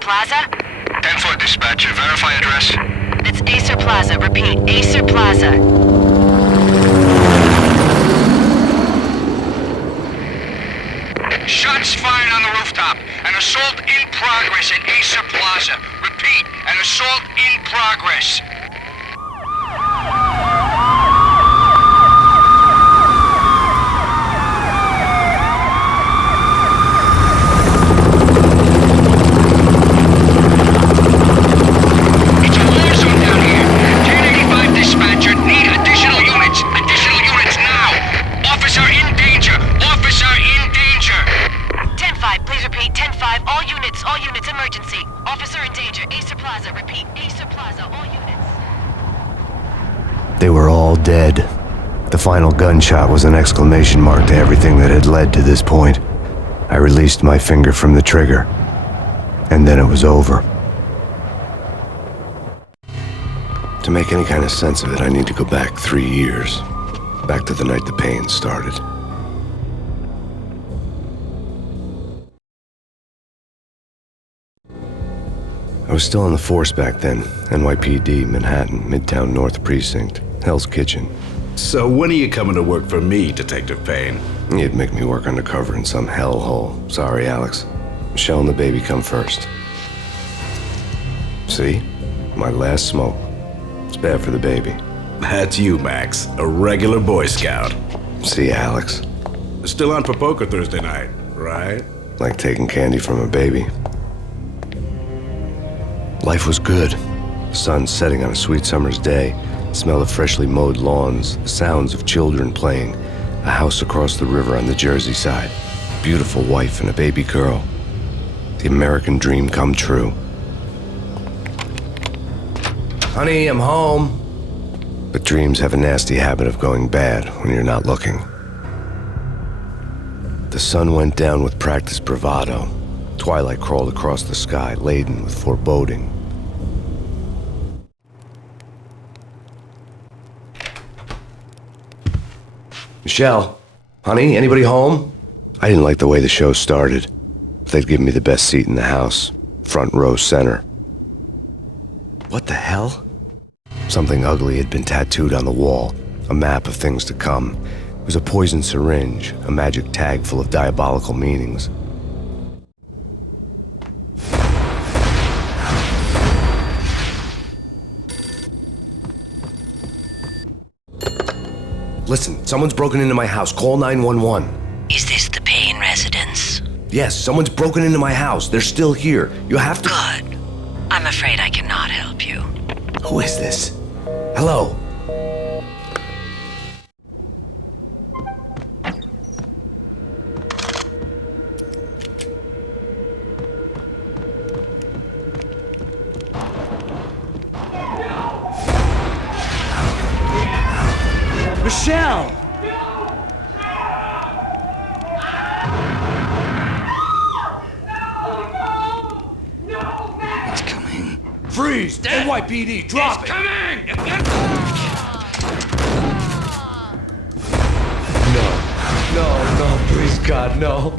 Plaza? 10-4 dispatcher. Verify address. It's Acer Plaza. Repeat, Acer Plaza. Shots fired on the rooftop. An assault in progress at Acer Plaza. Repeat, an assault in progress. It's a war zone down here. 1085 dispatcher. Need additional units. Additional units now. Officer in danger. Officer in danger. 10-5, please repeat. 10-5, all units, emergency. Officer in danger. Acer Plaza. Repeat, Acer Plaza, all units. They were all dead. The final gunshot was an exclamation mark to everything that had led to this point. I released my finger from the trigger, and then it was over. To make any kind of sense of it, I need to go back 3 years. Back to the night the pain started. I was still on the force back then. NYPD, Manhattan, Midtown North Precinct, Hell's Kitchen. So when are you coming to work for me, Detective Payne? You'd make me work undercover in some hellhole. Sorry, Alex. Michelle and the baby come first. See? My last smoke. It's bad for the baby. That's you, Max. A regular Boy Scout. See, Alex? Still on for poker Thursday night, right? Like taking candy from a baby. Life was good. The sun setting on a sweet summer's day, the smell of freshly mowed lawns, the sounds of children playing, a house across the river on the Jersey side, beautiful wife and a baby girl. The American dream come true. Honey, I'm home. But dreams have a nasty habit of going bad when you're not looking. The sun went down with practiced bravado. Twilight crawled across the sky, laden with foreboding. Michelle, honey, anybody home? I didn't like the way the show started. They'd given me the best seat in the house, front row center. What the hell? Something ugly had been tattooed on the wall, a map of things to come. It was a poison syringe, a magic tag full of diabolical meanings. Listen, someone's broken into my house. Call 911. Is this the Payne residence? Yes, someone's broken into my house. They're still here. You have to... Good. I'm afraid I cannot help you. Who is this? Hello? Michelle! It's coming. Freeze! NYPD, drop it! Coming! No, please God, no.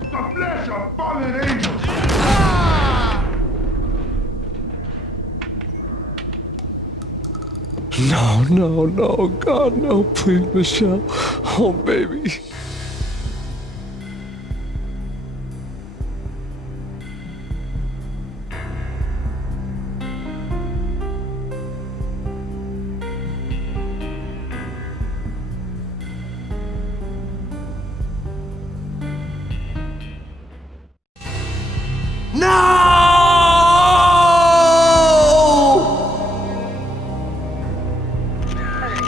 The flesh of fallen angels! No, God, no, please, Michelle. Oh, baby.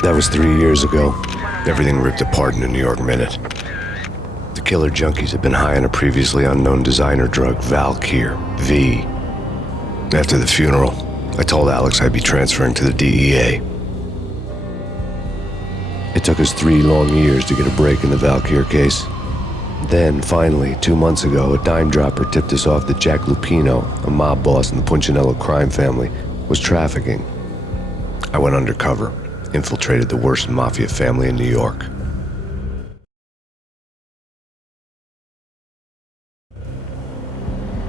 That was 3 years ago. Everything ripped apart in a New York minute. The killer junkies had been high on a previously unknown designer drug, Valkyr, V. After the funeral, I told Alex I'd be transferring to the DEA. It took us 3 long years to get a break in the Valkyr case. Then, finally, 2 months ago, a dime dropper tipped us off that Jack Lupino, a mob boss in the Punchinello crime family, was trafficking. I went undercover, infiltrated the worst mafia family in New York.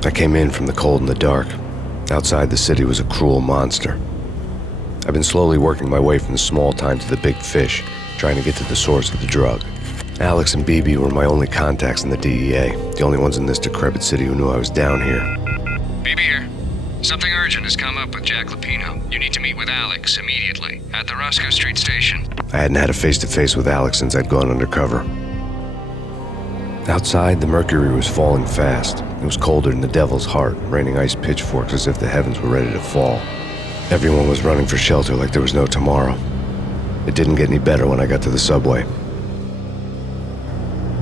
I came in from the cold and the dark. Outside the city was a cruel monster. I've been slowly working my way from the small time to the big fish, trying to get to the source of the drug. Alex and BB were my only contacts in the DEA, the only ones in this decrepit city who knew I was down here. BB here. Something urgent has come up with Jack Lupino. You need to meet with Alex immediately at the Roscoe Street station. I hadn't had a face-to-face with Alex since I'd gone undercover. Outside, the mercury was falling fast. It was colder than the devil's heart, raining ice pitchforks as if the heavens were ready to fall. Everyone was running for shelter like there was no tomorrow. It didn't get any better when I got to the subway.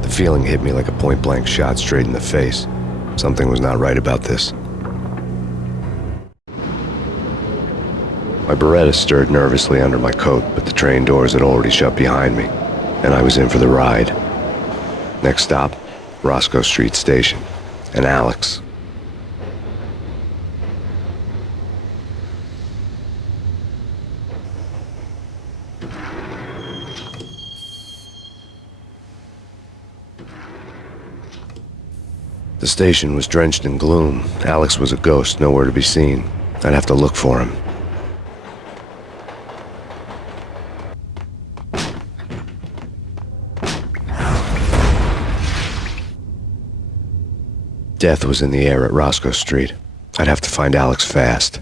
The feeling hit me like a point-blank shot straight in the face. Something was not right about this. My Beretta stirred nervously under my coat, but the train doors had already shut behind me, and I was in for the ride. Next stop, Roscoe Street Station, and Alex. The station was drenched in gloom. Alex was a ghost, nowhere to be seen. I'd have to look for him. Death was in the air at Roscoe Street. I'd have to find Alex fast.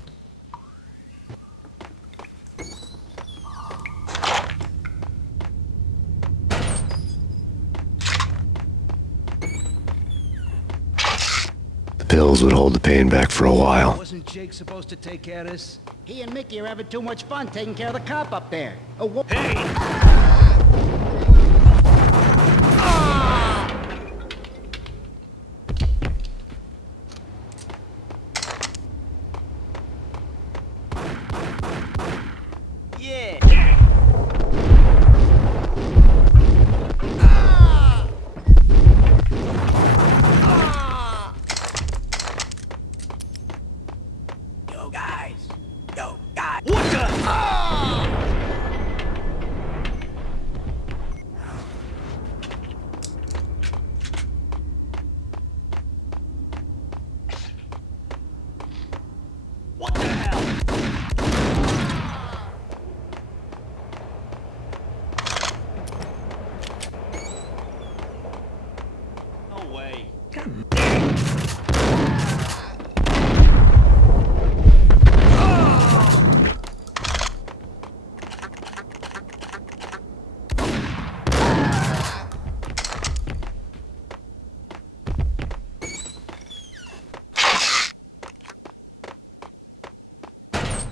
The pills would hold the pain back for a while. Wasn't Jake supposed to take care of this? He and Mickey are having too much fun taking care of the cop up there. Oh,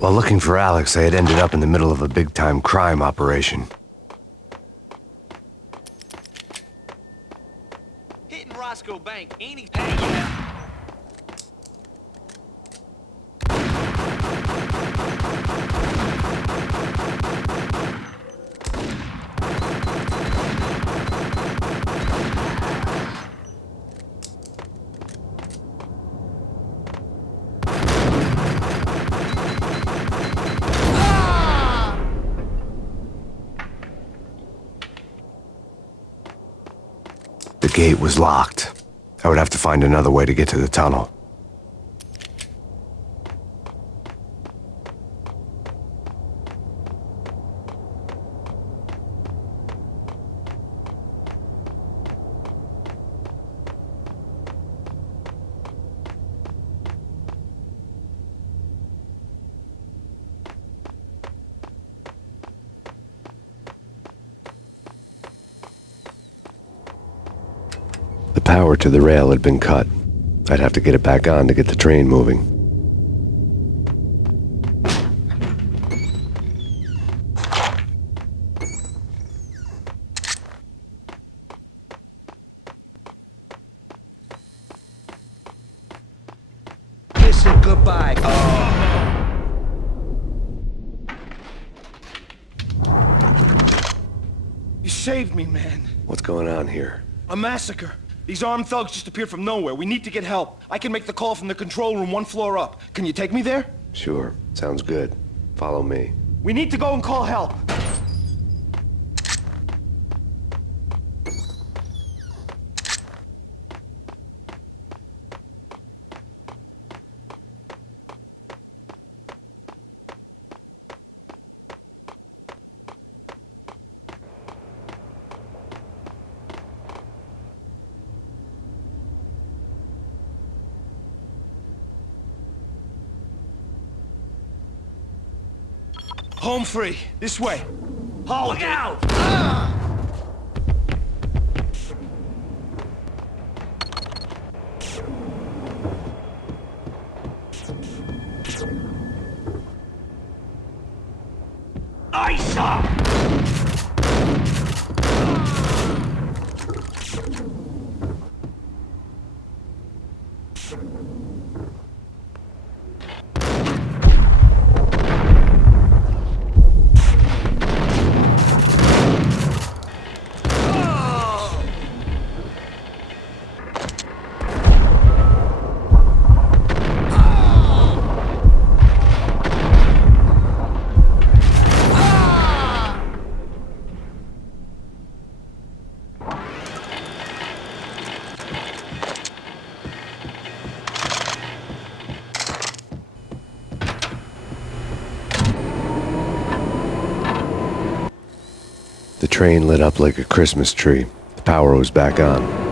While looking for Alex, I had ended up in the middle of a big-time crime operation. Hitting Roscoe Bank, ain't he? Hey, yeah. The gate was locked. I would have to find another way to get to the tunnel. The power to the rail had been cut. I'd have to get it back on to get the train moving. Listen, goodbye. You saved me, man. What's going on here? A massacre. These armed thugs just appeared from nowhere. We need to get help. I can make the call from the control room 1 floor up. Can you take me there? Sure, sounds good. Follow me. We need to go and call help. Home free. This way. Hold it. Out! Ice up! The train lit up like a Christmas tree. The power was back on.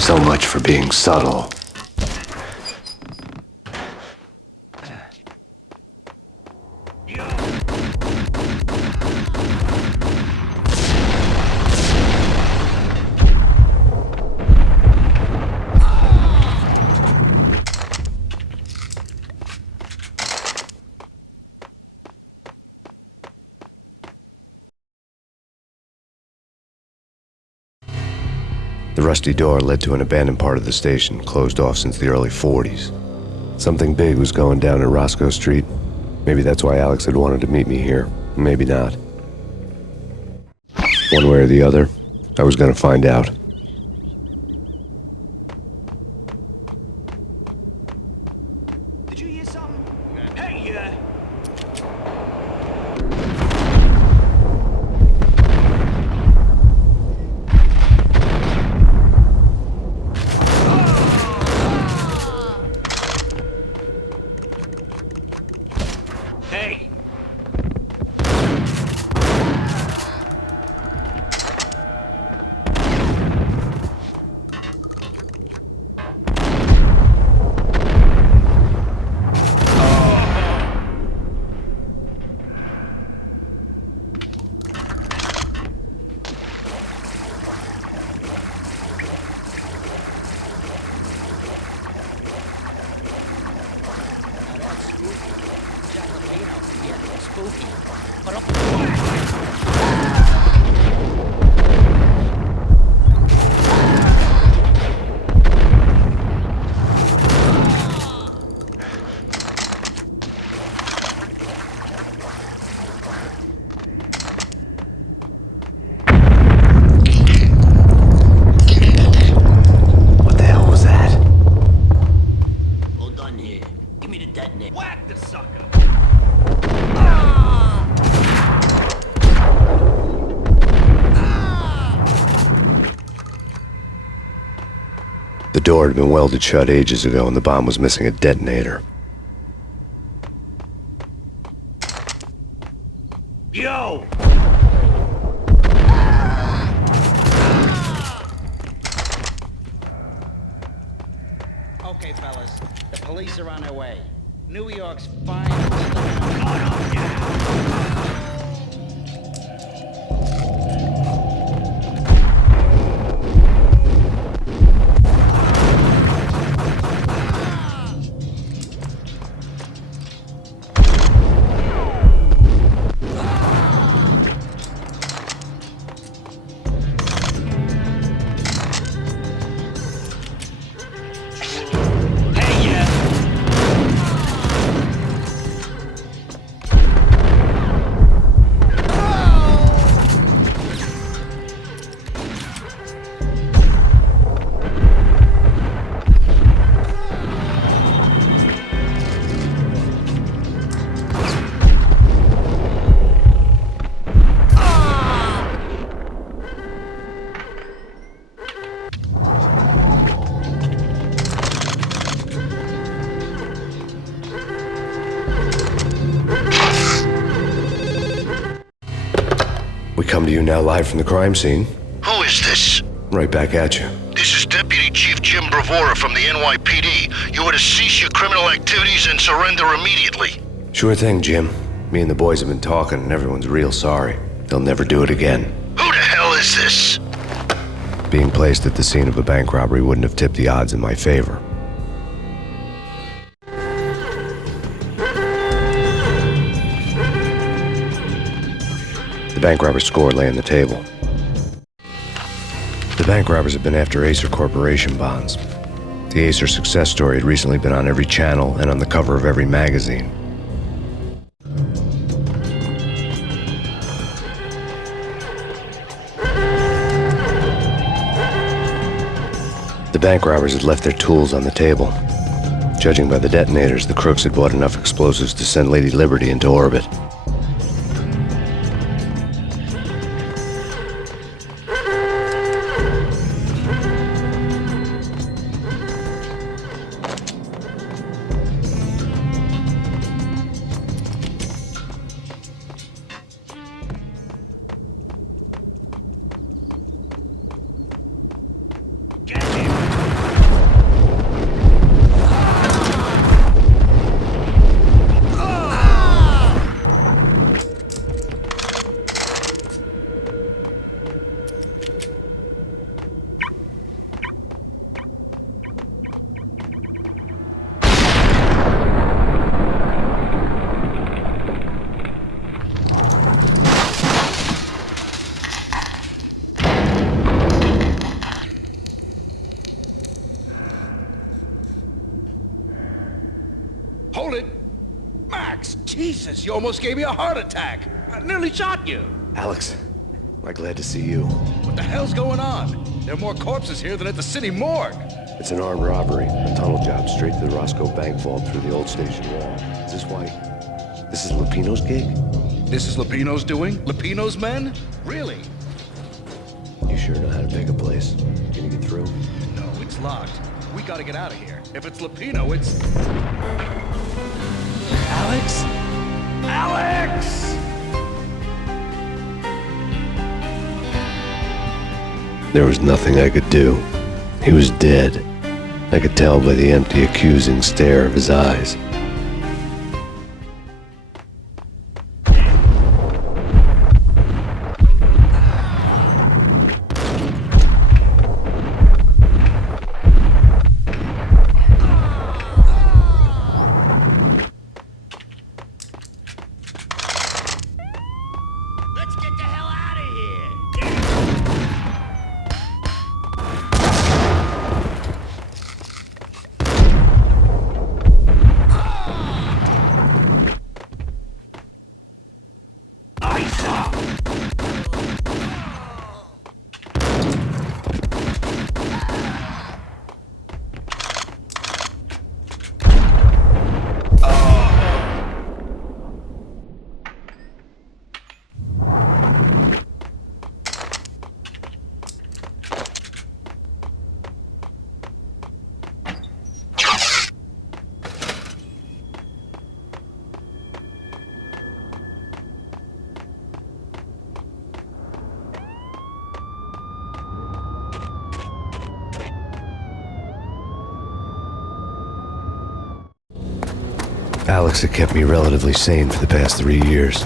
So much for being subtle. The rusty door led to an abandoned part of the station, closed off since the early 40s. Something big was going down at Roscoe Street. Maybe that's why Alex had wanted to meet me here. Maybe not. One way or the other, I was gonna find out. Did you hear something? Hey, Hey! What the hell was that? Hold on here. Give me the detonator. Whack the sucker! The door had been welded shut ages ago and the bomb was missing a detonator. Yo! Okay, fellas. The police are on their way. New York's fine. you, now live from the crime scene. Who is this? Right back at you. This is Deputy Chief Jim Bravura from the NYPD. You are to cease your criminal activities and surrender immediately. Sure thing, Jim. Me and the boys have been talking, and everyone's real sorry. They'll never do it again. Who the hell is this? Being placed at the scene of a bank robbery wouldn't have tipped the odds in my favor. The bank robber's score lay on the table. The bank robbers had been after Acer Corporation bonds. The Acer success story had recently been on every channel and on the cover of every magazine. The bank robbers had left their tools on the table. Judging by the detonators, the crooks had bought enough explosives to send Lady Liberty into orbit. Hold it! Max! Jesus, you almost gave me a heart attack! I nearly shot you! Alex, I'm glad to see you. What the hell's going on? There are more corpses here than at the city morgue! It's an armed robbery, a tunnel job straight to the Roscoe bank vault through the old station wall. Is this why? This is Lupino's gig? This is Lupino's doing? Lupino's men? Really? You sure know how to pick a place. Can you get through? No, it's locked. We gotta get out of here. If it's Lupino, it's... Alex? Alex! There was nothing I could do. He was dead. I could tell by the empty, accusing stare of his eyes. Alex had kept me relatively sane for the past 3 years.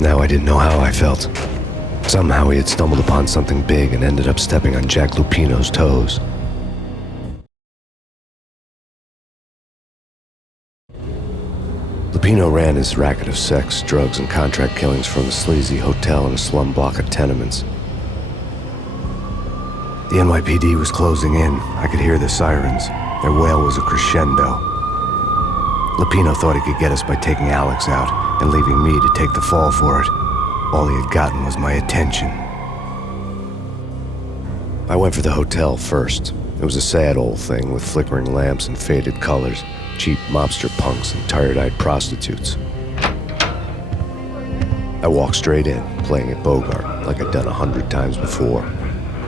Now I didn't know how I felt. Somehow he had stumbled upon something big and ended up stepping on Jack Lupino's toes. Lupino ran his racket of sex, drugs, and contract killings from a sleazy hotel in a slum block of tenements. The NYPD was closing in. I could hear the sirens. Their wail was a crescendo. Lupino thought he could get us by taking Alex out and leaving me to take the fall for it. All he had gotten was my attention. I went for the hotel first. It was a sad old thing with flickering lamps and faded colors, cheap mobster punks and tired-eyed prostitutes. I walked straight in, playing It Bogart, like I'd done 100 times before.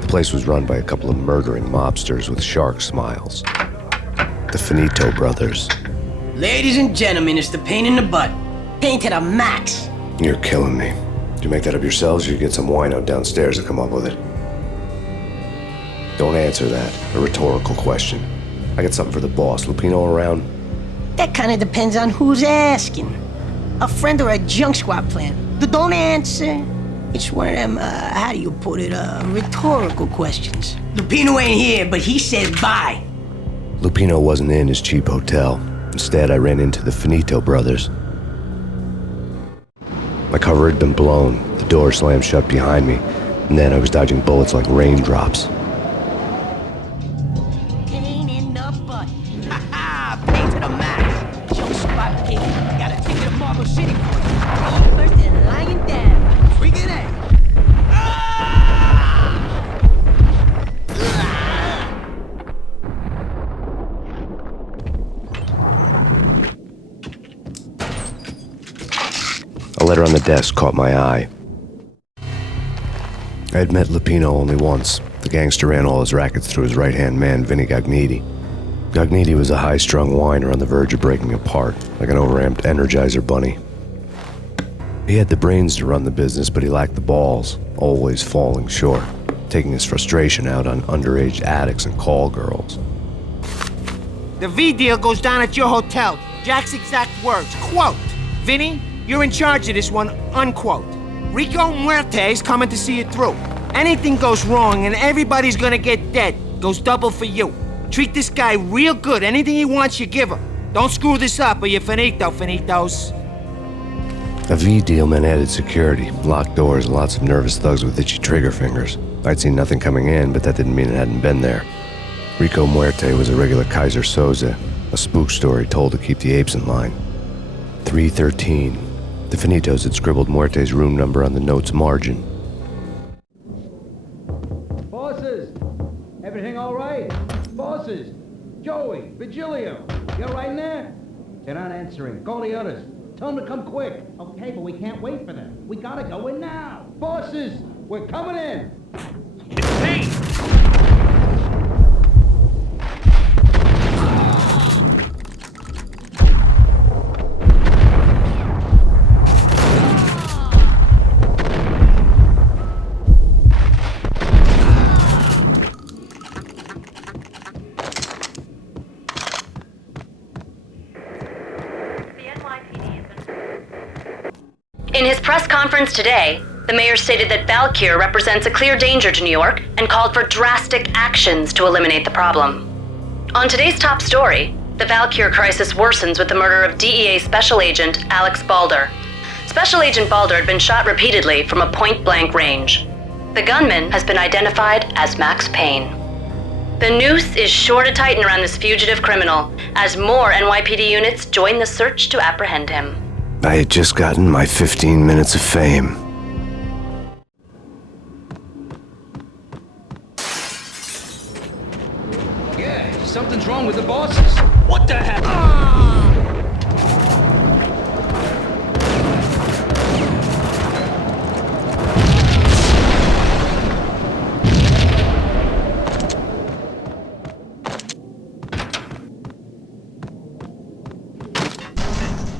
The place was run by a couple of murdering mobsters with shark smiles. The Finito brothers. Ladies and gentlemen, it's the pain in the butt. Pain to the max. You're killing me. Did you make that up yourselves, or you get some wino downstairs to come up with it? Don't answer that. A rhetorical question. I got something for the boss. Lupino around? That kind of depends on who's asking. A friend or a junk squad plan. Don't answer. It's one of them, how do you put it, rhetorical questions. Lupino ain't here, but he says bye. Lupino wasn't in his cheap hotel. Instead, I ran into the Finito brothers. My cover had been blown. The door slammed shut behind me, and then I was dodging bullets like raindrops. Pain in the butt. Ha ha! Pain to the max. Junk squad kid. Got a ticket to Marble City for you. First and lying down. Freaking out. A letter on the desk caught my eye. I had met Lupino only once. The gangster ran all his rackets through his right-hand man, Vinny Gagniti. Gagniti was a high-strung whiner on the verge of breaking apart, like an overamped Energizer bunny. He had the brains to run the business, but he lacked the balls, always falling short, taking his frustration out on underage addicts and call girls. The V deal goes down at your hotel. Jack's exact words, quote, "Vinny, you're in charge of this one," unquote. Rico Muerte's coming to see it through. Anything goes wrong and everybody's gonna get dead. Goes double for you. Treat this guy real good. Anything he wants, you give him. Don't screw this up or you're finito, finitos. A V deal meant added security, locked doors, and lots of nervous thugs with itchy trigger fingers. I'd seen nothing coming in, but that didn't mean it hadn't been there. Rico Muerte was a regular Kaiser Soze, a spook story told to keep the apes in line. 313. The Finitos had scribbled Muerte's room number on the note's margin. Bosses! Everything all right? Bosses! Joey, Vigilio, you all right in there? They're not answering. Call the others. Tell them to come quick. Okay, but we can't wait for them. We gotta go in now. Bosses, we're coming in. It's Payne! In his press conference today, the mayor stated that Valkyr represents a clear danger to New York and called for drastic actions to eliminate the problem. On today's top story, the Valkyr crisis worsens with the murder of DEA Special Agent Alex Balder. Special Agent Balder had been shot repeatedly from a point-blank range. The gunman has been identified as Max Payne. The noose is sure to tighten around this fugitive criminal as more NYPD units join the search to apprehend him. I had just gotten my 15 minutes of fame. Yeah, something's wrong with the bosses. What the heck?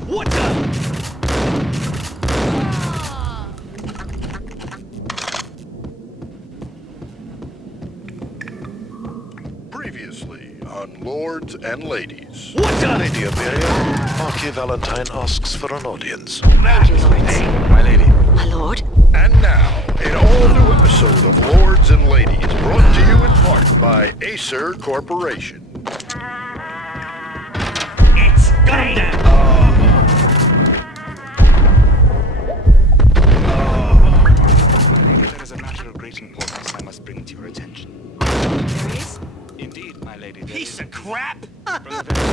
What the? Previously on Lords and Ladies. What the? Lady Amelia, Marquis Valentine asks for an audience. My lady. My lord? And now, an all-new episode of Lords and Ladies, brought to you in part by Acer Corporation. It's Gundam! My lady, there is a matter of great importance I must bring to your attention. There is? Indeed, my lady. Piece of crap! From the very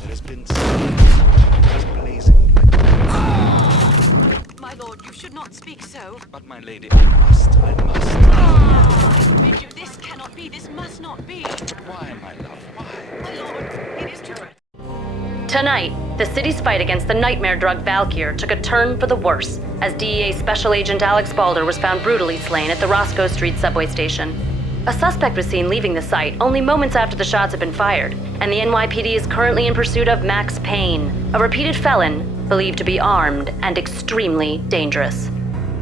there has been something blazing. My lord, you should not speak so. But my lady, I must. I forbid you. This cannot be. This must not be. Why, my love, why? My lord, it is too... Tonight, the city's fight against the nightmare drug Valkyr took a turn for the worse as DEA Special Agent Alex Balder was found brutally slain at the Roscoe Street subway station. A suspect was seen leaving the site only moments after the shots had been fired, and the NYPD is currently in pursuit of Max Payne, a repeated felon believed to be armed and extremely dangerous.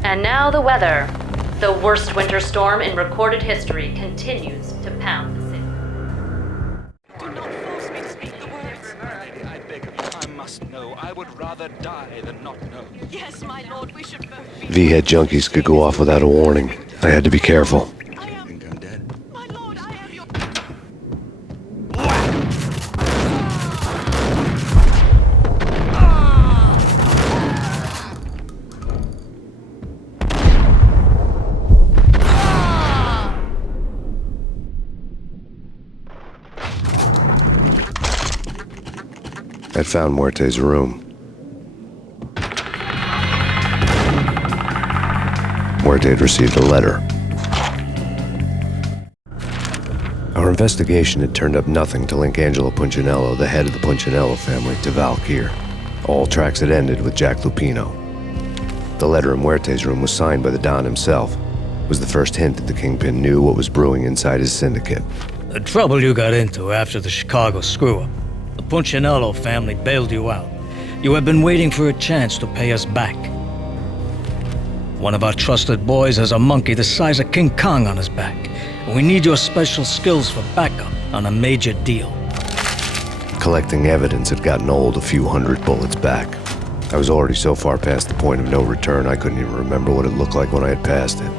And now the weather. The worst winter storm in recorded history continues to pound the city. Do not force me to speak the words. I beg of you, I must know. I would rather die than not know. Yes, my lord, we should both be... V-head junkies could go off without a warning. I had to be careful. I am... Think I'm dead? My lord, I am your... I'd found Muerte's room. Muerte had received a letter. Our investigation had turned up nothing to link Angelo Punchinello, the head of the Punchinello family, to Valkyr. All tracks had ended with Jack Lupino. The letter in Muerte's room was signed by the Don himself. It was the first hint that the Kingpin knew what was brewing inside his syndicate. The trouble you got into after the Chicago screw-up. The Punchinello family bailed you out. You have been waiting for a chance to pay us back. One of our trusted boys has a monkey the size of King Kong on his back. And we need your special skills for backup on a major deal. Collecting evidence had gotten old a few hundred bullets back. I was already so far past the point of no return I couldn't even remember what it looked like when I had passed it.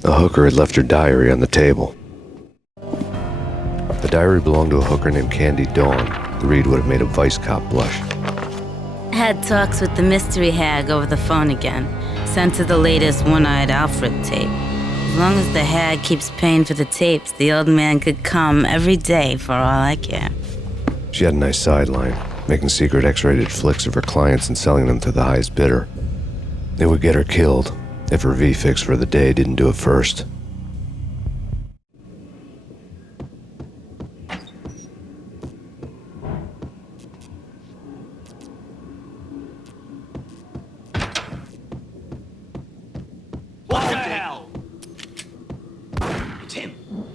The hooker had left her diary on the table. The diary belonged to a hooker named Candy Dawn. The read would have made a vice cop blush. Had talks with the mystery hag over the phone again. Sent her the latest One-Eyed Alfred tape. As long as the hag keeps paying for the tapes, the old man could come every day for all I care. She had a nice sideline, making secret X-rated flicks of her clients and selling them to the highest bidder. It would get her killed if her V-fix for the day didn't do it first. What the hell? It's him.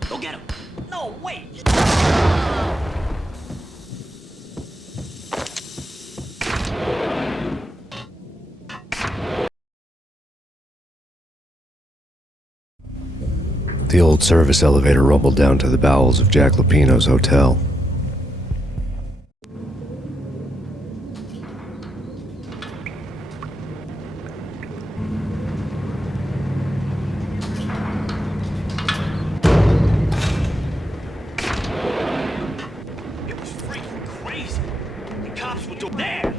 Go get him. No, wait. The old service elevator rumbled down to the bowels of Jack Lupino's hotel. It was freaking crazy. The cops were doing there.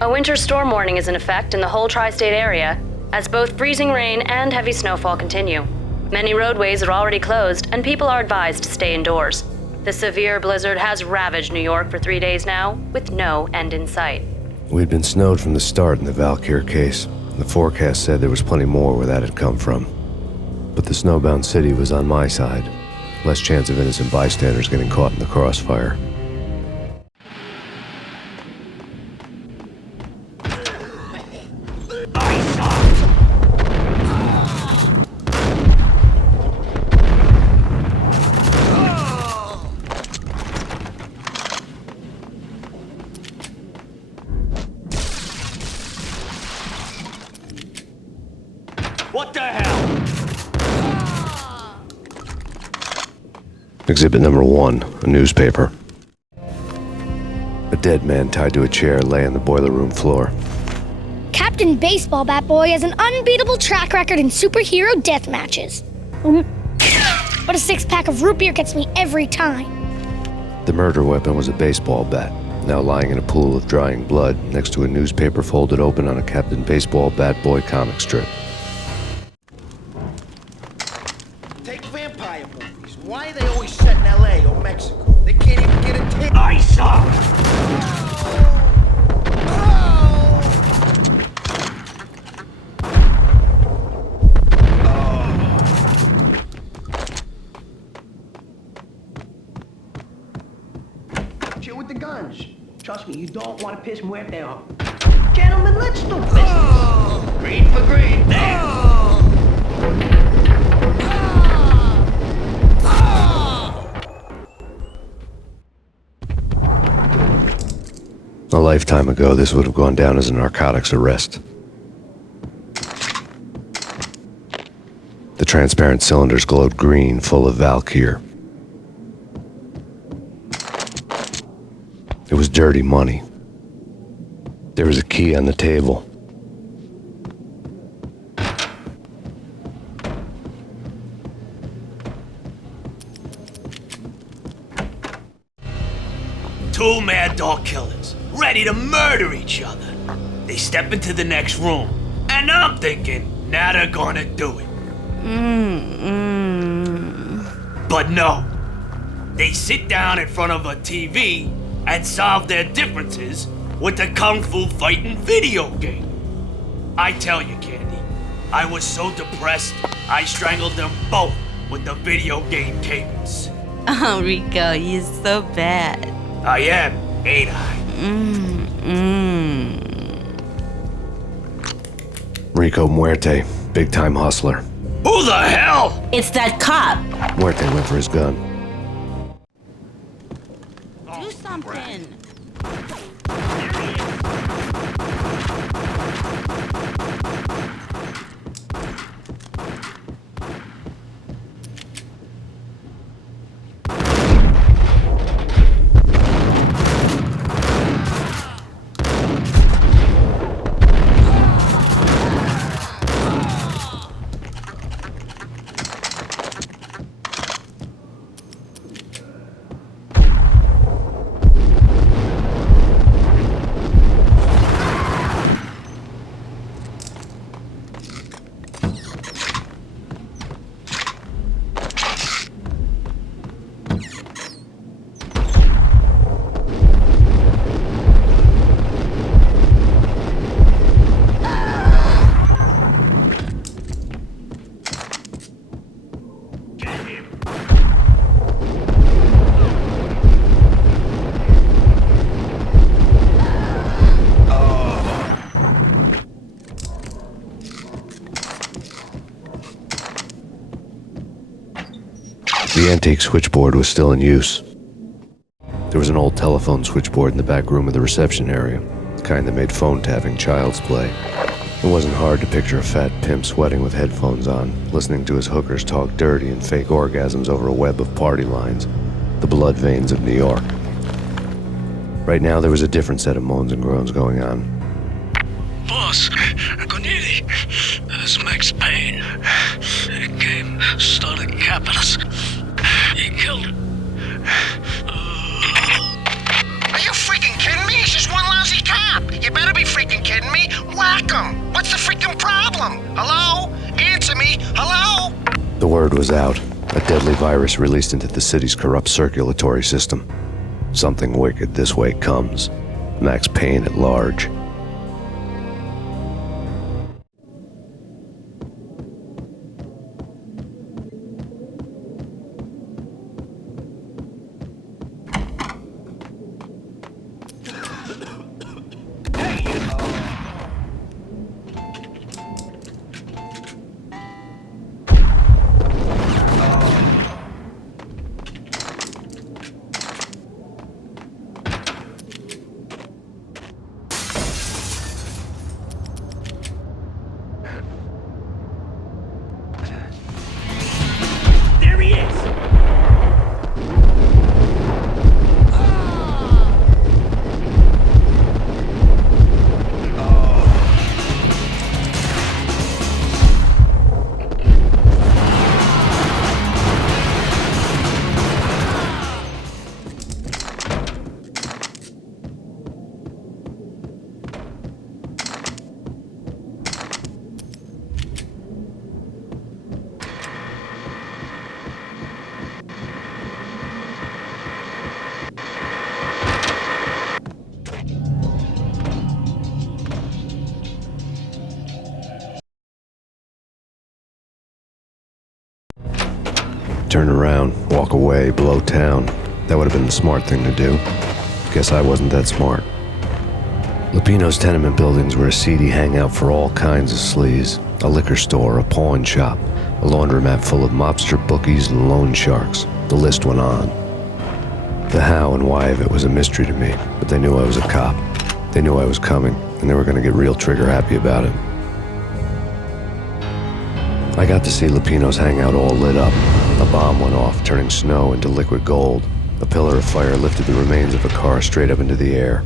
A winter storm warning is in effect in the whole tri-state area, as both freezing rain and heavy snowfall continue. Many roadways are already closed, and people are advised to stay indoors. The severe blizzard has ravaged New York for 3 days now, with no end in sight. We'd been snowed from the start in the Valkyr case. The forecast said there was plenty more where that had come from. But the snowbound city was on my side. Less chance of innocent bystanders getting caught in the crossfire. What the hell? Exhibit number 1, a newspaper. A dead man tied to a chair lay on the boiler room floor. Captain Baseball Bat Boy has an unbeatable track record in superhero death matches. But a six-pack of root beer gets me every time. The murder weapon was a baseball bat, now lying in a pool of drying blood next to a newspaper folded open on a Captain Baseball Bat Boy comic strip. Take vampire movies. Why are they always set in LA or Mexico? They can't even get a tip. I saw. Chill with the guns. Trust me, you don't want to piss Muerte off. Gentlemen, let's do business. Green for green. There. A lifetime ago, this would have gone down as a narcotics arrest. The transparent cylinders glowed green, full of Valkyr. It was dirty money. There was a key on the table. Two mad dog killers, ready to murder each other. They step into the next room, and I'm thinking, now they're gonna do it. But no. They sit down in front of a TV and solve their differences with the Kung Fu fighting video game. I tell you, Candy, I was so depressed, I strangled them both with the video game cables. Oh, Rico, you're so bad. I am, ain't I? Rico Muerte, big-time hustler. Who the hell? It's that cop. Muerte went for his gun. Do something. The antique switchboard was still in use. There was an old telephone switchboard in the back room of the reception area, the kind that made phone tapping child's play. It wasn't hard to picture a fat pimp sweating with headphones on, listening to his hookers talk dirty and fake orgasms over a web of party lines, the blood veins of New York. Right now, there was a different set of moans and groans going on. Boss, Cornelia, it's Max Payne. He came, started capping us. He killed her. Are you freaking kidding me? He's just one lousy cop. You better be freaking kidding me. Whack him. What's the freaking problem? Hello? Answer me. Hello? The word was out. A deadly virus released into the city's corrupt circulatory system. Something wicked this way comes. Max Payne at large. turn around, walk away, blow town. That would have been the smart thing to do. Guess I wasn't that smart. Lupino's tenement buildings were a seedy hangout for all kinds of sleaze. A liquor store, a pawn shop, a laundromat full of mobster bookies and loan sharks. The list went on. The how and why of it was a mystery to me, but they knew I was a cop. They knew I was coming, and they were going to get real trigger-happy about it. I got to see Lupino's hangout all lit up. A bomb went off, turning snow into liquid gold. A pillar of fire lifted the remains of a car straight up into the air.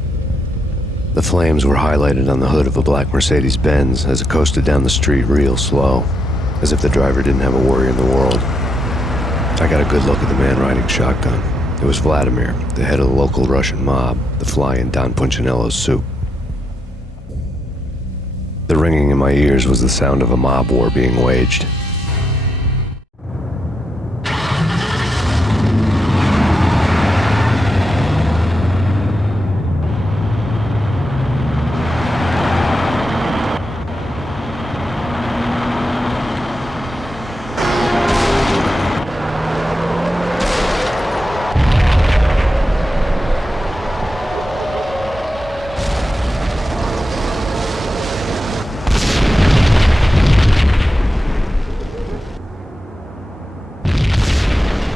The flames were highlighted on the hood of a black Mercedes-Benz as it coasted down the street real slow, as if the driver didn't have a worry in the world. I got a good look at the man riding shotgun. It was Vladimir, the head of the local Russian mob, the fly in Don Punchinello's soup. The ringing in my ears was the sound of a mob war being waged.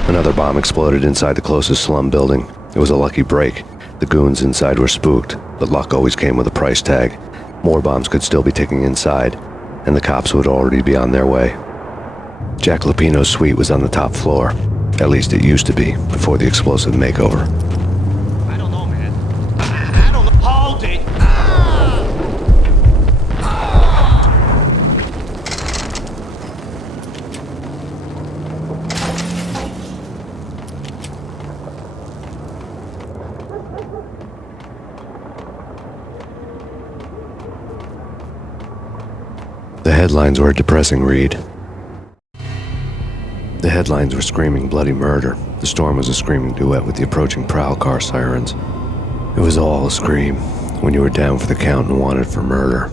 Another bomb exploded inside the closest slum building. It was a lucky break. The goons inside were spooked, but luck always came with a price tag. More bombs could still be ticking inside, and the cops would already be on their way. Jack Lupino's suite was on the top floor. At least it used to be, before the explosive makeover. I don't know, man. I don't know. Hold it! The headlines were a depressing read. The headlines were screaming bloody murder. The storm was a screaming duet with the approaching prowl car sirens. It was all a scream when you were down for the count and wanted for murder.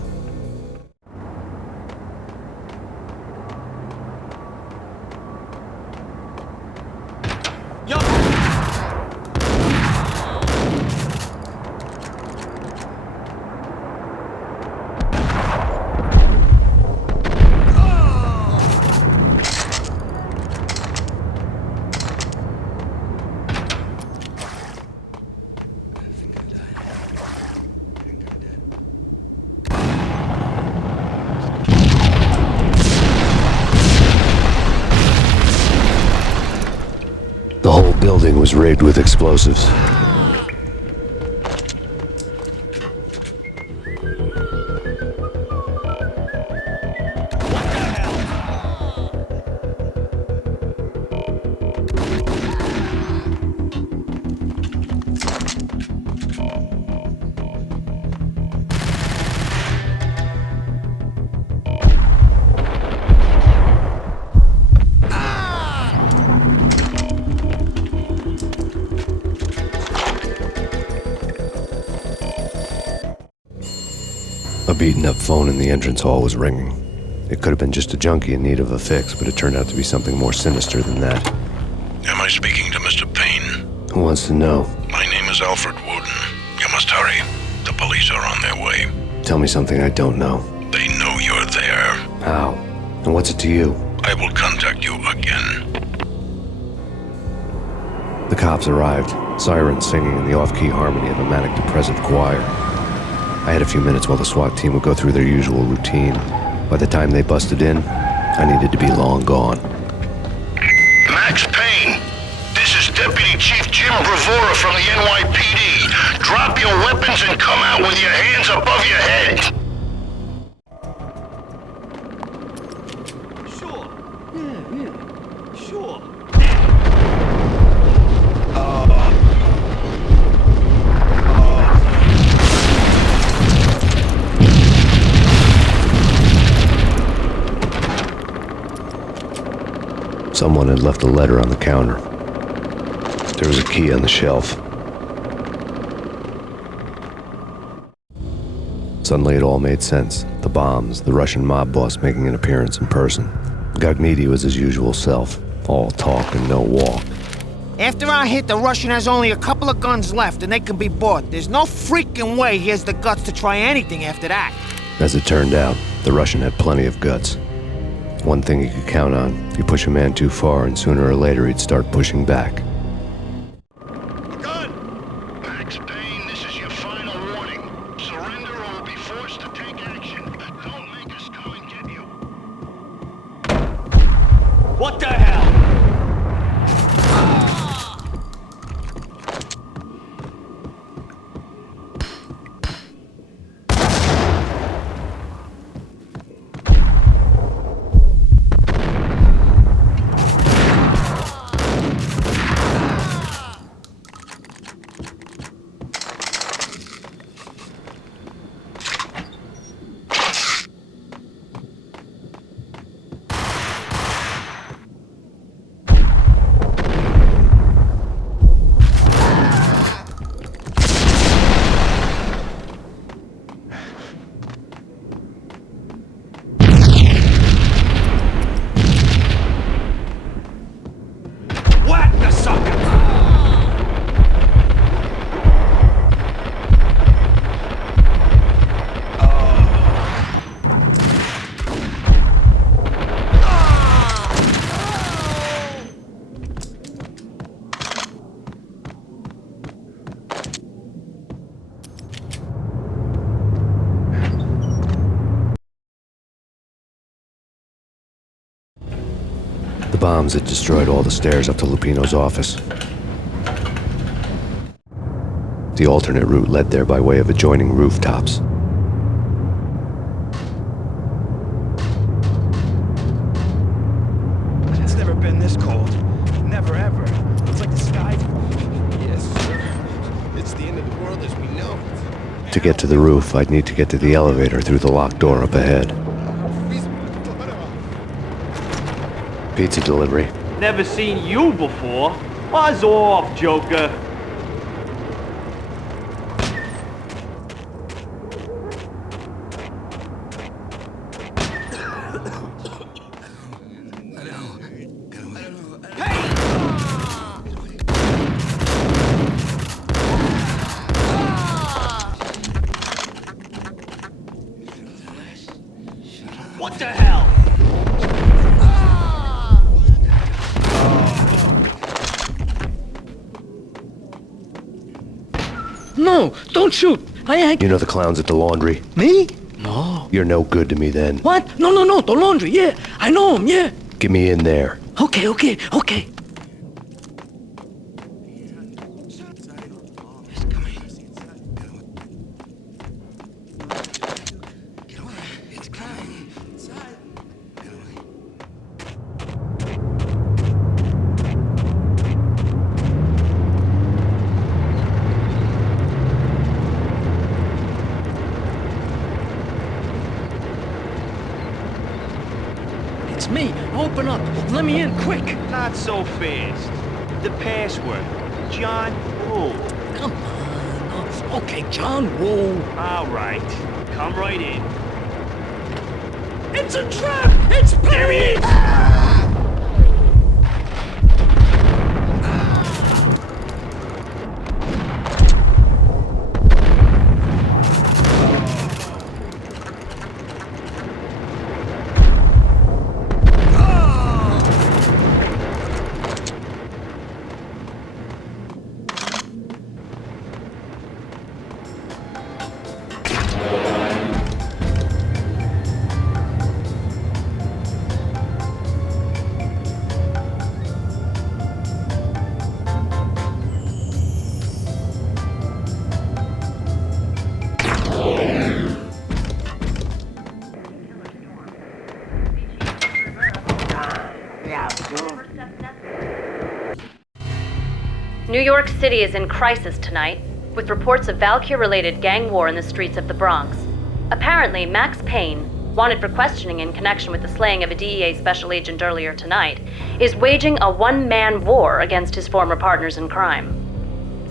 The whole building was rigged with explosives. A beaten-up phone in the entrance hall was ringing. It could have been just a junkie in need of a fix, but it turned out to be something more sinister than that. Am I speaking to Mr. Payne? Who wants to know? My name is Alfred Wooden. You must hurry. The police are on their way. Tell me something I don't know. They know you're there. How? And what's it to you? I will contact you again. The cops arrived, sirens singing in the off-key harmony of a manic-depressive choir. I had a few minutes while the SWAT team would go through their usual routine. By the time they busted in, I needed to be long gone. Max Payne, this is Deputy Chief Jim Bravura from the NYPD. Drop your weapons and come out with your hands above your head. Sure. Yeah. Sure. Someone had left a letter on the counter. There was a key on the shelf. Suddenly it all made sense. The bombs, the Russian mob boss making an appearance in person. Gagniti was his usual self. All talk and no walk. After our hit, the Russian has only a couple of guns left and they can be bought. There's no freaking way he has the guts to try anything after that. As it turned out, the Russian had plenty of guts. One thing you could count on, you push a man too far and sooner or later he'd start pushing back. Max Payne, this is your final warning. Surrender or we'll be forced to take action. Don't make us come and get you. What the hell? The bombs had destroyed all the stairs up to Lupino's office. The alternate route led there by way of adjoining rooftops. It's never been this cold. Never ever. It's like the sky. Yes, sir. It's the end of the world as we know it. To get to the roof, I'd need to get to the elevator through the locked door up ahead. Pizza delivery. Never seen you before. Buzz off, Joker. What the hell? No, don't shoot. I ain't... You know the clowns at the laundry? Me? No. You're no good to me then. What? No, the laundry, yeah. I know him, yeah. Get me in there. Okay. It's me. Open up. Let me in, quick. Not so fast. The password. John Woo. Come on. Okay, John Woo. All right. Come right in. It's a trap! It's There he is! New York City is in crisis tonight, with reports of Valkyr-related gang war in the streets of the Bronx. Apparently, Max Payne, wanted for questioning in connection with the slaying of a DEA special agent earlier tonight, is waging a one-man war against his former partners in crime.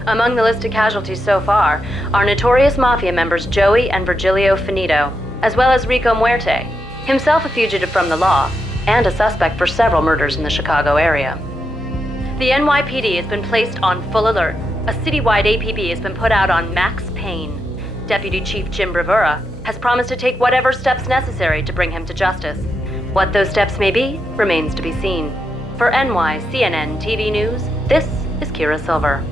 Among the list of casualties so far are notorious mafia members Joey and Virgilio Finito, as well as Rico Muerte, himself a fugitive from the law, and a suspect for several murders in the Chicago area. The NYPD has been placed on full alert. A citywide APB has been put out on Max Payne. Deputy Chief Jim Bravura has promised to take whatever steps necessary to bring him to justice. What those steps may be remains to be seen. For NYCNN TV News, this is Kira Silver.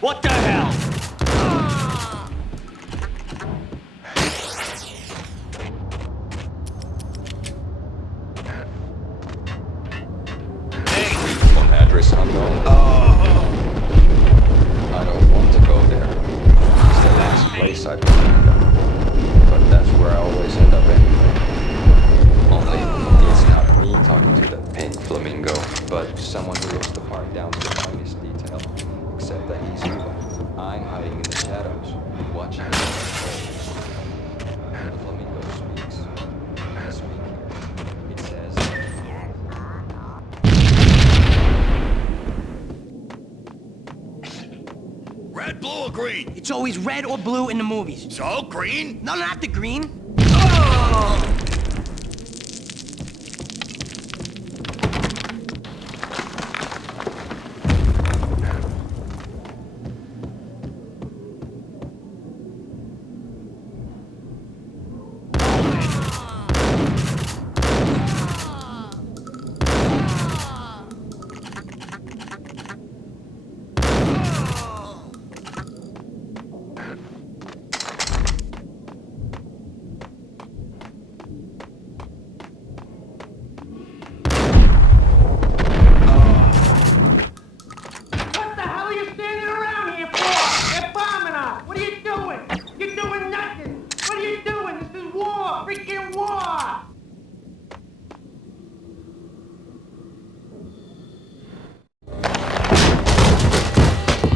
What the hell? Phone address unknown. I don't want to go there. It's the last place I've been. But that's where I always end up anyway. Only it's not me talking to that pink flamingo, but someone who looks the part down to the finest detail. Except that he's evil. I'm hiding in the shadows, watching the flamingo speaks. It says. Red, blue, or green? It's always red or blue in the movies. So, green? No, not the green.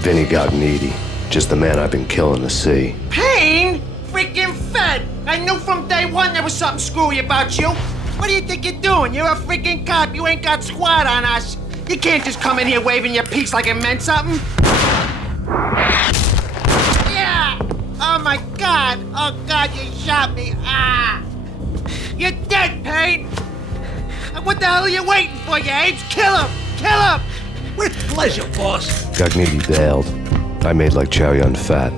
Vinny Gognitti, just the man I've been killing to see. Payne? Freaking Fed! I knew from day one there was something screwy about you. What do you think you're doing? You're a freaking cop. You ain't got squad on us. You can't just come in here waving your piece like it meant something. Yeah! Oh my God! Oh God, you shot me! Ah! You're dead, Payne! What the hell are you waiting for, you apes? Kill him! Kill him! With pleasure, boss. Gognitti bailed. I made like Chow Yun Fat.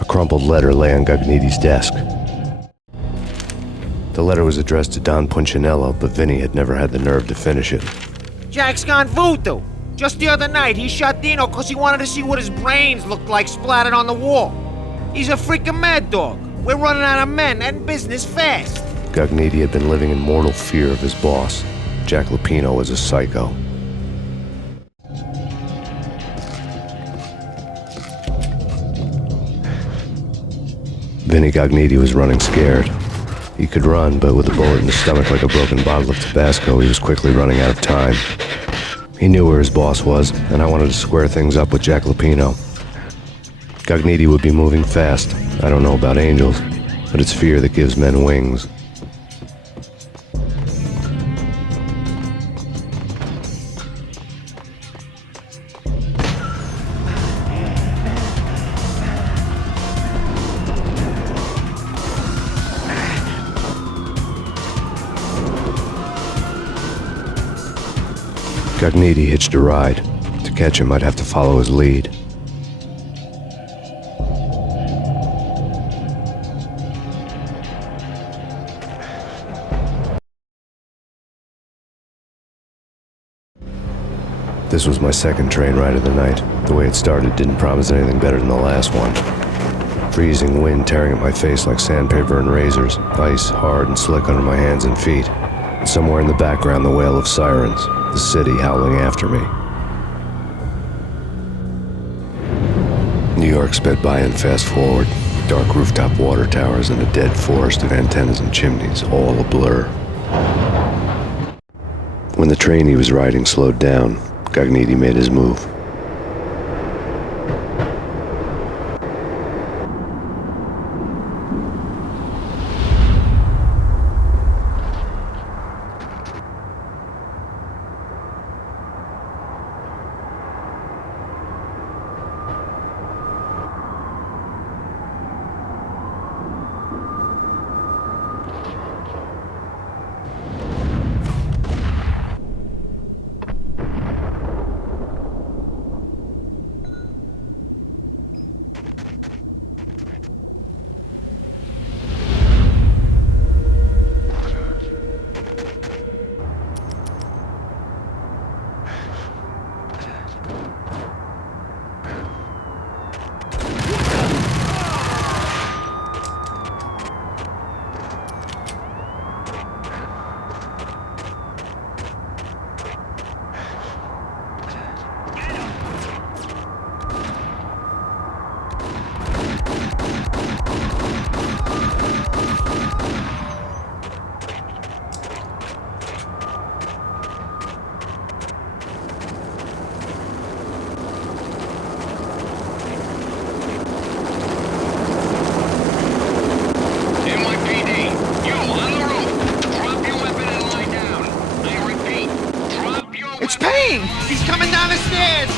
A crumpled letter lay on Gognitti's desk. The letter was addressed to Don Punchinello, but Vinny had never had the nerve to finish it. Jack's gone voodoo. Just the other night, he shot Dino because he wanted to see what his brains looked like splattered on the wall. He's a freaking mad dog. We're running out of men and business fast. Gognitti had been living in mortal fear of his boss. Jack Lupino was a psycho. Vinny Gognitti was running scared. He could run, but with a bullet in his stomach like a broken bottle of Tabasco, he was quickly running out of time. He knew where his boss was, and I wanted to square things up with Jack Lupino. Gognitti would be moving fast. I don't know about angels, but it's fear that gives men wings. Gognitti hitched a ride. To catch him, I'd have to follow his lead. This was my second train ride of the night. The way it started didn't promise anything better than the last one. Freezing wind tearing at my face like sandpaper and razors, ice hard and slick under my hands and feet. And somewhere in the background, the wail of sirens, the city howling after me. New York sped by in fast forward. Dark rooftop water towers and a dead forest of antennas and chimneys, all a blur. When the train he was riding slowed down, Gognitti made his move.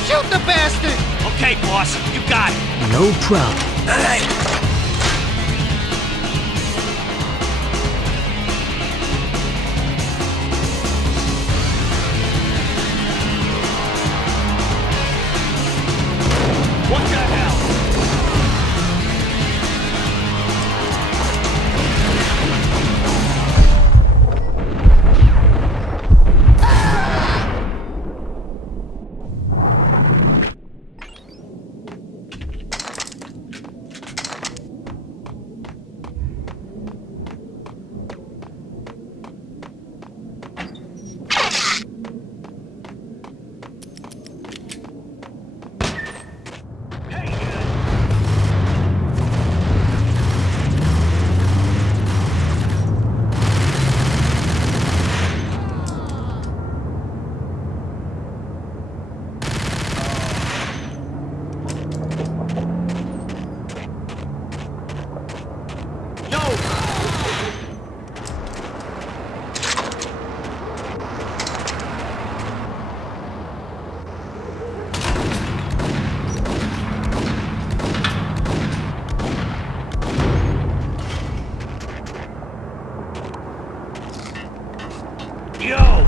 Shoot the bastard! Okay, boss, you got it. No problem. What the hell? Yo!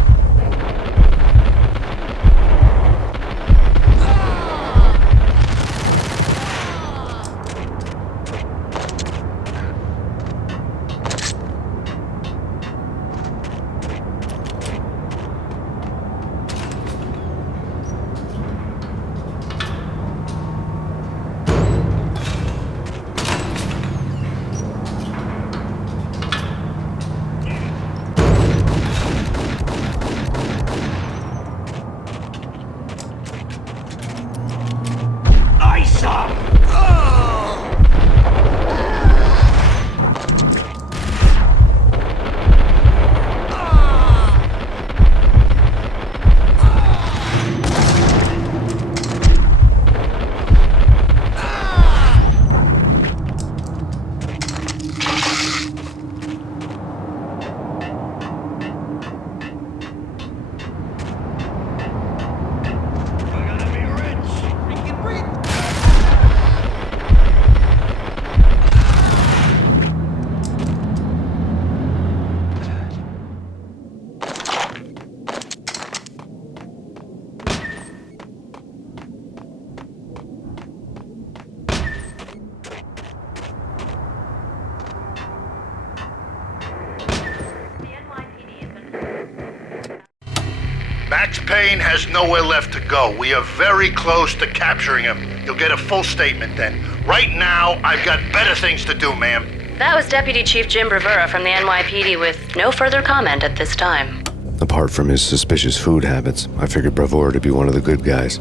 Max Payne has nowhere left to go. We are very close to capturing him. You'll get a full statement then. Right now, I've got better things to do, ma'am. That was Deputy Chief Jim Bravura from the NYPD with no further comment at this time. Apart from his suspicious food habits, I figured Bravura to be one of the good guys.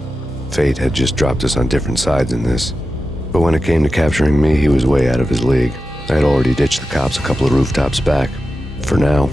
Fate had just dropped us on different sides in this. But when it came to capturing me, he was way out of his league. I had already ditched the cops a couple of rooftops back. For now.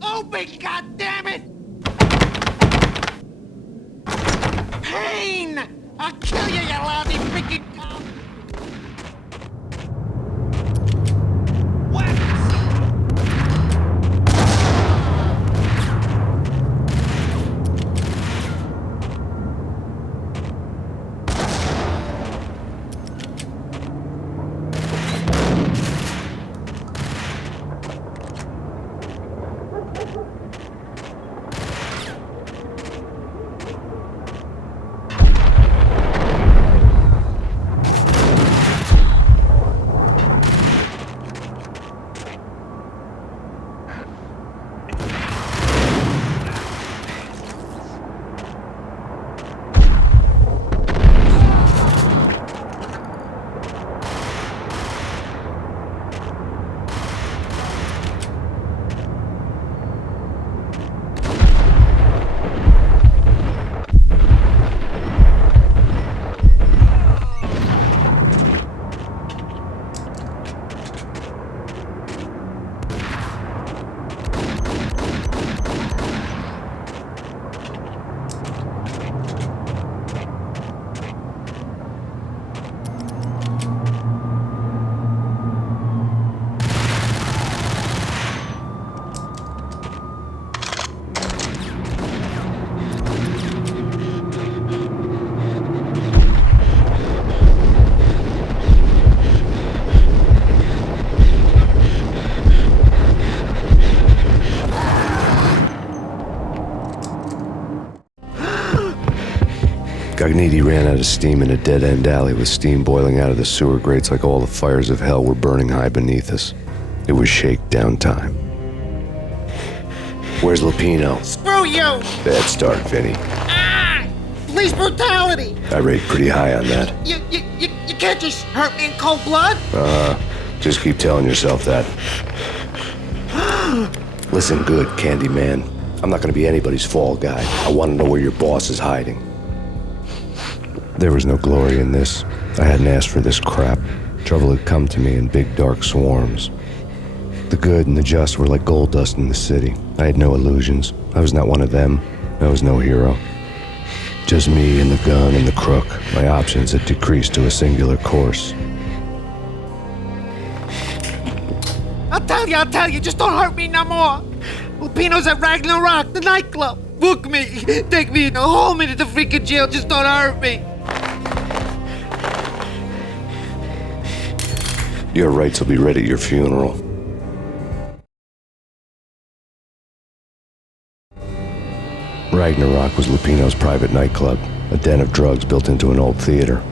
Open, goddammit! Payne! I'll kill you, you lousy freaking cop! Gagniti ran out of steam in a dead-end alley with steam boiling out of the sewer grates like all the fires of hell were burning high beneath us. It was shakedown time. Where's Lupino? Screw you! Bad start, Vinny. Police brutality! I rate pretty high on that. You can't just hurt me in cold blood? Just keep telling yourself that. Listen good, Candyman. I'm not gonna be anybody's fall guy. I wanna know where your boss is hiding. There was no glory in this. I hadn't asked for this crap. Trouble had come to me in big dark swarms. The good and the just were like gold dust in the city. I had no illusions. I was not one of them. I was no hero. Just me and the gun and the crook. My options had decreased to a singular course. I'll tell you, just don't hurt me no more. Lupino's at Ragna Rock, the nightclub. Book me, take me, hold me to the freaking jail, just don't hurt me. Your rights will be read at your funeral. Ragna Rock was Lupino's private nightclub, a den of drugs built into an old theater.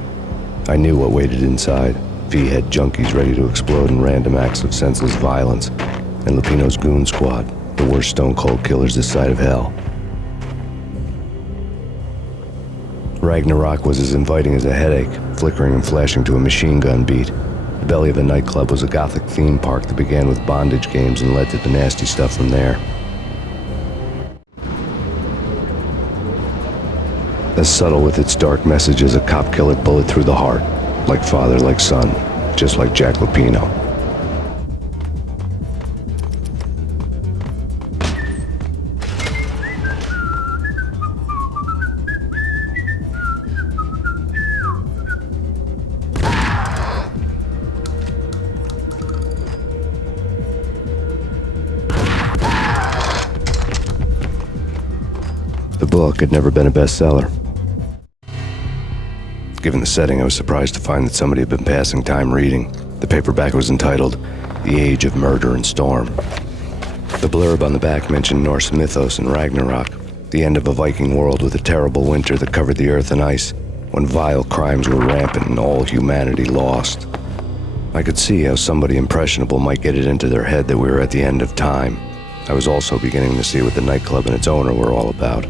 I knew what waited inside. V-head junkies ready to explode in random acts of senseless violence, and Lupino's goon squad, the worst stone-cold killers this side of hell. Ragna Rock was as inviting as a headache, flickering and flashing to a machine gun beat. The belly of a nightclub was a gothic theme park that began with bondage games and led to the nasty stuff from there. As subtle with its dark message as a cop-killer bullet through the heart. Like father, like son, just like Jack Lupino. The book had never been a bestseller. Given the setting, I was surprised to find that somebody had been passing time reading. The paperback was entitled, The Age of Murder and Storm. The blurb on the back mentioned Norse mythos and Ragnarok, the end of a Viking world with a terrible winter that covered the earth in ice, when vile crimes were rampant and all humanity lost. I could see how somebody impressionable might get it into their head that we were at the end of time. I was also beginning to see what the nightclub and its owner were all about.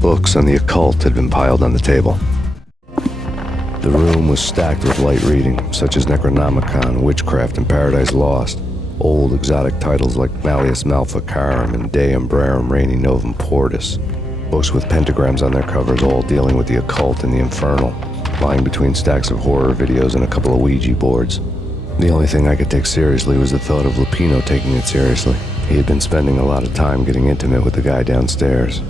Books on the occult had been piled on the table. The room was stacked with light reading, such as Necronomicon, Witchcraft, and Paradise Lost. Old exotic titles like Malleus Maleficarum and De Umbrarum Reini Novum Portis. Books with pentagrams on their covers, all dealing with the occult and the infernal, lying between stacks of horror videos and a couple of Ouija boards. The only thing I could take seriously was the thought of Lupino taking it seriously. He had been spending a lot of time getting intimate with the guy downstairs.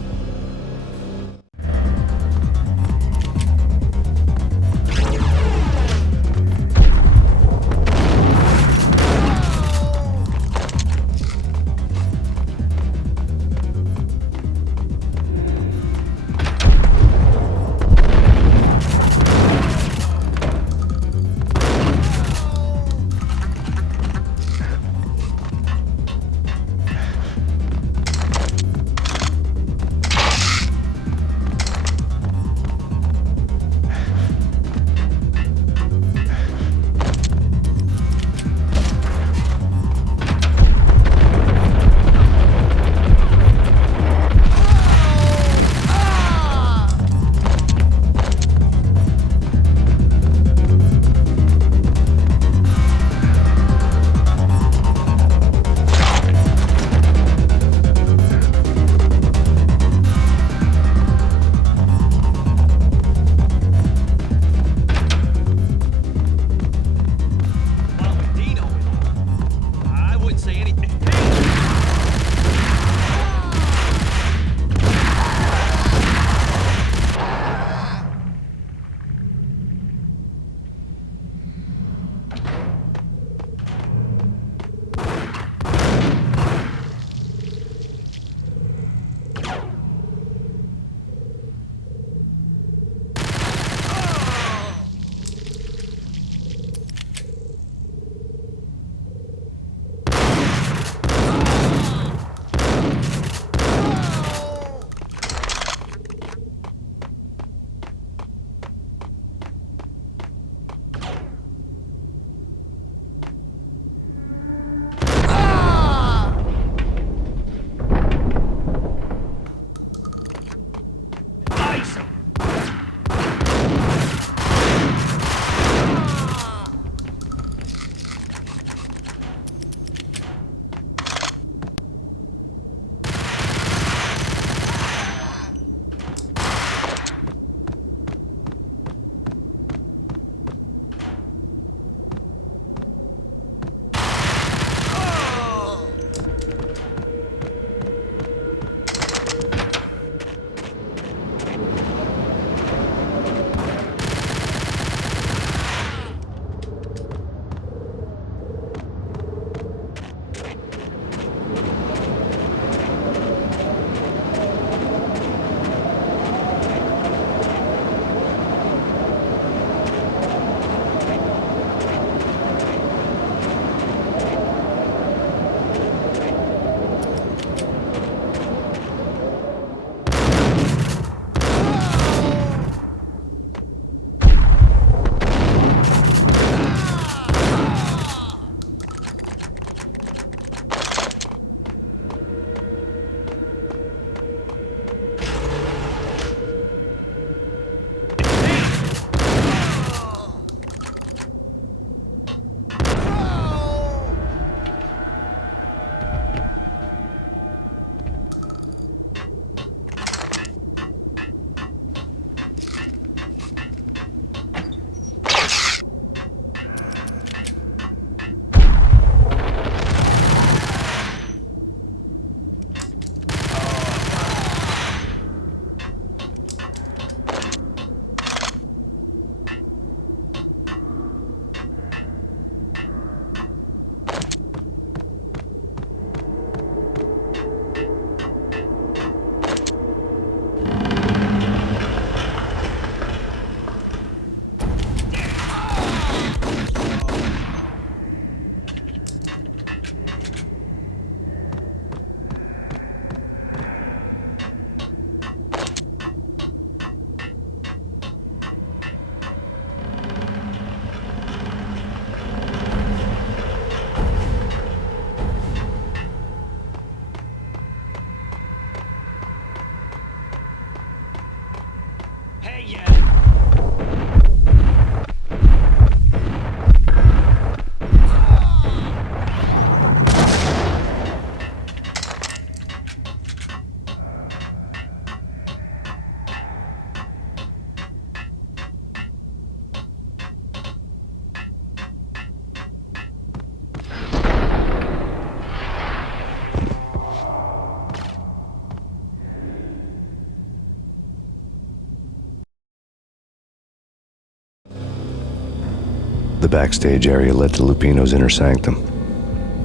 The backstage area led to Lupino's inner sanctum.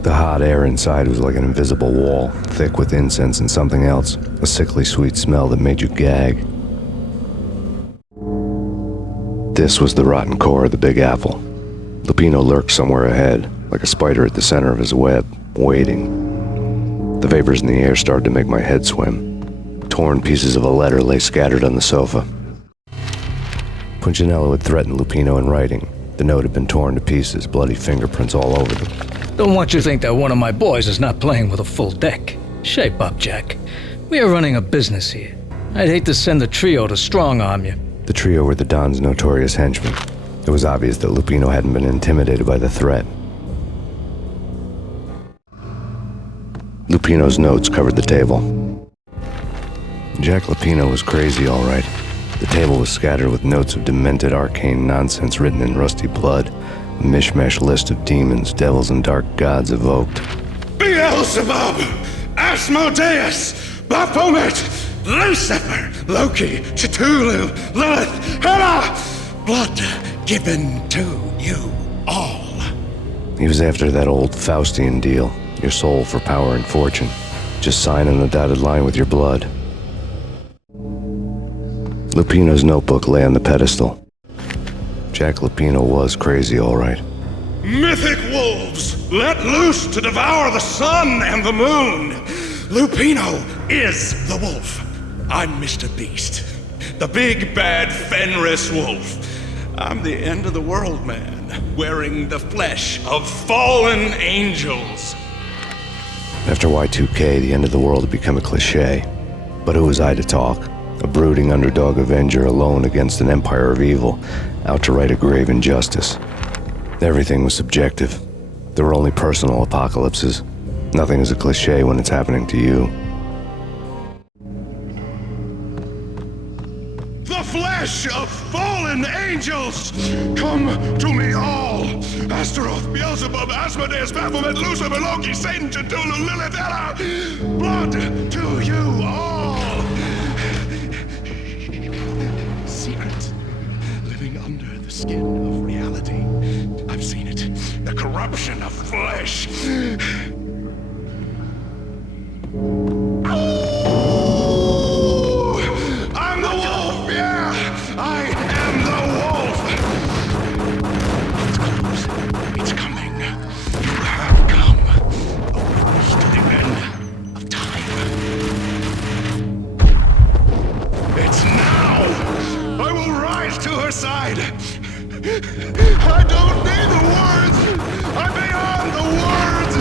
The hot air inside was like an invisible wall, thick with incense and something else, a sickly sweet smell that made you gag. This was the rotten core of the Big Apple. Lupino lurked somewhere ahead, like a spider at the center of his web, waiting. The vapors in the air started to make my head swim. Torn pieces of a letter lay scattered on the sofa. Punchinello had threatened Lupino in writing. The note had been torn to pieces, bloody fingerprints all over them. Don't want you to think that one of my boys is not playing with a full deck. Shape up, Jack. We are running a business here. I'd hate to send the trio to strong-arm you. The trio were the Don's notorious henchmen. It was obvious that Lupino hadn't been intimidated by the threat. Lupino's notes covered the table. Jack Lupino was crazy, all right. The table was scattered with notes of demented arcane nonsense written in rusty blood, a mishmash list of demons, devils, and dark gods evoked. Beelzebub, Asmodeus, Baphomet, Lucifer, Loki, Cthulhu, Lilith, Hela, blood given to you all. He was after that old Faustian deal, your soul for power and fortune. Just sign on the dotted line with your blood. Lupino's notebook lay on the pedestal. Jack Lupino was crazy, all right. Mythic wolves, let loose to devour the sun and the moon. Lupino is the wolf. I'm Mr. Beast, the big bad Fenris wolf. I'm the end of the world man, wearing the flesh of fallen angels. After Y2K, the end of the world had become a cliché. But who was I to talk? A brooding underdog avenger alone against an empire of evil, out to right a grave injustice. Everything was subjective. There were only personal apocalypses. Nothing is a cliché when it's happening to you. The flesh of fallen angels! Come to me all! Astaroth, Beelzebub, Asmodeus, Baphomet, Lucifer, Loki, Satan, Cthulhu, Lilith, Hela! Blood to you all! Secret, living under the skin of reality. I've seen it. The corruption of flesh. I'm the wolf, yeah! I am the wolf! It's close. It's coming. You have come. Approach to the end of time. It's now! I will rise to her side! I don't need the words! I'm beyond the words!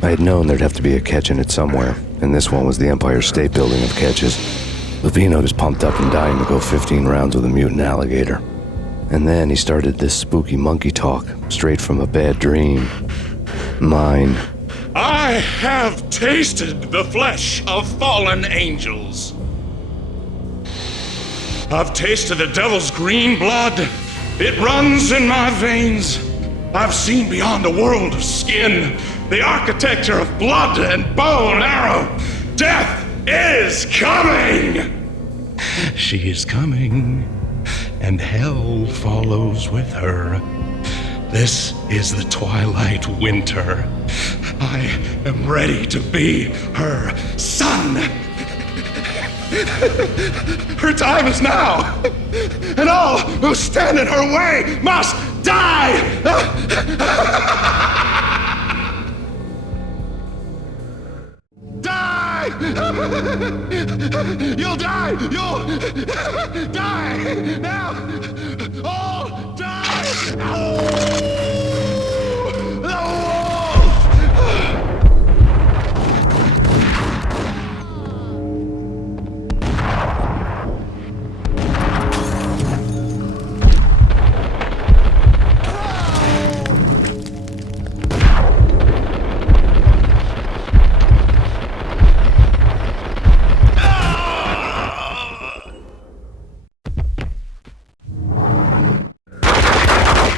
I had known there'd have to be a catch in it somewhere, and this one was the Empire State Building of catches. Lupino was pumped up and dying to go 15 rounds with a mutant alligator. And then he started this spooky monkey talk, straight from a bad dream. Mine. I have tasted the flesh of fallen angels. I've tasted the devil's green blood. It runs in my veins. I've seen beyond a world of skin, the architecture of blood and bow and arrow. Death is coming! She is coming, and hell follows with her. This is the twilight winter. I am ready to be her son. Her time is now, and all who stand in her way must die! Die! You'll die! You'll die! Now! All die! The wolf!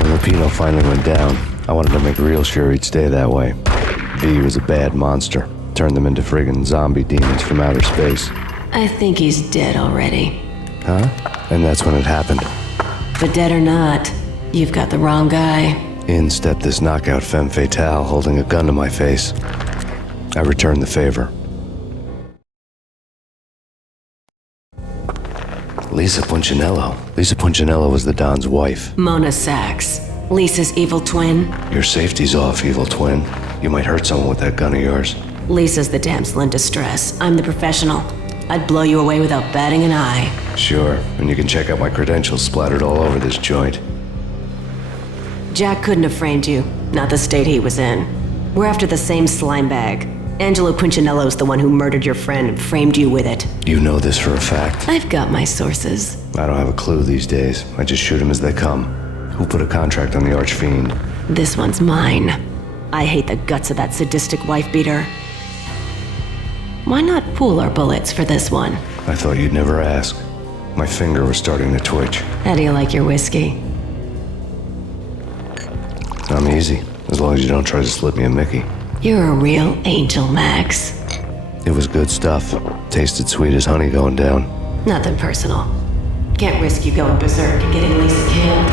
Lupino finally went down. I wanted to make real sure he'd stay that way. V was a bad monster. Turned them into friggin' zombie demons from outer space. I think he's dead already. Huh? And that's when it happened. But dead or not, you've got the wrong guy. In stepped this knockout femme fatale holding a gun to my face. I returned the favor. Lisa Punchinello. Lisa Punchinello was the Don's wife. Mona Sachs. Lisa's evil twin. Your safety's off, evil twin. You might hurt someone with that gun of yours. Lisa's the damsel in distress. I'm the professional. I'd blow you away without batting an eye. Sure, and you can check out my credentials splattered all over this joint. Jack couldn't have framed you. Not the state he was in. We're after the same slime bag. Angelo Punchinello's the one who murdered your friend and framed you with it. You know this for a fact. I've got my sources. I don't have a clue these days. I just shoot them as they come. Who put a contract on the Archfiend? This one's mine. I hate the guts of that sadistic wife-beater. Why not pool our bullets for this one? I thought you'd never ask. My finger was starting to twitch. How do you like your whiskey? I'm easy, as long as you don't try to slip me a Mickey. You're a real angel, Max. It was good stuff. Tasted sweet as honey going down. Nothing personal. Can't risk you going berserk and getting Lisa killed.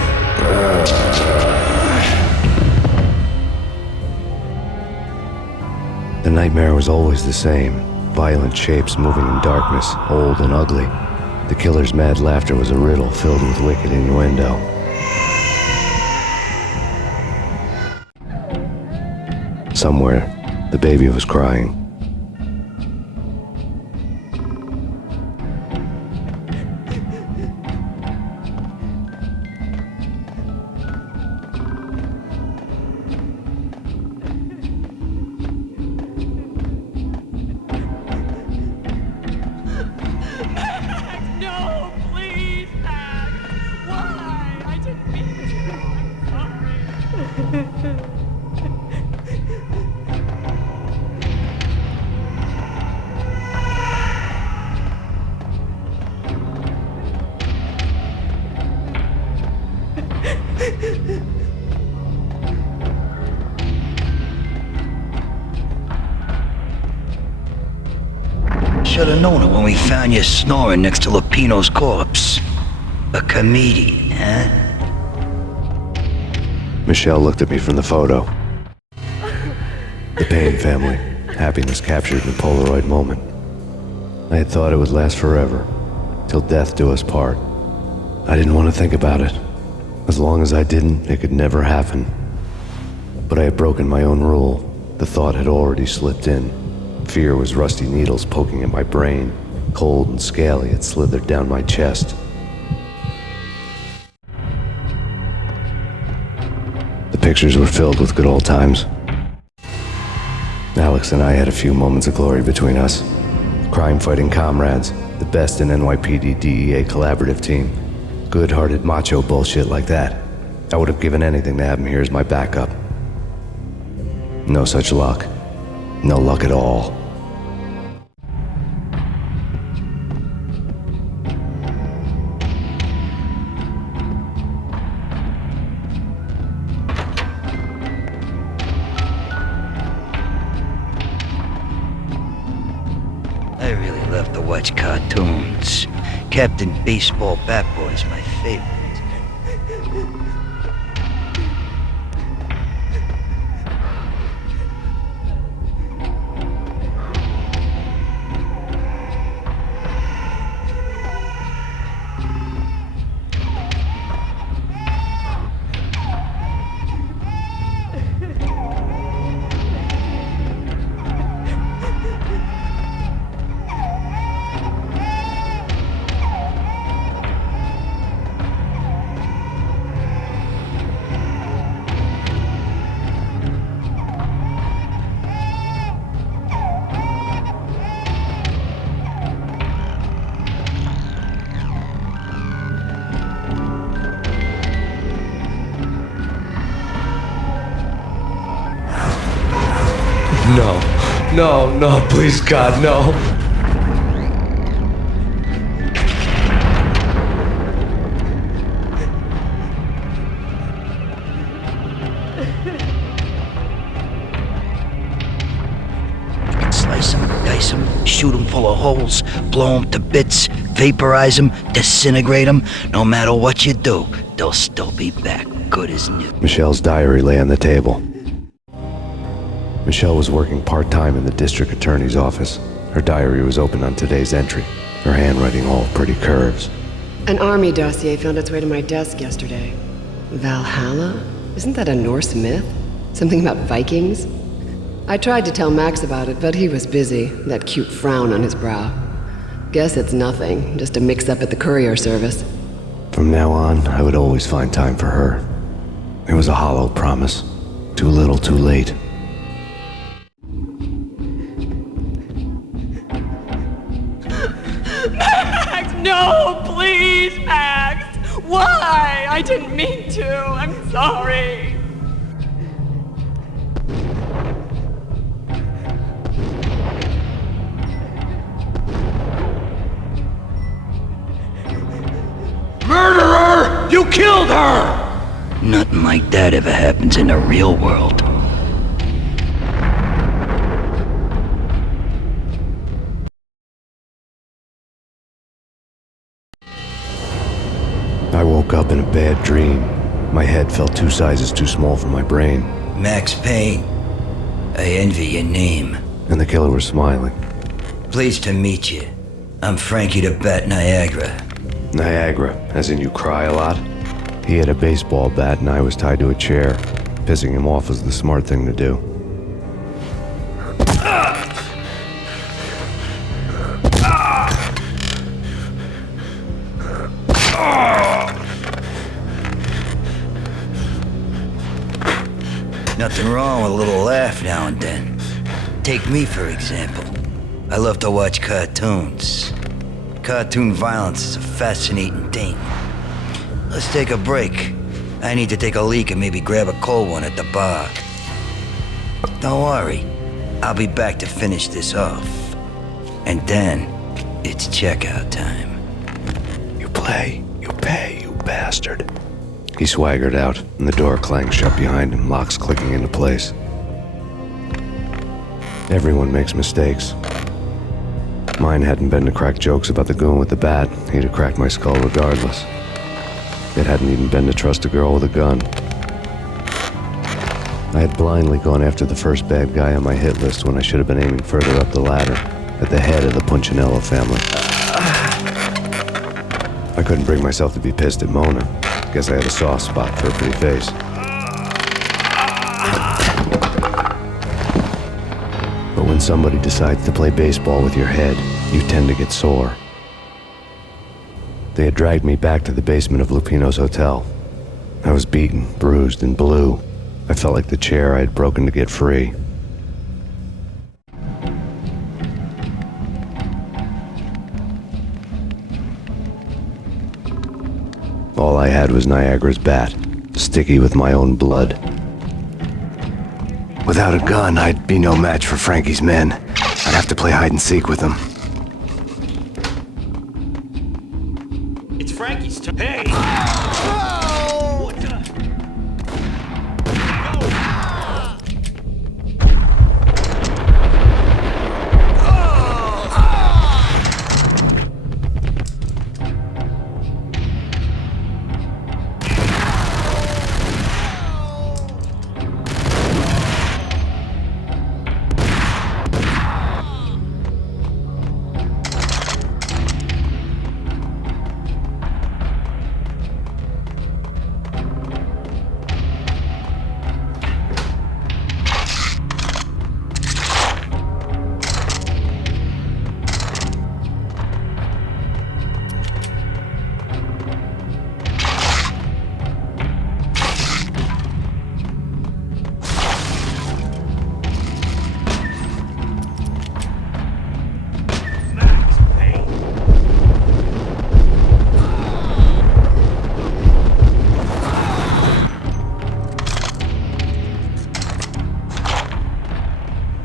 The nightmare was always the same. Violent shapes moving in darkness, old and ugly. The killer's mad laughter was a riddle filled with wicked innuendo. Somewhere, the baby was crying. No, please, Max. Why? I didn't mean to. I'm sorry. Should have known it when we found you snoring next to Lupino's corpse. A comedian, huh? Michelle looked at me from the photo. The Payne family. Happiness captured in a Polaroid moment. I had thought it would last forever, till death do us part. I didn't want to think about it. As long as I didn't, it could never happen. But I had broken my own rule. The thought had already slipped in. Fear was rusty needles poking at my brain. Cold and scaly, it slithered down my chest. The pictures were filled with good old times. Alex and I had a few moments of glory between us. Crime-fighting comrades, the best in NYPD DEA collaborative team. Good-hearted macho bullshit like that. I would have given anything to have him here as my backup. No such luck. No luck at all. I really love to watch cartoons. Captain Baseball Bat Boy's my favorite. No. No, no, please, God, no. Slice him, dice him, shoot him full of holes, blow him to bits, vaporize him, disintegrate him. No matter what you do, they'll still be back, good as new. Michelle's diary lay on the table. Michelle was working part-time in the district attorney's office. Her diary was open on today's entry, her handwriting all pretty curves. An army dossier found its way to my desk yesterday. Valhalla? Isn't that a Norse myth? Something about Vikings? I tried to tell Max about it, but he was busy, that cute frown on his brow. Guess it's nothing, just a mix-up at the courier service. From now on, I would always find time for her. It was a hollow promise. Too little, too late. Max, no, please, Max! Why? I didn't mean to. I'm sorry. Murderer! You killed her! Nothing like that ever happens in the real world. I woke up in a bad dream. My head felt 2 sizes too small for my brain. Max Payne. I envy your name. And the killer was smiling. Pleased to meet you. I'm Frankie the Bat Niagara. Niagara, as in you cry a lot? He had a baseball bat and I was tied to a chair. Pissing him off was the smart thing to do. Nothing wrong with a little laugh now and then. Take me, for example. I love to watch cartoons. Cartoon violence is a fascinating thing. Let's take a break. I need to take a leak and maybe grab a cold one at the bar. Don't worry. I'll be back to finish this off. And then, it's checkout time. You play, you pay, you bastard. He swaggered out, and the door clanged shut behind him, locks clicking into place. Everyone makes mistakes. Mine hadn't been to crack jokes about the goon with the bat. He'd have cracked my skull regardless. It hadn't even been to trust a girl with a gun. I had blindly gone after the first bad guy on my hit list when I should have been aiming further up the ladder, at the head of the Punchinello family. I couldn't bring myself to be pissed at Mona. Guess I had a soft spot for her pretty face. But when somebody decides to play baseball with your head, you tend to get sore. They had dragged me back to the basement of Lupino's hotel. I was beaten, bruised, and blue. I felt like the chair I had broken to get free. All I had was Niagara's bat, sticky with my own blood. Without a gun, I'd be no match for Frankie's men. I'd have to play hide and seek with them. It's Frankie's turn. Hey! What the?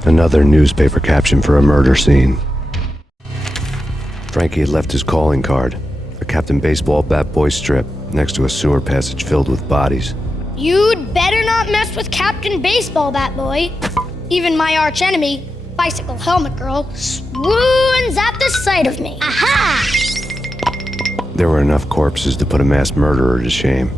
Another newspaper caption for a murder scene. Frankie had left his calling card, a Captain Baseball Bat Boy strip, next to a sewer passage filled with bodies. You'd better not mess with Captain Baseball Bat Boy. Even my archenemy, Bicycle Helmet Girl, swoons at the sight of me. Aha! There were enough corpses to put a mass murderer to shame.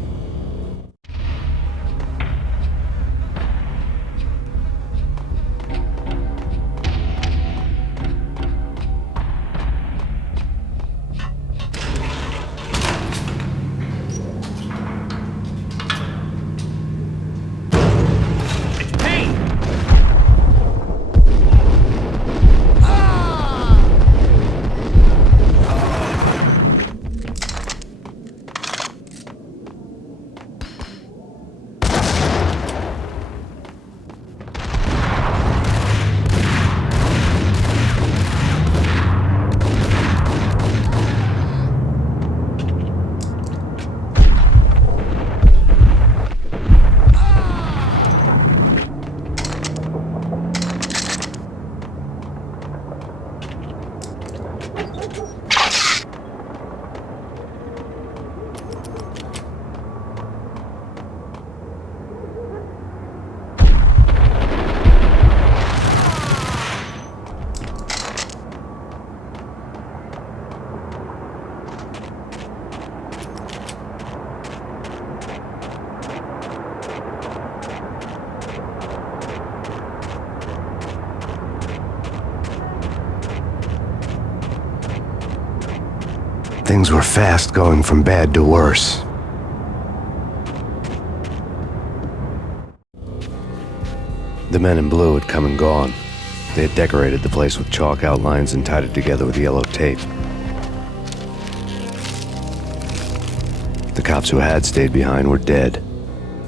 Things were fast going from bad to worse. The men in blue had come and gone. They had decorated the place with chalk outlines and tied it together with yellow tape. The cops who had stayed behind were dead.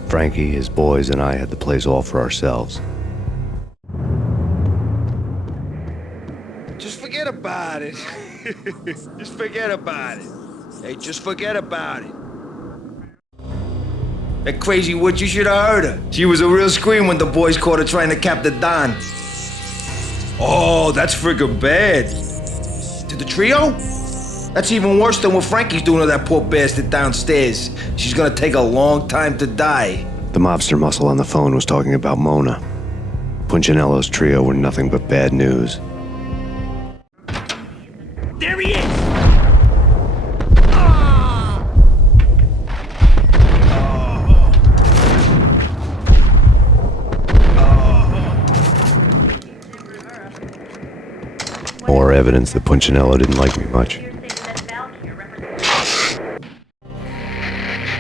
Frankie, his boys, and I had the place all for ourselves. Just forget about it. Just forget about it. Hey, just forget about it. That crazy witch, you should have heard her. She was a real scream when the boys caught her trying to cap the Don. Oh, that's friggin' bad. To the trio? That's even worse than what Frankie's doing to that poor bastard downstairs. She's gonna take a long time to die. The mobster muscle on the phone was talking about Mona. Punchinello's trio were nothing but bad news. There he is! More evidence that Punchinello didn't like me much.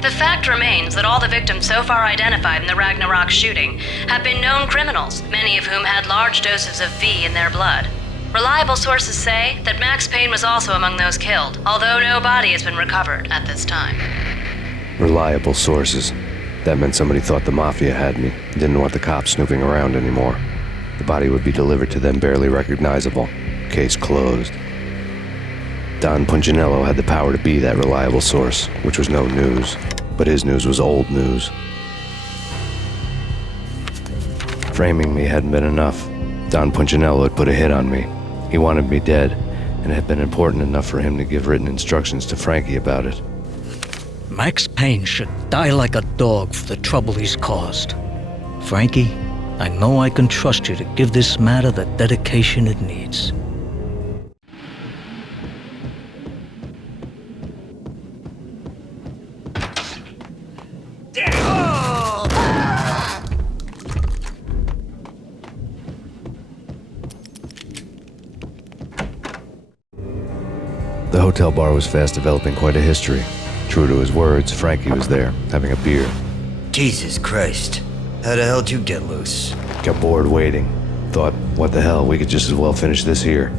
The fact remains that all the victims so far identified in the Ragna Rock shooting have been known criminals, many of whom had large doses of V in their blood. Reliable sources say that Max Payne was also among those killed, although no body has been recovered at this time. Reliable sources. That meant somebody thought the Mafia had me, didn't want the cops snooping around anymore. The body would be delivered to them barely recognizable. Case closed. Don Punchinello had the power to be that reliable source, which was no news. But his news was old news. Framing me hadn't been enough. Don Punchinello had put a hit on me. He wanted me dead, and it had been important enough for him to give written instructions to Frankie about it. Max Payne should die like a dog for the trouble he's caused. Frankie, I know I can trust you to give this matter the dedication it needs. The hotel bar was fast developing quite a history. True to his words, Frankie was there, having a beer. Jesus Christ. How the hell did you get loose? Got bored waiting. Thought, what the hell, we could just as well finish this here.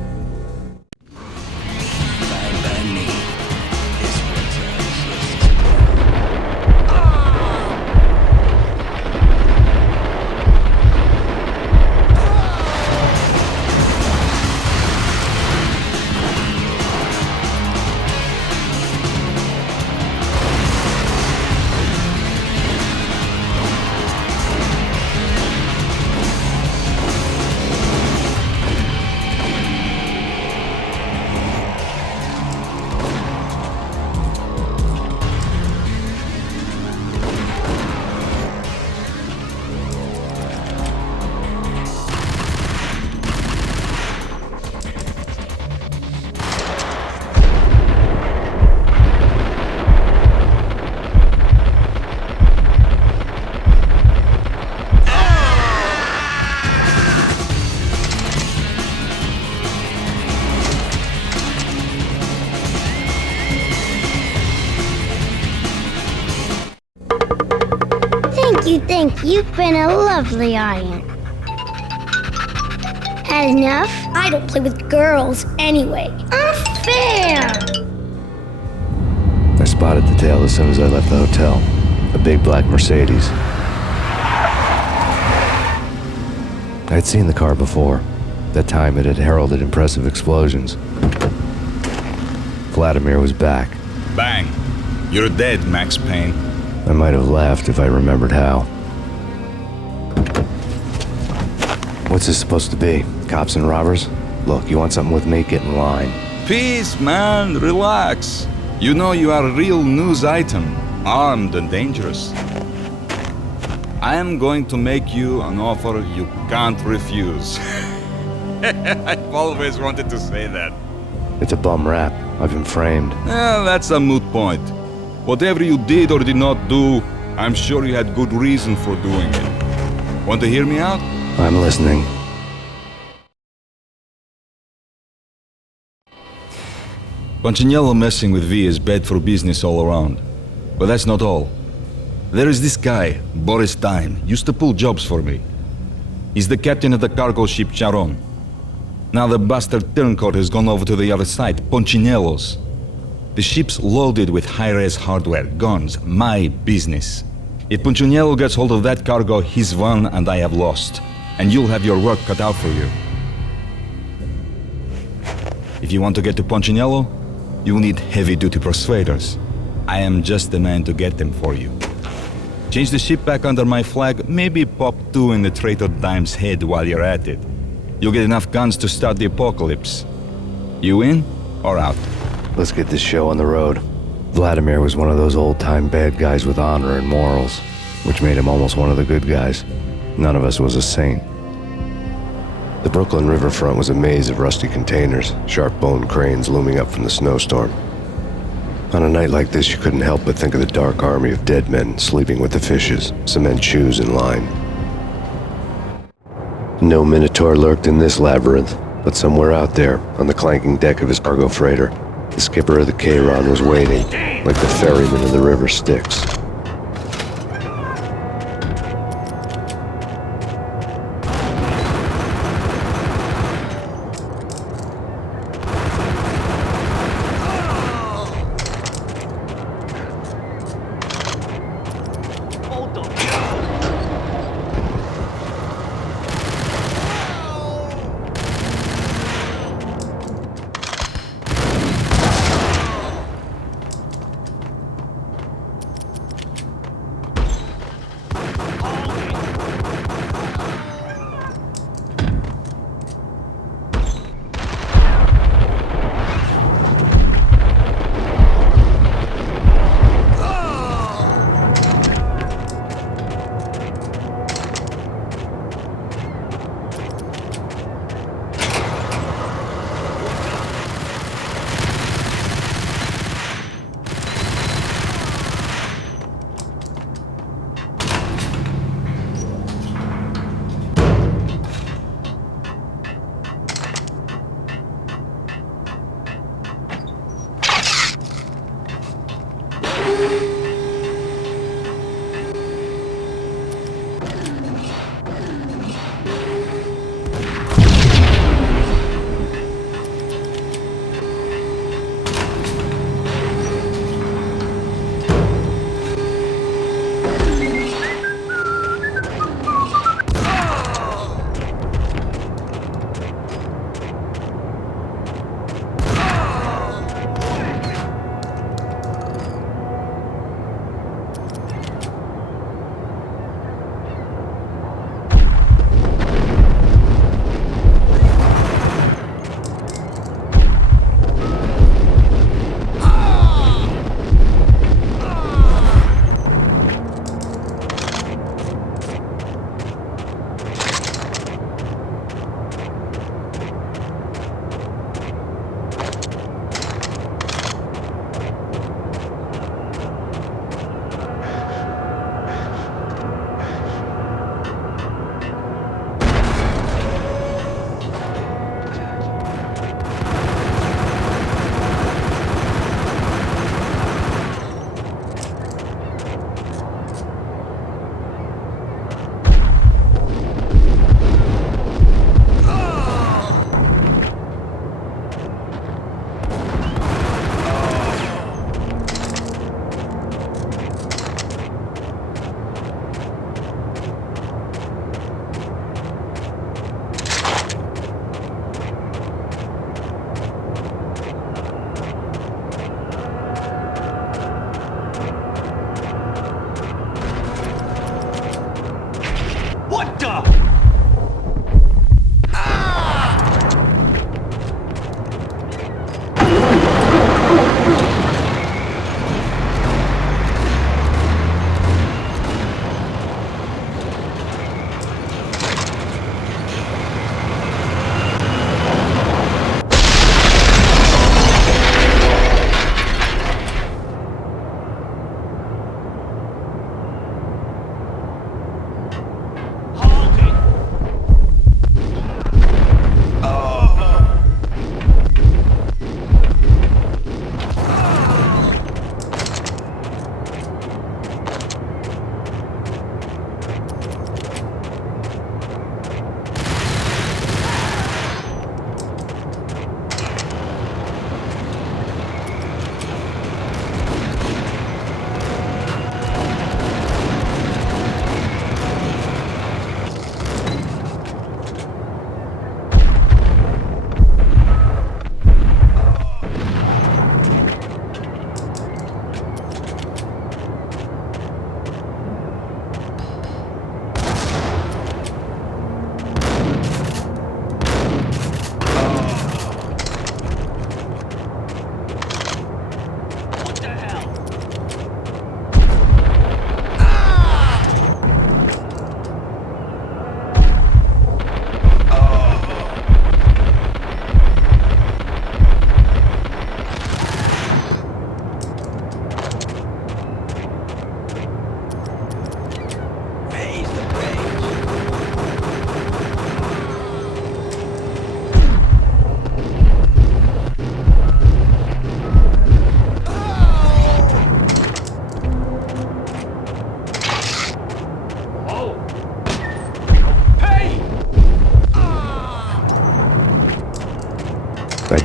You think you've been a lovely iron. Had enough? I don't play with girls anyway. Unfair! I spotted the tail as soon as I left the hotel. A big black Mercedes. I had seen the car before. That time it had heralded impressive explosions. Vladimir was back. Bang! You're dead, Max Payne. I might have laughed if I remembered how. What's this supposed to be? Cops and robbers? Look, you want something with me? Get in line. Peace, man. Relax. You know you are a real news item. Armed and dangerous. I am going to make you an offer you can't refuse. I've always wanted to say that. It's a bum rap. I've been framed. That's a moot point. Whatever you did or did not do, I'm sure you had good reason for doing it. Want to hear me out? I'm listening. Punchinello messing with V is bad for business all around. But that's not all. There is this guy, Boris Stein, used to pull jobs for me. He's the captain of the cargo ship Charon. Now the bastard turncoat has gone over to the other side, Punchinello's. The ship's loaded with high-res hardware, guns, my business. If Punchinello gets hold of that cargo, he's won and I have lost. And you'll have your work cut out for you. If you want to get to Punchinello, you'll need heavy-duty persuaders. I am just the man to get them for you. Change the ship back under my flag, maybe pop 2 in the traitor Dime's head while you're at it. You'll get enough guns to start the apocalypse. You in or out? Let's get this show on the road. Vladimir was one of those old-time bad guys with honor and morals, which made him almost one of the good guys. None of us was a saint. The Brooklyn riverfront was a maze of rusty containers, sharp-boned cranes looming up from the snowstorm. On a night like this, you couldn't help but think of the dark army of dead men sleeping with the fishes, cement shoes in line. No Minotaur lurked in this labyrinth, but somewhere out there, on the clanking deck of his cargo freighter, the skipper of the Chiron was waiting, like the ferryman of the river Styx.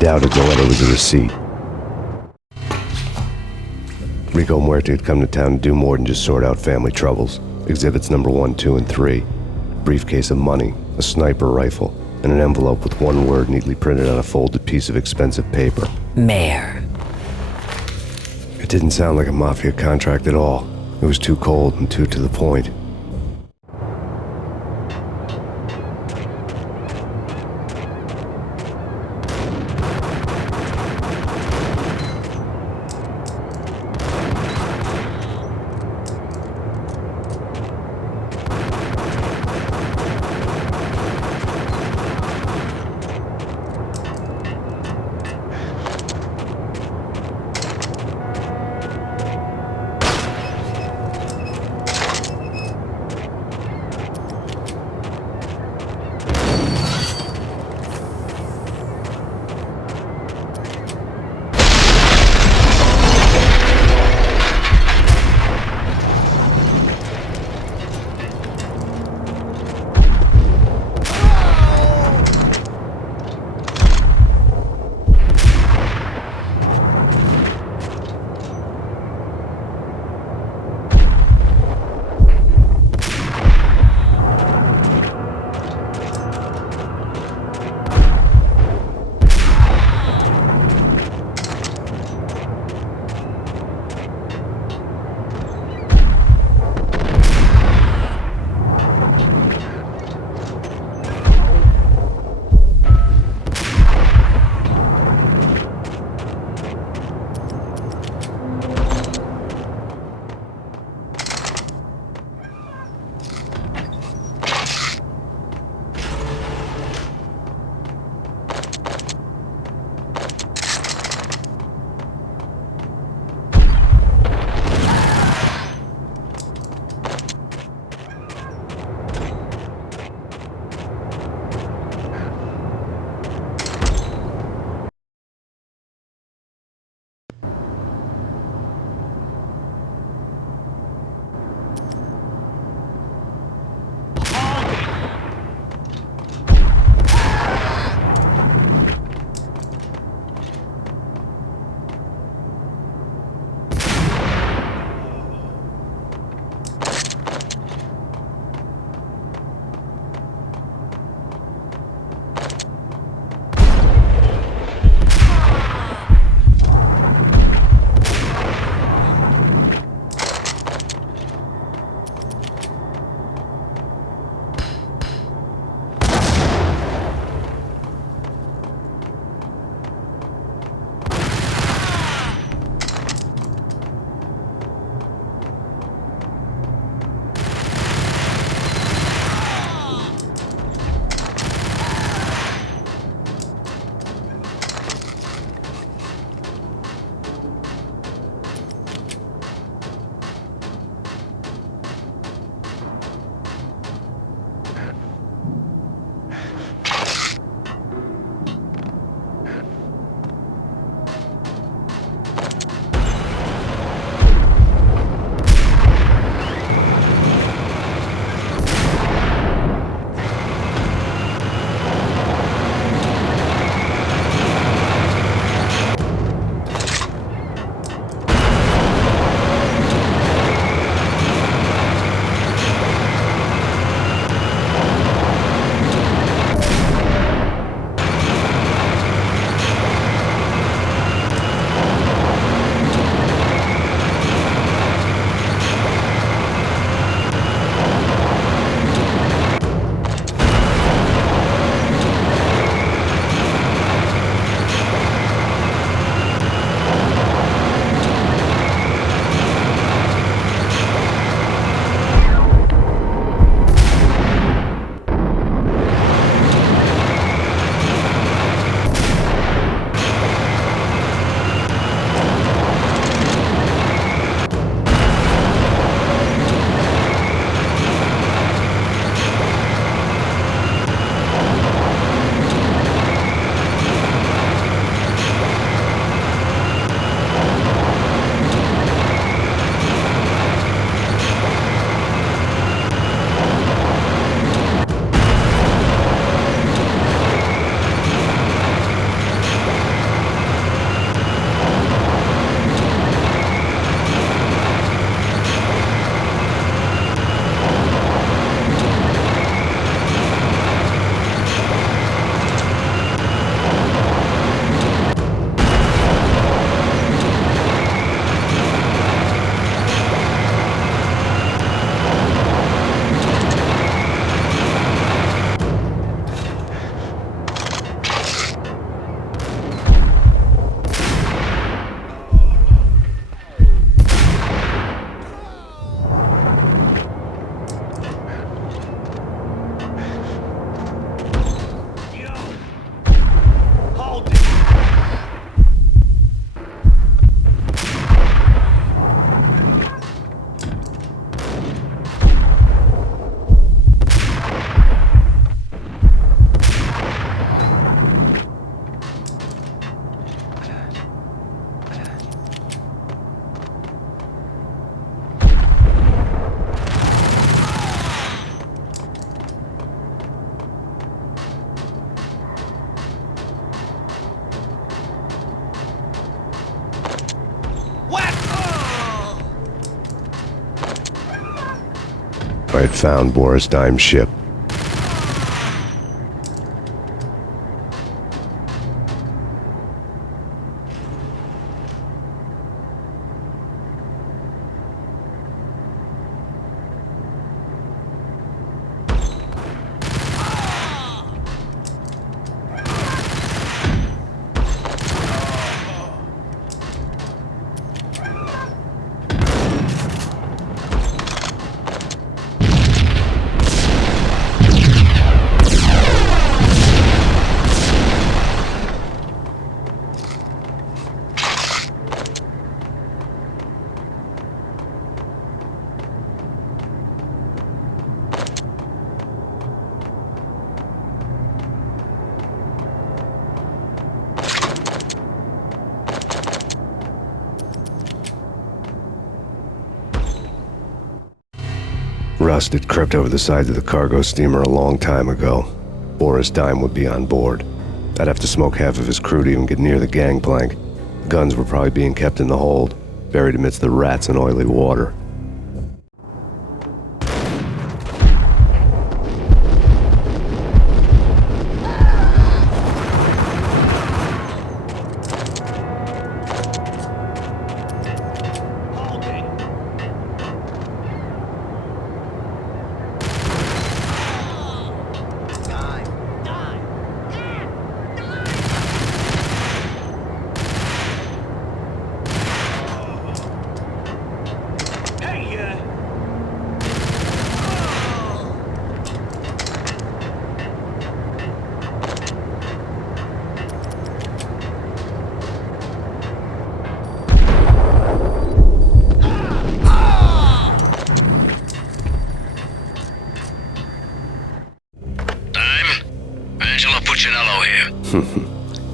doubted the letter was a receipt. Rico Muerte had come to town to do more than just sort out family troubles. Exhibits number 1, 2, and 3. A briefcase of money, a sniper rifle, and an envelope with one word neatly printed on a folded piece of expensive paper. Mayor. It didn't sound like a mafia contract at all. It was too cold and too to the point. I had found Boris Dime's ship. Rust had crept over the sides of the cargo steamer a long time ago. Boris Dime would be on board. I'd have to smoke half of his crew to even get near the gangplank. The guns were probably being kept in the hold, buried amidst the rats and oily water.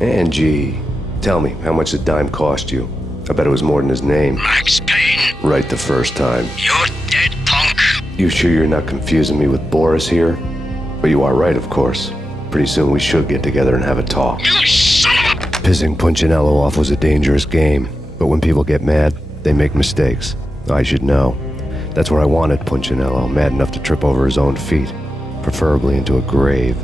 Angie, tell me, how much did Dime cost you? I bet it was more than his name. Max Payne. Right the first time. You're dead, punk. You sure you're not confusing me with Boris here? But you are right, of course. Pretty soon we should get together and have a talk. You son of a... Pissing Punchinello off was a dangerous game, but when people get mad, they make mistakes. I should know. That's where I wanted Punchinello, mad enough to trip over his own feet, preferably into a grave.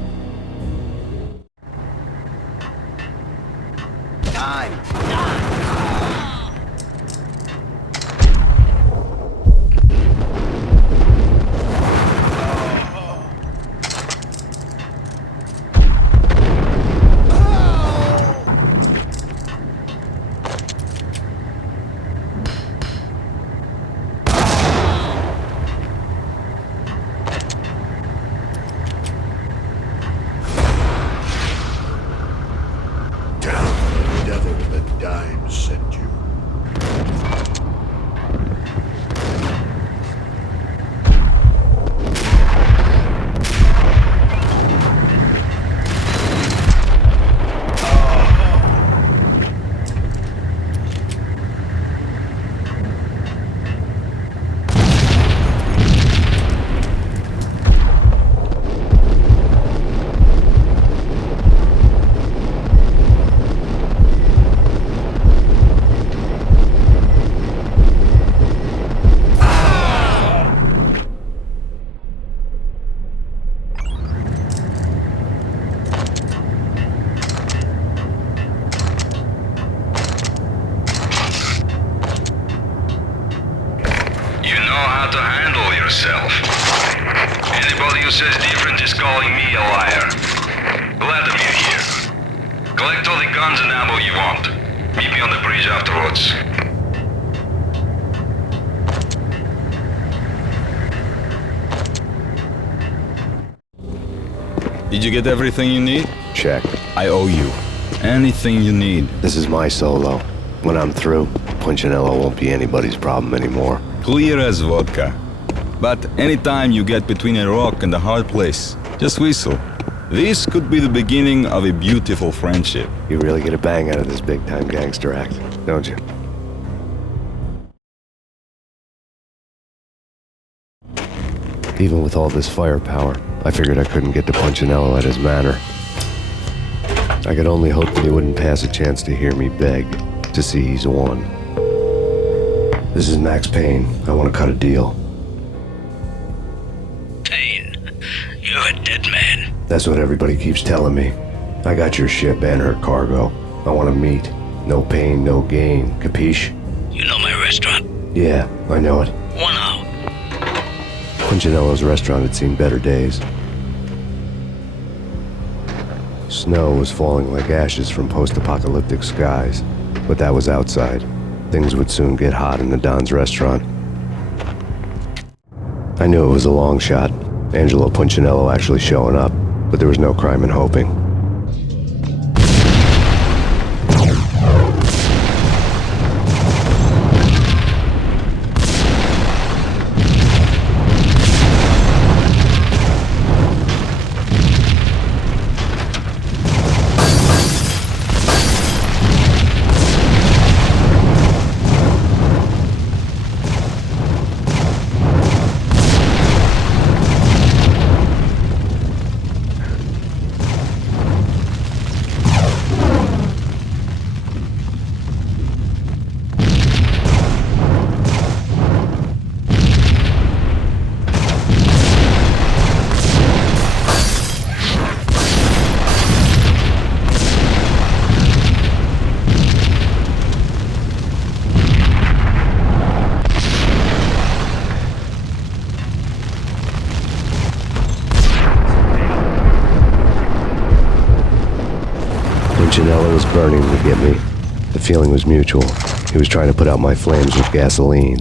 Anybody who says different is calling me a liar. Glad I'm here. Collect all the guns and ammo you want. Meet me on the bridge afterwards. Did you get everything you need? Check. I owe you. Anything you need. This is my solo. When I'm through, Punchinello won't be anybody's problem anymore. Clear as vodka. But anytime you get between a rock and a hard place, just whistle. This could be the beginning of a beautiful friendship. You really get a bang out of this big-time gangster act, don't you? Even with all this firepower, I figured I couldn't get to Punchinello at his manor. I could only hope that he wouldn't pass a chance to hear me beg to see he's won. This is Max Payne. I want to cut a deal. That's what everybody keeps telling me. I got your ship and her cargo. I want to meet. No pain, no gain. Capiche? You know my restaurant? Yeah, I know it. 1 hour. Punchinello's restaurant had seen better days. Snow was falling like ashes from post-apocalyptic skies, but that was outside. Things would soon get hot in the Don's restaurant. I knew it was a long shot, Angelo Punchinello actually showing up, but there was no crime in hoping. Punchinello was burning to get me. The feeling was mutual. He was trying to put out my flames with gasoline.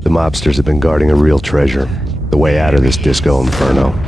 The mobsters have been guarding a real treasure, the way out of this disco inferno.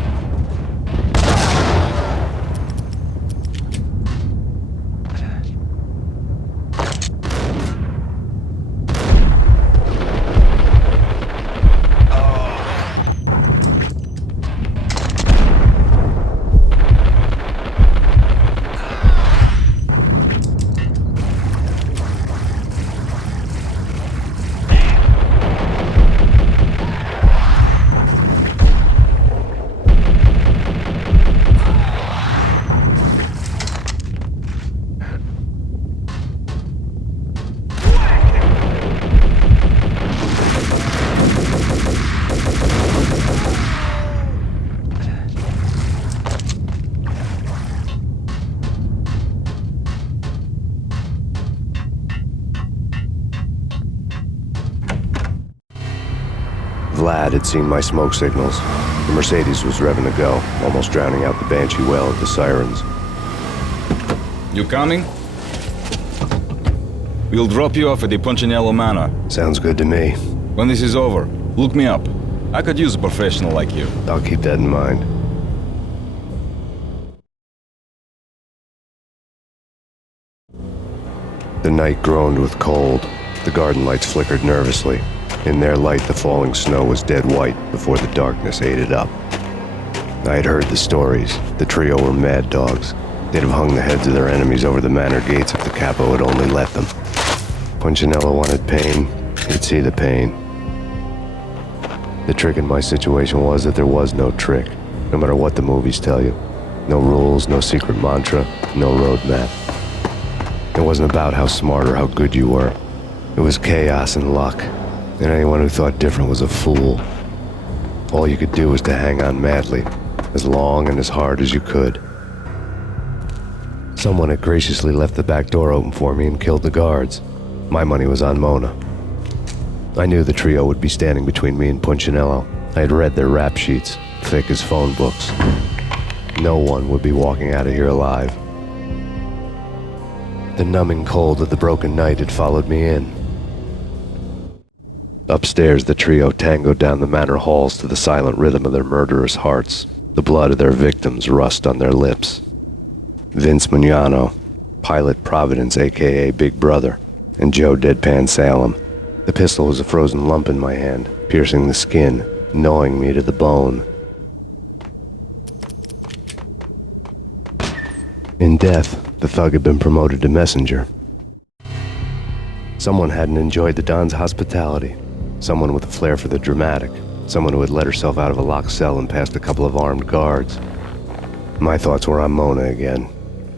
Vlad had seen my smoke signals. The Mercedes was revving to go, almost drowning out the banshee wail of the sirens. You coming? We'll drop you off at the Punchinello Manor. Sounds good to me. When this is over, look me up. I could use a professional like you. I'll keep that in mind. The night groaned with cold. The garden lights flickered nervously. In their light, the falling snow was dead white before the darkness ate it up. I had heard the stories. The trio were mad dogs. They'd have hung the heads of their enemies over the manor gates if the capo had only let them. Punchinello wanted pain. He'd see the pain. The trick in my situation was that there was no trick, no matter what the movies tell you. No rules, no secret mantra, no roadmap. It wasn't about how smart or how good you were. It was chaos and luck. And anyone who thought different was a fool. All you could do was to hang on madly, as long and as hard as you could. Someone had graciously left the back door open for me and killed the guards. My money was on Mona. I knew the trio would be standing between me and Punchinello. I had read their rap sheets, thick as phone books. No one would be walking out of here alive. The numbing cold of the broken night had followed me in. Upstairs, the trio tangoed down the manor halls to the silent rhythm of their murderous hearts. The blood of their victims rust on their lips. Vince Mugnano, Pilot Providence, a.k.a. Big Brother, and Joe Deadpan Salem. The pistol was a frozen lump in my hand, piercing the skin, gnawing me to the bone. In death, the thug had been promoted to messenger. Someone hadn't enjoyed the Don's hospitality. Someone with a flair for the dramatic. Someone who had let herself out of a locked cell and past a couple of armed guards. My thoughts were on Mona again.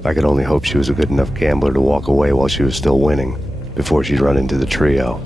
I could only hope she was a good enough gambler to walk away while she was still winning, before she'd run into the trio.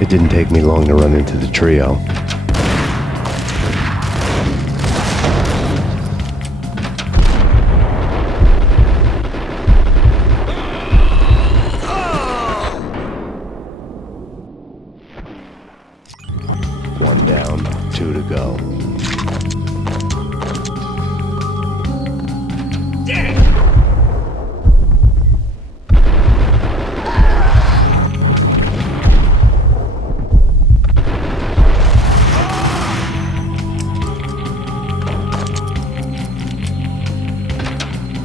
It didn't take me long to run into the trio. One down, 2 to go.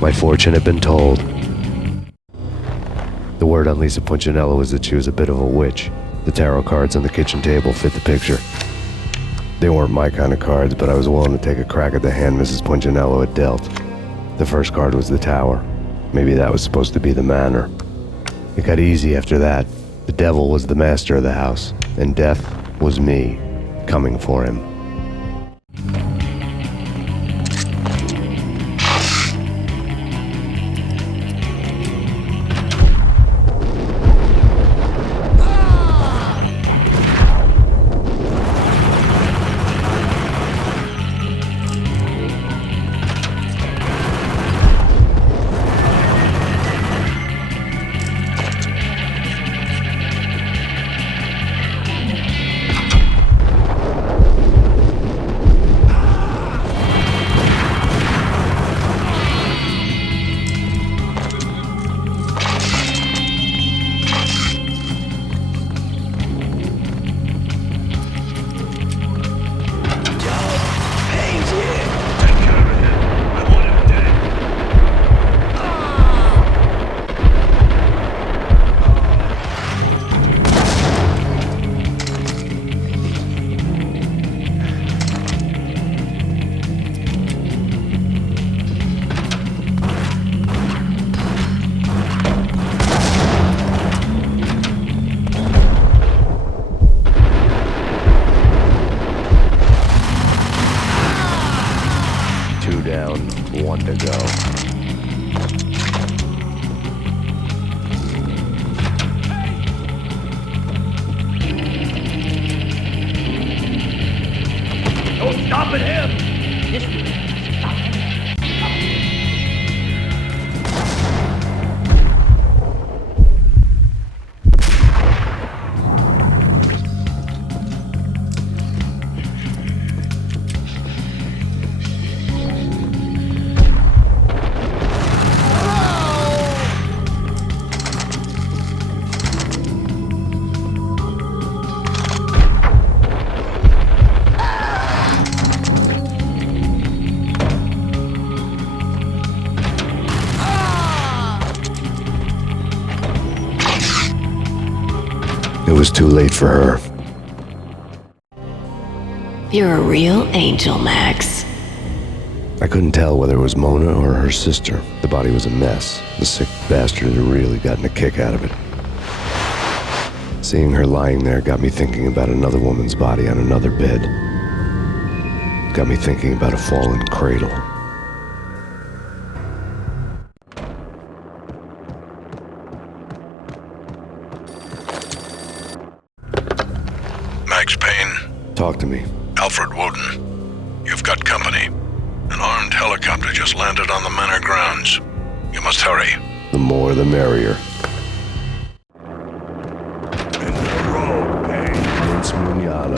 My fortune had been told. The word on Lisa Punchinello was that she was a bit of a witch. The tarot cards on the kitchen table fit the picture. They weren't my kind of cards, but I was willing to take a crack at the hand Mrs. Punchinello had dealt. The first card was the Tower. Maybe that was supposed to be the manor. It got easy after that. The devil was the master of the house, and death was me, coming for him. Down, 1 to go. No stopping him! It was too late for her. You're a real angel, Max. I couldn't tell whether it was Mona or her sister. The body was a mess. The sick bastard had really gotten a kick out of it. Seeing her lying there got me thinking about another woman's body on another bed. Got me thinking about a fallen cradle. Max Payne. Talk to me. Alfred Woden. You've got company. An armed helicopter just landed on the manor grounds. You must hurry. The more the merrier. Vince Mugnano.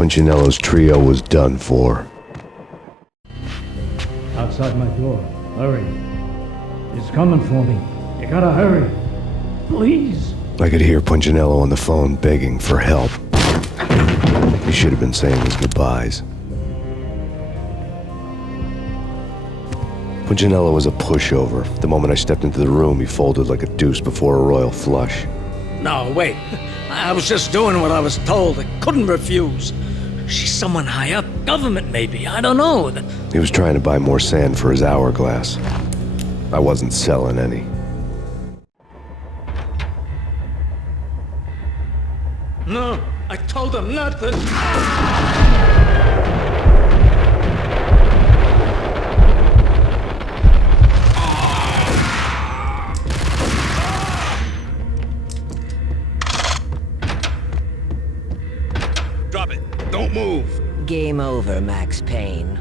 Punchinello's trio was done for. Outside my door. Hurry. He's coming for me. You gotta hurry. Please. I could hear Punchinello on the phone begging for help. He should have been saying his goodbyes. Punchinello was a pushover. The moment I stepped into the room, he folded like a deuce before a royal flush. No, wait. I was just doing what I was told. I couldn't refuse. She's someone high up. Government, maybe. I don't know. He was trying to buy more sand for his hourglass. I wasn't selling any. No, I told him not to. Drop it. Don't move. Game over, Max Payne.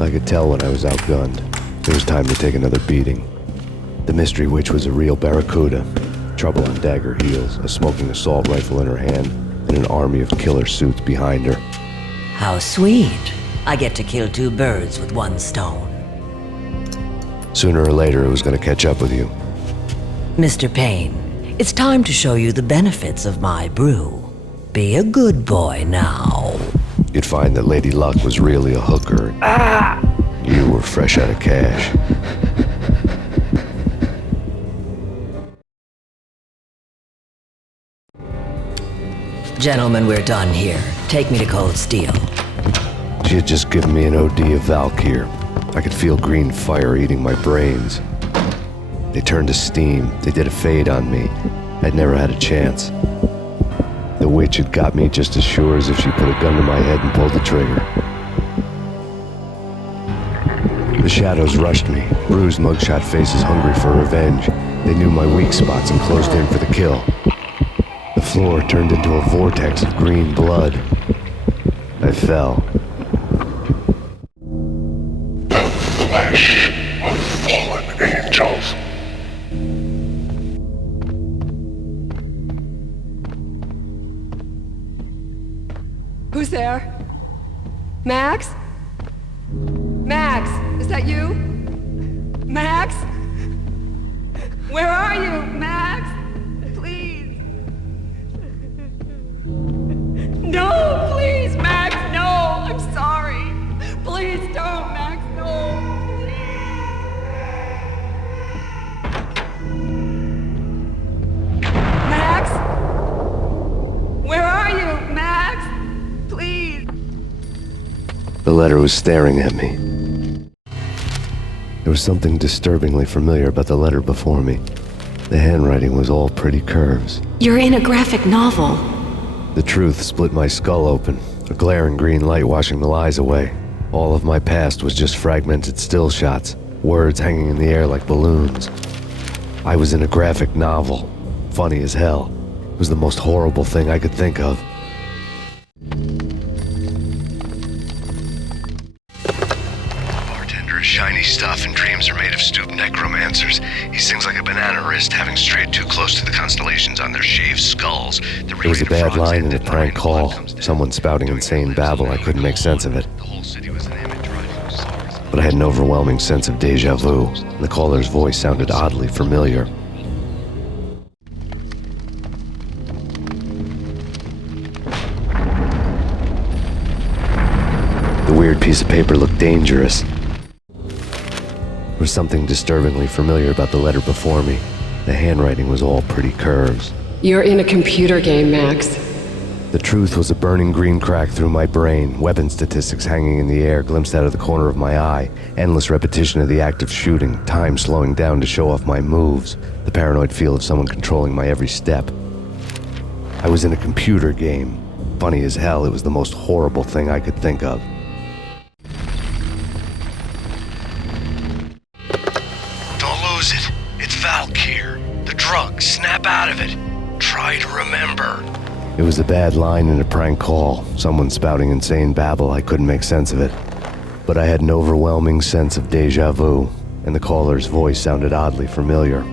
I could tell when I was outgunned. It was time to take another beating. The mystery witch was a real barracuda. Trouble on dagger heels, a smoking assault rifle in her hand, and an army of killer suits behind her. How sweet. I get to kill two birds with one stone. Sooner or later, it was going to catch up with you. Mr. Payne, it's time to show you the benefits of my brew. Be a good boy now. You'd find that Lady Luck was really a hooker. You were fresh out of cash. Gentlemen, we're done here. Take me to Cold Steel. She had just given me an OD of Valkyr. I could feel green fire eating my brains. They turned to steam. They did a fade on me. I'd never had a chance. The witch had got me just as sure as if she put a gun to my head and pulled the trigger. The shadows rushed me, bruised mugshot faces hungry for revenge. They knew my weak spots and closed in for the kill. The floor turned into a vortex of green blood. I fell. The flesh of fallen angels. Who's there? Max? Max, is that you? Max? Where are you, Max? Please. No, please, Max, no. I'm sorry. Please don't, Max, no. Max? Where are you, Max? Please. The letter was staring at me. There was something disturbingly familiar about the letter before me. The handwriting was all pretty curves. You're in a graphic novel. The truth split my skull open, a glaring green light washing the lies away. All of my past was just fragmented still shots, words hanging in the air like balloons. I was in a graphic novel. Funny as hell. It was the most horrible thing I could think of. Bartender is shiny stuff and dreams are made of stooped necromancers. He sings like a banana wrist, having strayed too close to the constellations on their shaved skulls. It was a bad line in a prank call. Someone spouting insane babble. I couldn't make sense of it. But I had an overwhelming sense of deja vu. The caller's voice sounded oddly familiar. The weird piece of paper looked dangerous. There was something disturbingly familiar about the letter before me. The handwriting was all pretty curves. You're in a computer game, Max. The truth was a burning green crack through my brain, weapon statistics hanging in the air, glimpsed out of the corner of my eye, endless repetition of the act of shooting, time slowing down to show off my moves, the paranoid feel of someone controlling my every step. I was in a computer game. Funny as hell, it was the most horrible thing I could think of. Don't lose it. It's Valkyr. The drug. Snap out of it. Try to remember. It was a bad line in a prank call, someone spouting insane babble. I couldn't make sense of it. But I had an overwhelming sense of deja vu, and the caller's voice sounded oddly familiar.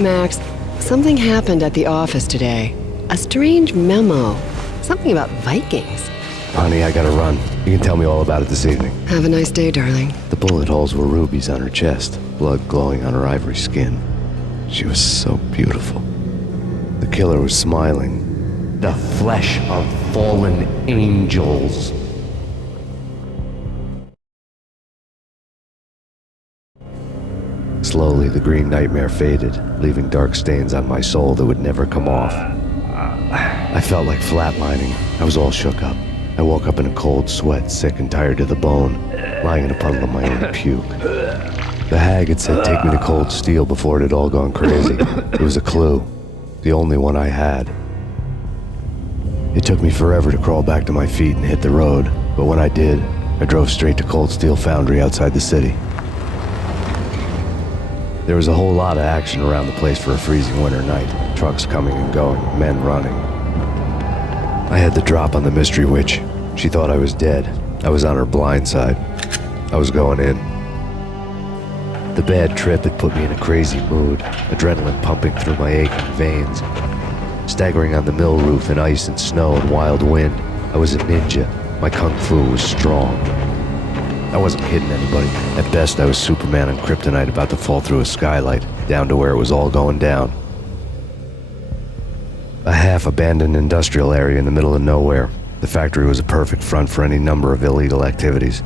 Max, something happened at the office today. A strange memo. Something about Vikings. Honey, I gotta run. You can tell me all about it this evening. Have a nice day, darling. The bullet holes were rubies on her chest, blood glowing on her ivory skin. She was so beautiful. The killer was smiling. The flesh of fallen angels. Slowly, the green nightmare faded, leaving dark stains on my soul that would never come off. I felt like flatlining. I was all shook up. I woke up in a cold sweat, sick and tired to the bone, lying in a puddle of my own puke. The hag had said take me to Cold Steel before it had all gone crazy. It was a clue, the only one I had. It took me forever to crawl back to my feet and hit the road, but when I did, I drove straight to Cold Steel Foundry outside the city. There was a whole lot of action around the place for a freezing winter night. Trucks coming and going, men running. I had the drop on the mystery witch. She thought I was dead. I was on her blind side. I was going in. The bad trip had put me in a crazy mood, adrenaline pumping through my aching veins. Staggering on the mill roof in ice and snow and wild wind, I was a ninja. My kung fu was strong. I wasn't kidding anybody. At best, I was Superman on kryptonite about to fall through a skylight, down to where it was all going down. A half-abandoned industrial area in the middle of nowhere. The factory was a perfect front for any number of illegal activities.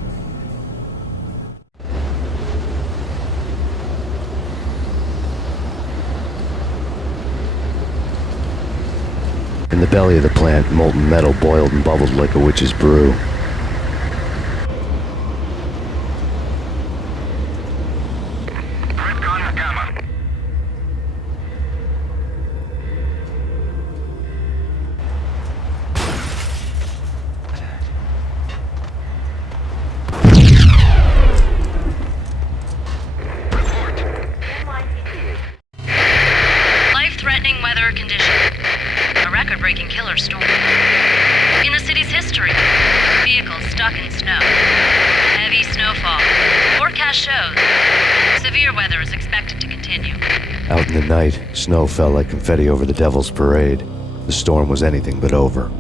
In the belly of the plant, molten metal boiled and bubbled like a witch's brew. Life-threatening weather conditions. A record-breaking killer storm. In the city's history, vehicles stuck in snow. Heavy snowfall. Forecast shows severe weather is expected to continue. Out in the night, snow fell like confetti over the Devil's Parade. The storm was anything but over.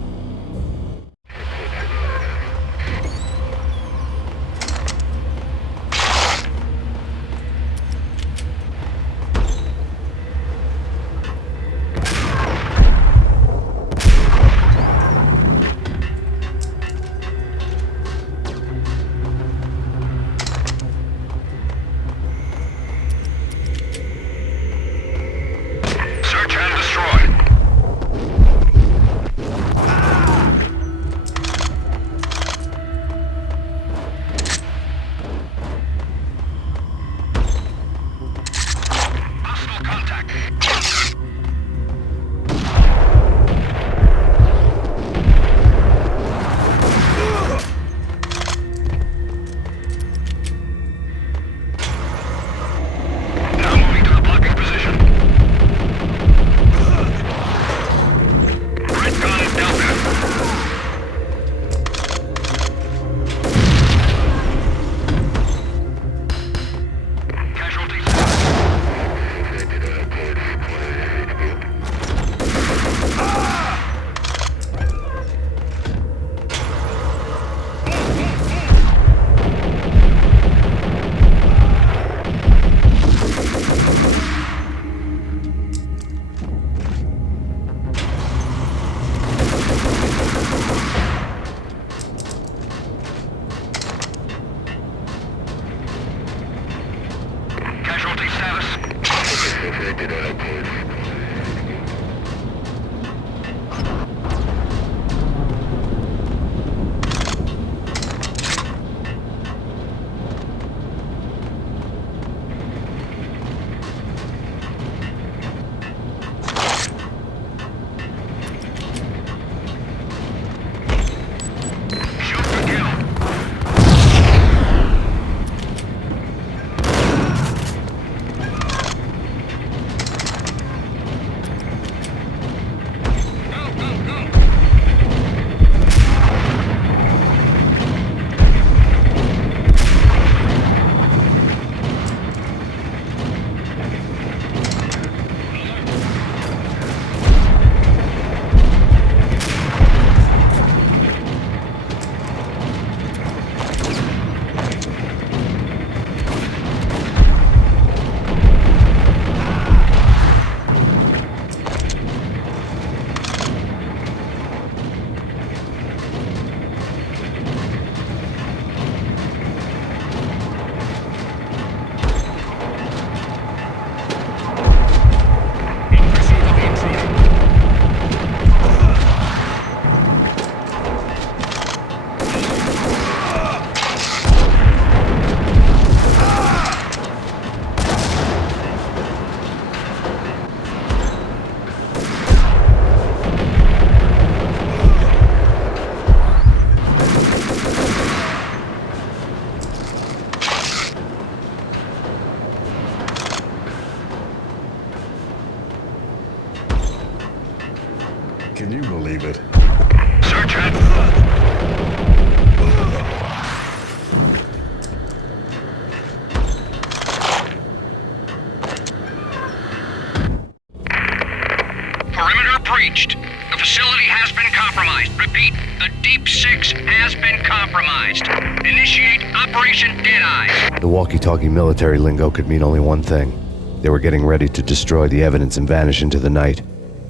compromised. Initiate Operation Deadeye. The walkie-talkie military lingo could mean only one thing. They were getting ready to destroy the evidence and vanish into the night.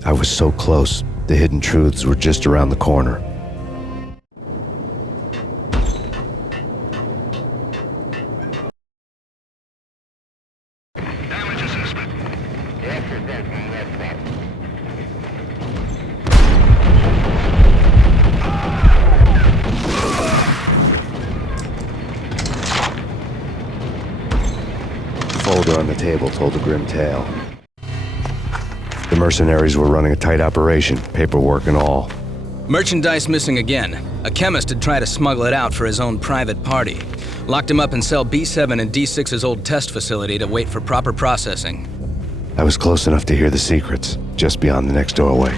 I was so close. The hidden truths were just around the corner. Damage assessment. The folder on the table told a grim tale. The mercenaries were running a tight operation, paperwork and all. Merchandise missing again. A chemist had tried to smuggle it out for his own private party. Locked him up in cell B7 in D6's old test facility to wait for proper processing. I was close enough to hear the secrets, just beyond the next doorway.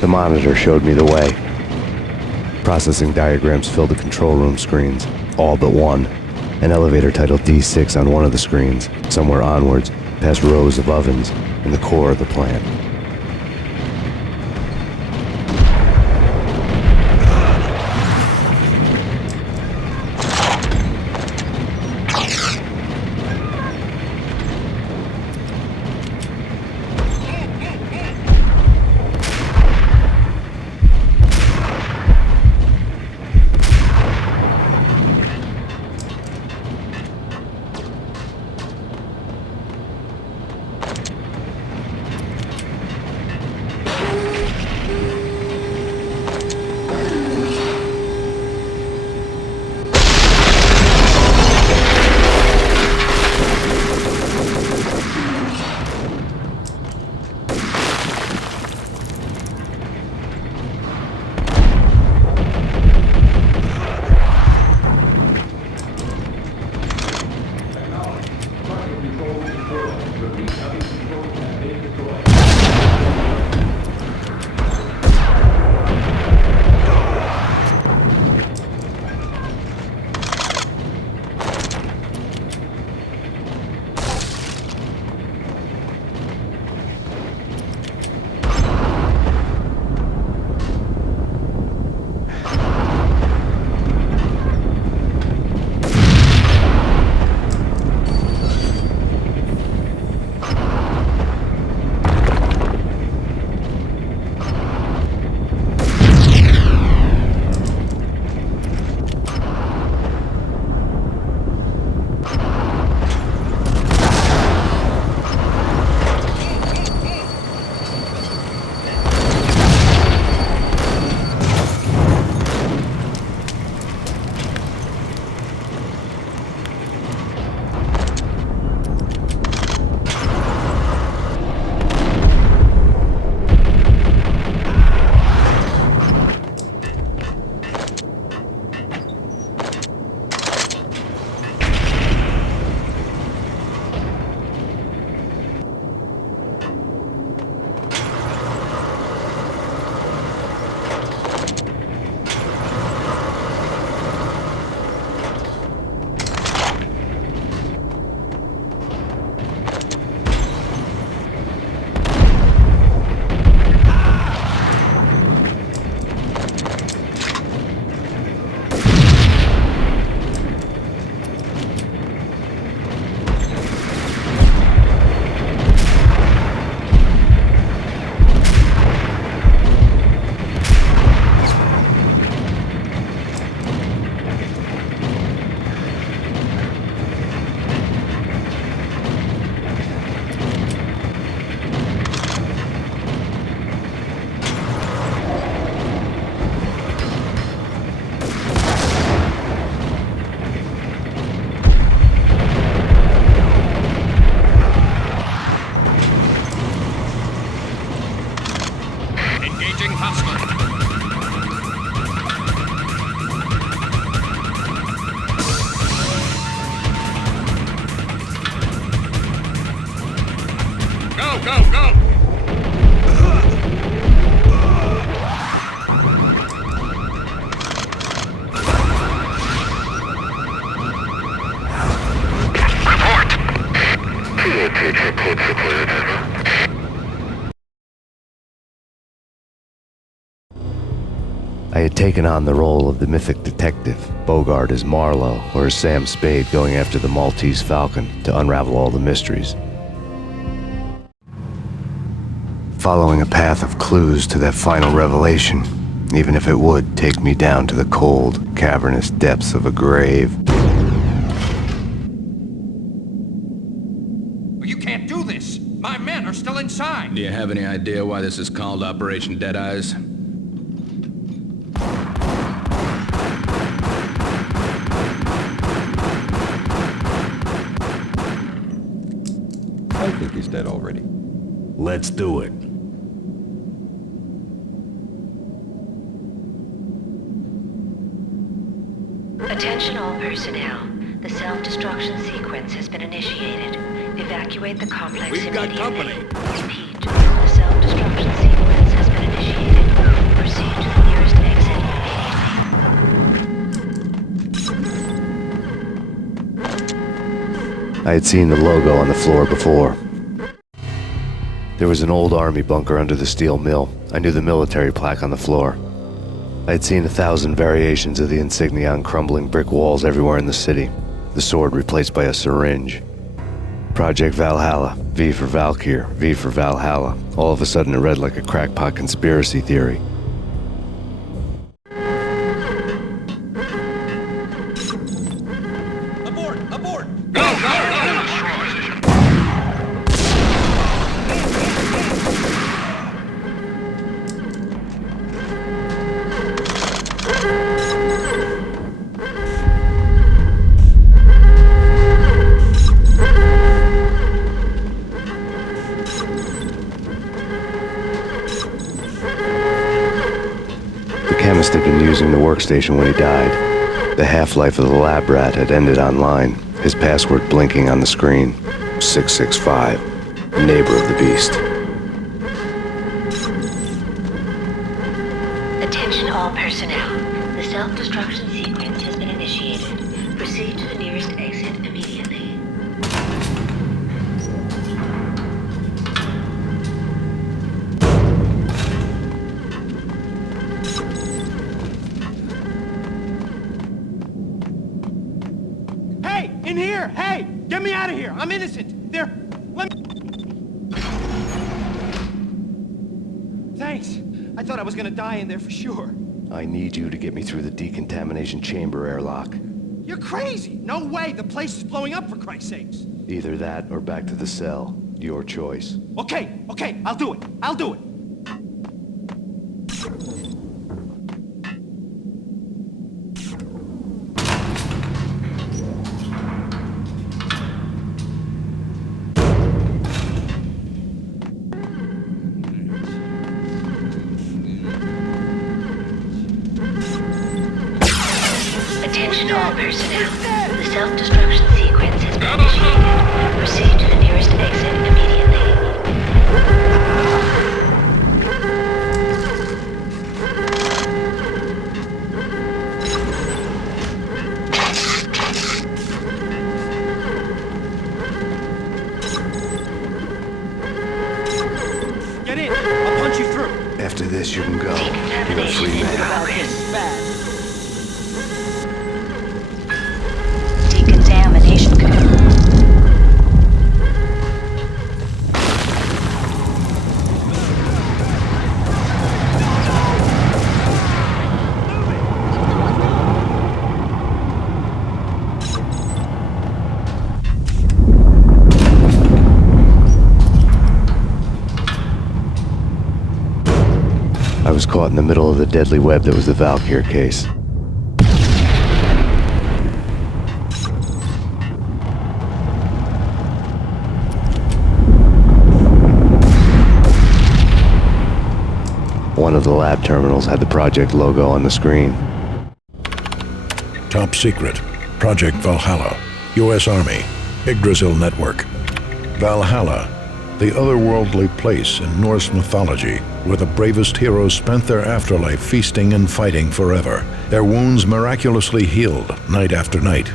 The monitor showed me the way. Processing diagrams filled the control room screens, all but one. An elevator titled D6 on one of the screens, somewhere onwards, past rows of ovens, in the core of the plant. I had taken on the role of the mythic detective, Bogart as Marlowe, or as Sam Spade going after the Maltese Falcon to unravel all the mysteries. Following a path of clues to that final revelation, even if it would take me down to the cold, cavernous depths of a grave. You can't do this! My men are still inside! Do you have any idea why this is called Operation Dead Eyes? I think he's dead already. Let's do it. Attention all personnel. The self-destruction sequence has been initiated. Evacuate the complex immediately. We've got company. Repeat. The self-destruction sequence has been initiated. Proceed to the nearest exit. I had seen the logo on the floor before. There was an old army bunker under the steel mill. I knew the military plaque on the floor. I had seen 1,000 variations of the insignia on crumbling brick walls everywhere in the city. The sword replaced by a syringe. Project Valhalla, V for Valkyr, V for Valhalla. All of a sudden it read like a crackpot conspiracy theory. Abort! Abort! The chemist had been using the workstation when he died. The half-life of the lab rat had ended online, his password blinking on the screen. 665, neighbor of the beast. Attention all personnel. The self-destruction sequence has been initiated. Proceed to the nearest exit immediately. Hey! In here! Hey! Get me out of here! I'm innocent! There... Let me... Thanks. I thought I was gonna die in there for sure. I need you to get me through the decontamination chamber airlock. You're crazy! No way! The place is blowing up, for Christ's sakes! Either that or back to the cell. Your choice. Okay, I'll do it. I'll do it. Attention all personnel. The self-destruction sequence has been initiated. Proceed to the nearest exit immediately. Get in. I'll punch you through. After this, you can go. You're a free man. Decontamination code. I was caught in the middle of the deadly web that was the Valkyr case. One of the lab terminals had the project logo on the screen. Top secret. Project Valhalla. U.S. Army. Yggdrasil Network. Valhalla. the otherworldly place in Norse mythology where the bravest heroes spent their afterlife feasting and fighting forever, their wounds miraculously healed night after night.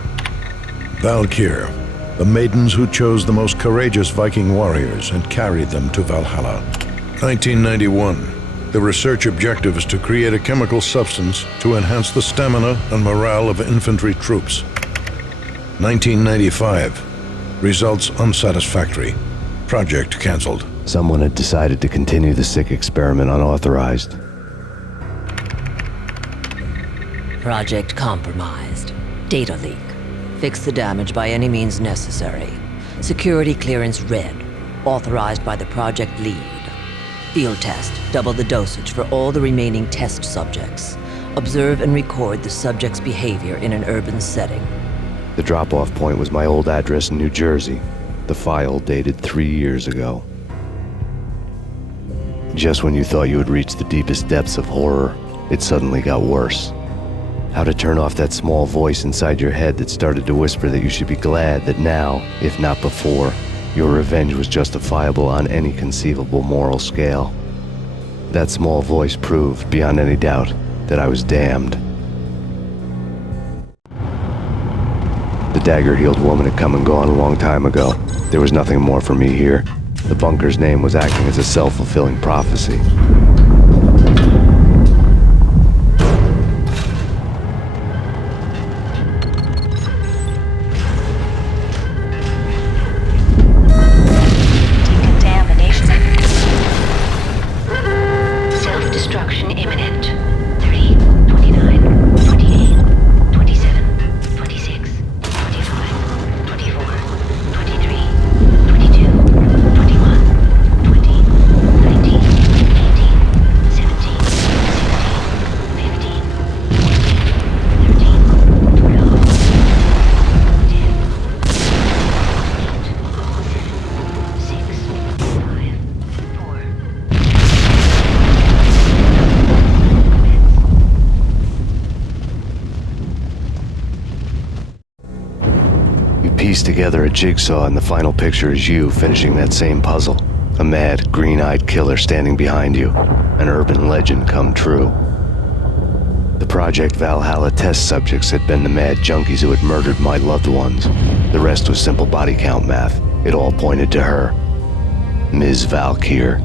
Valkyr, the maidens who chose the most courageous Viking warriors and carried them to Valhalla. 1991. The research objective is to create a chemical substance to enhance the stamina and morale of infantry troops. 1995. Results unsatisfactory. Project cancelled. Someone had decided to continue the sick experiment unauthorized. Project compromised. Data leak. Fix the damage by any means necessary. Security clearance red. Authorized by the project lead. Field test. Double the dosage for all the remaining test subjects. Observe and record the subject's behavior in an urban setting. The drop-off point was my old address in New Jersey. The file dated 3 years ago. Just when you thought you had reached the deepest depths of horror, it suddenly got worse. How to turn off that small voice inside your head that started to whisper that you should be glad that now, if not before, your revenge was justifiable on any conceivable moral scale. That small voice proved, beyond any doubt, that I was damned. The dagger-heeled woman had come and gone a long time ago. There was nothing more for me here. The bunker's name was acting as a self-fulfilling prophecy. Decontamination. Self-destruction imminent. 30, 29, 28, 27, 26, 25, 24, 23, 22, 21, 20, 19, 18, 17, 16, 15, 13, 12, Piece together a jigsaw, and the final picture is you finishing that same puzzle. A mad, green-eyed killer standing behind you. An urban legend come true. The Project Valhalla test subjects had been the mad junkies who had murdered my loved ones. The rest was simple body count math. It all pointed to her. Ms. Valkyr.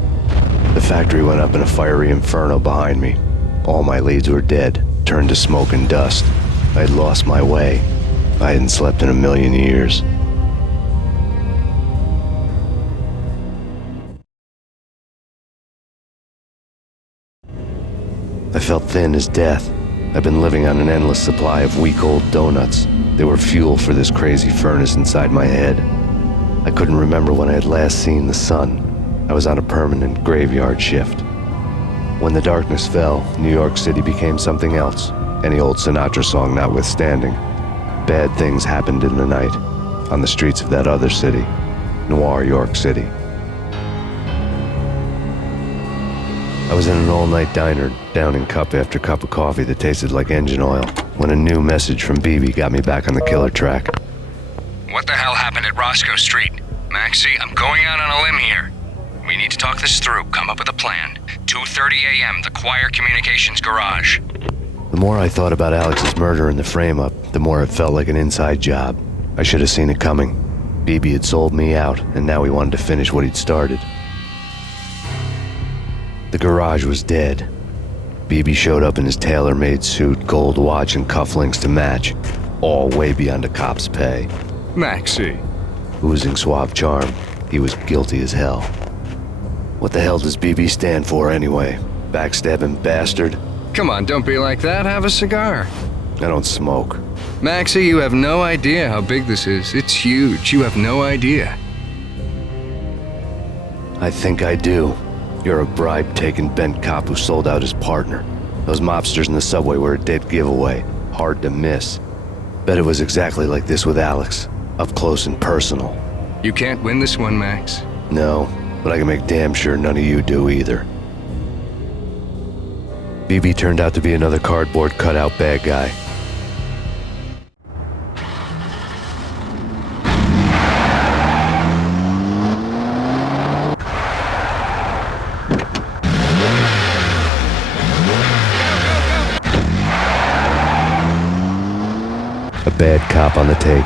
The factory went up in a fiery inferno behind me. All my leads were dead, turned to smoke and dust. I had lost my way. I hadn't slept in a million years. I felt thin as death. I've been living on an endless supply of week-old donuts. They were fuel for this crazy furnace inside my head. I couldn't remember when I had last seen the sun. I was on a permanent graveyard shift. When the darkness fell, New York City became something else, any old Sinatra song notwithstanding. Bad things happened in the night, on the streets of that other city, Noir York City. I was in an all-night diner, downing cup after cup of coffee that tasted like engine oil, when a new message from BB got me back on the killer track. What the hell happened at Roscoe Street? Maxie, I'm going out on a limb here. We need to talk this through, come up with a plan. 2:30 a.m., the Choir Communications Garage. The more I thought about Alex's murder and the frame-up, the more it felt like an inside job. I should have seen it coming. BB had sold me out, and now he wanted to finish what he'd started. The garage was dead. BB showed up in his tailor-made suit, gold watch, and cufflinks to match, all way beyond a cop's pay. Maxie. Oozing suave charm, he was guilty as hell. What the hell does BB stand for anyway? Backstabbing Bastard? Come on, don't be like that. Have a cigar. I don't smoke. Maxie, you have no idea how big this is. It's huge. You have no idea. I think I do. You're a bribe-taking bent cop who sold out his partner. Those mobsters in the subway were a dead giveaway. Hard to miss. Bet it was exactly like this with Alex. Up close and personal. You can't win this one, Max. No, but I can make damn sure none of you do either. BB turned out to be another cardboard cutout bad guy. bad cop on the take.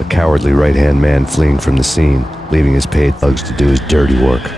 A cowardly right-hand man fleeing from the scene, leaving his paid thugs to do his dirty work.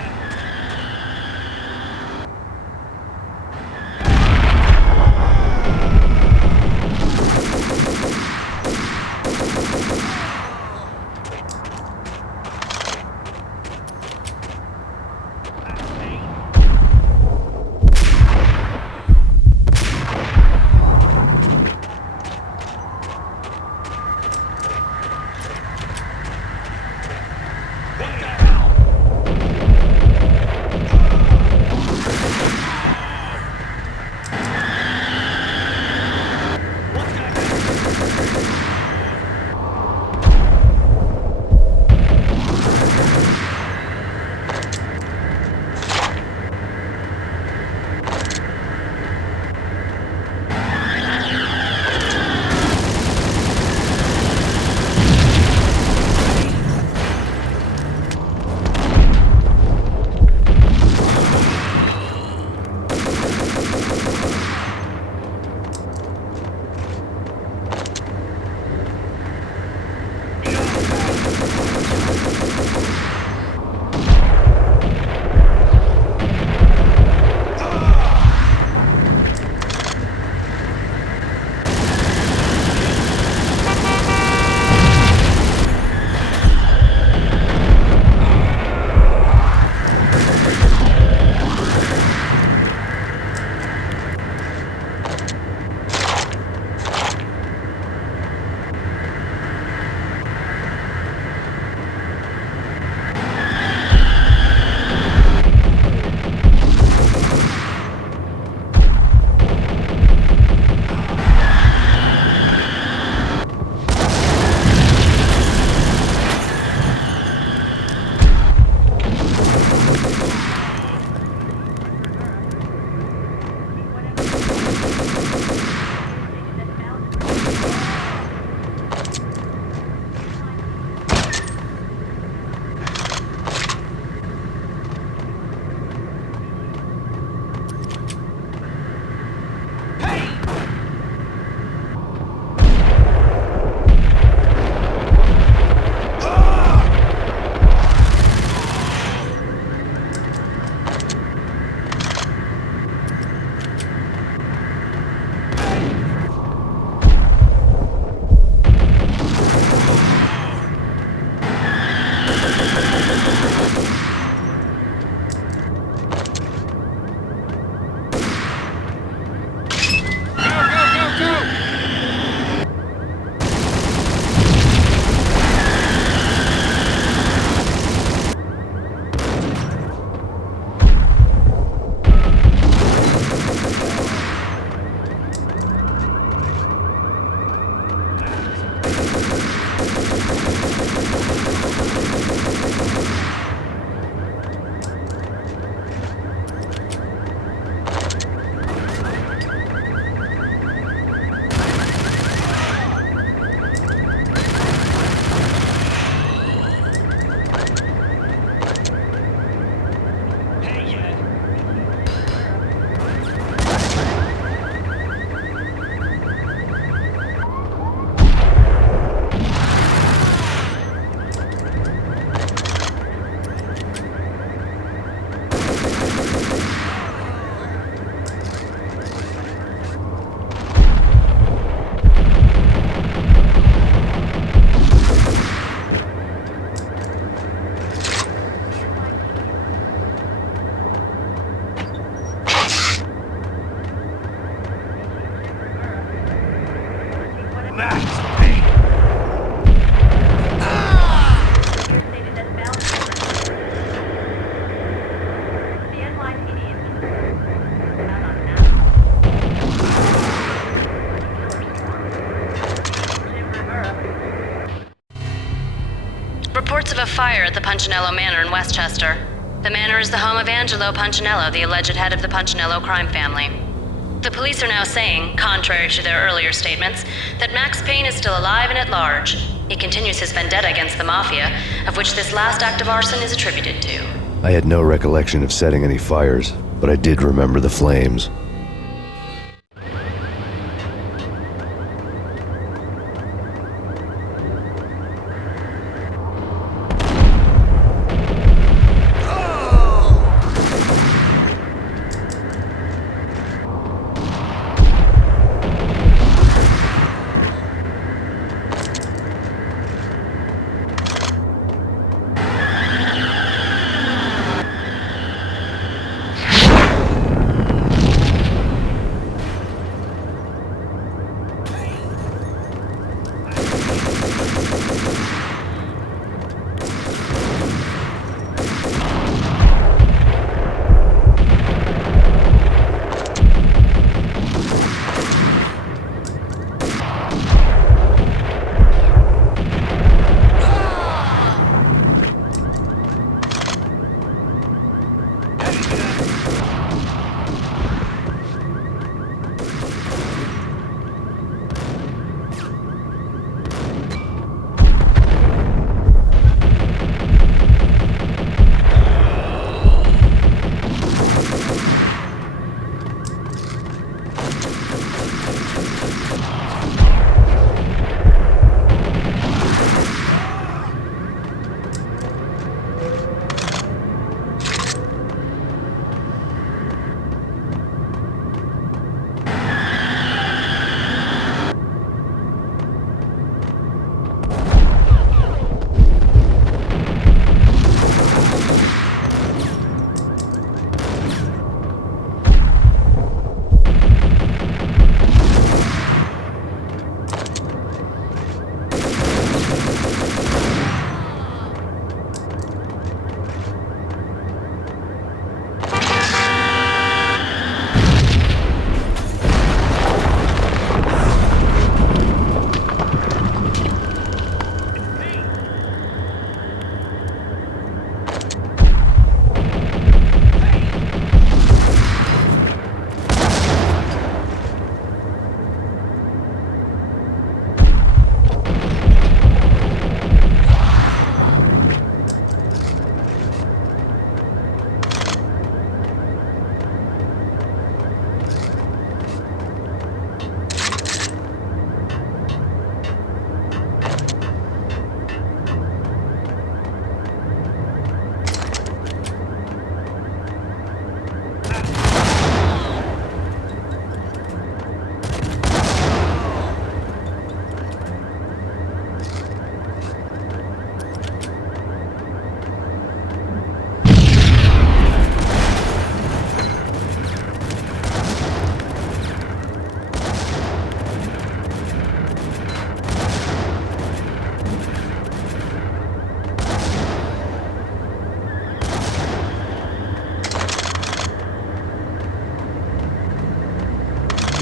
Reports of a fire at the Punchinello Manor in Westchester. The manor is the home of Angelo Punchinello, the alleged head of the Punchinello crime family. The police are now saying, contrary to their earlier statements, that Max Payne is still alive and at large. He continues his vendetta against the Mafia, of which this last act of arson is attributed to. I had no recollection of setting any fires, but I did remember the flames.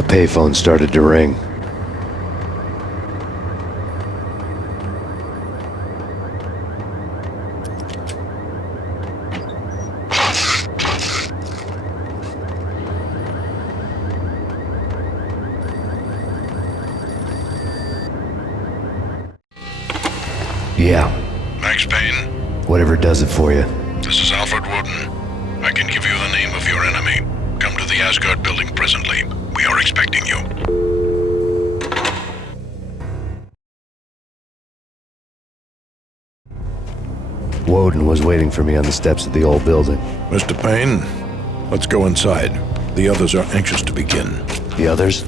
payphone started to ring. Yeah. Max Payne? Whatever does it for you. This is Alfred Woden. I can give you the name of your enemy. Come to the Asgard building presently. We are expecting you. Woden was waiting for me on the steps of the old building. Mr. Payne, let's go inside. The others are anxious to begin. The others?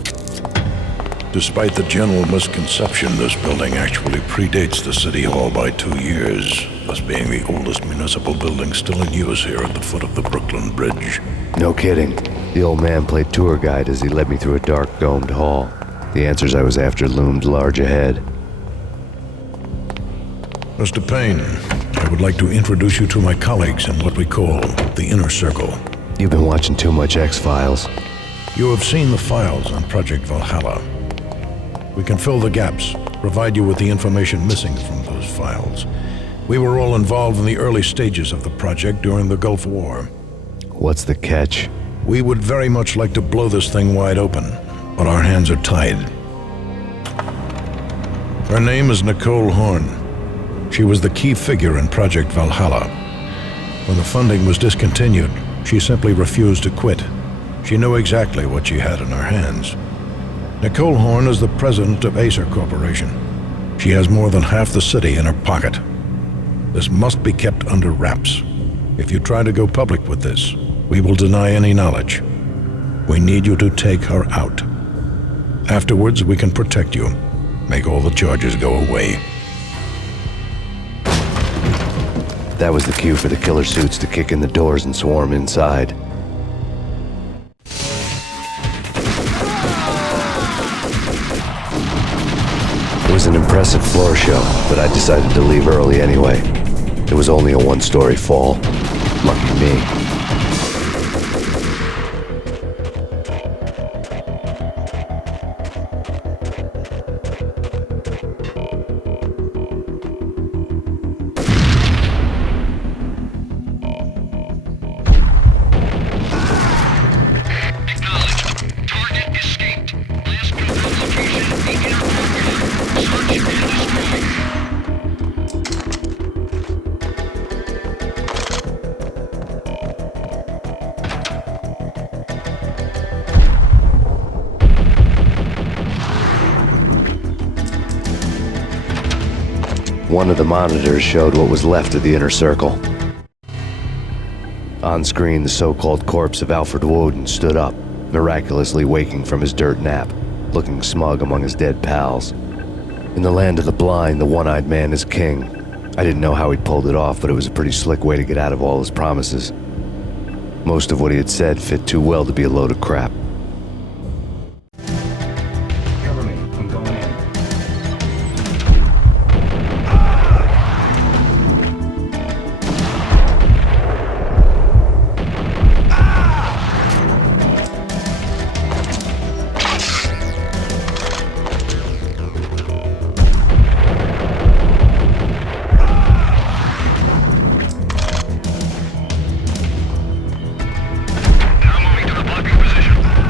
Despite the general misconception, this building actually predates the City Hall by 2 years, thus being the oldest municipal building still in use here at the foot of the Brooklyn Bridge. No kidding. The old man played tour guide as he led me through a dark domed hall. The answers I was after loomed large ahead. Mr. Payne, I would like to introduce you to my colleagues in what we call the Inner Circle. You've been watching too much X-Files. You have seen the files on Project Valhalla. We can fill the gaps, provide you with the information missing from those files. We were all involved in the early stages of the project during the Gulf War. What's the catch? We would very much like to blow this thing wide open, but our hands are tied. Her name is Nicole Horn. She was the key figure in Project Valhalla. When the funding was discontinued, she simply refused to quit. She knew exactly what she had in her hands. Nicole Horn is the president of Acer Corporation. She has more than half the city in her pocket. This must be kept under wraps. If you try to go public with this, we will deny any knowledge. We need you to take her out. Afterwards, we can protect you, make all the charges go away. That was the cue for the killer suits to kick in the doors and swarm inside. It was an impressive floor show, but I decided to leave early anyway. It was only a one-story fall. Lucky me. One of the monitors showed what was left of the Inner Circle. On screen, the so-called corpse of Alfred Woden stood up, miraculously waking from his dirt nap, looking smug among his dead pals. In the land of the blind, the one-eyed man is king. I didn't know how he pulled it off, but it was a pretty slick way to get out of all his promises. Most of what he had said fit too well to be a load of crap. Cover me. I'm going in. Now moving to the blocking position.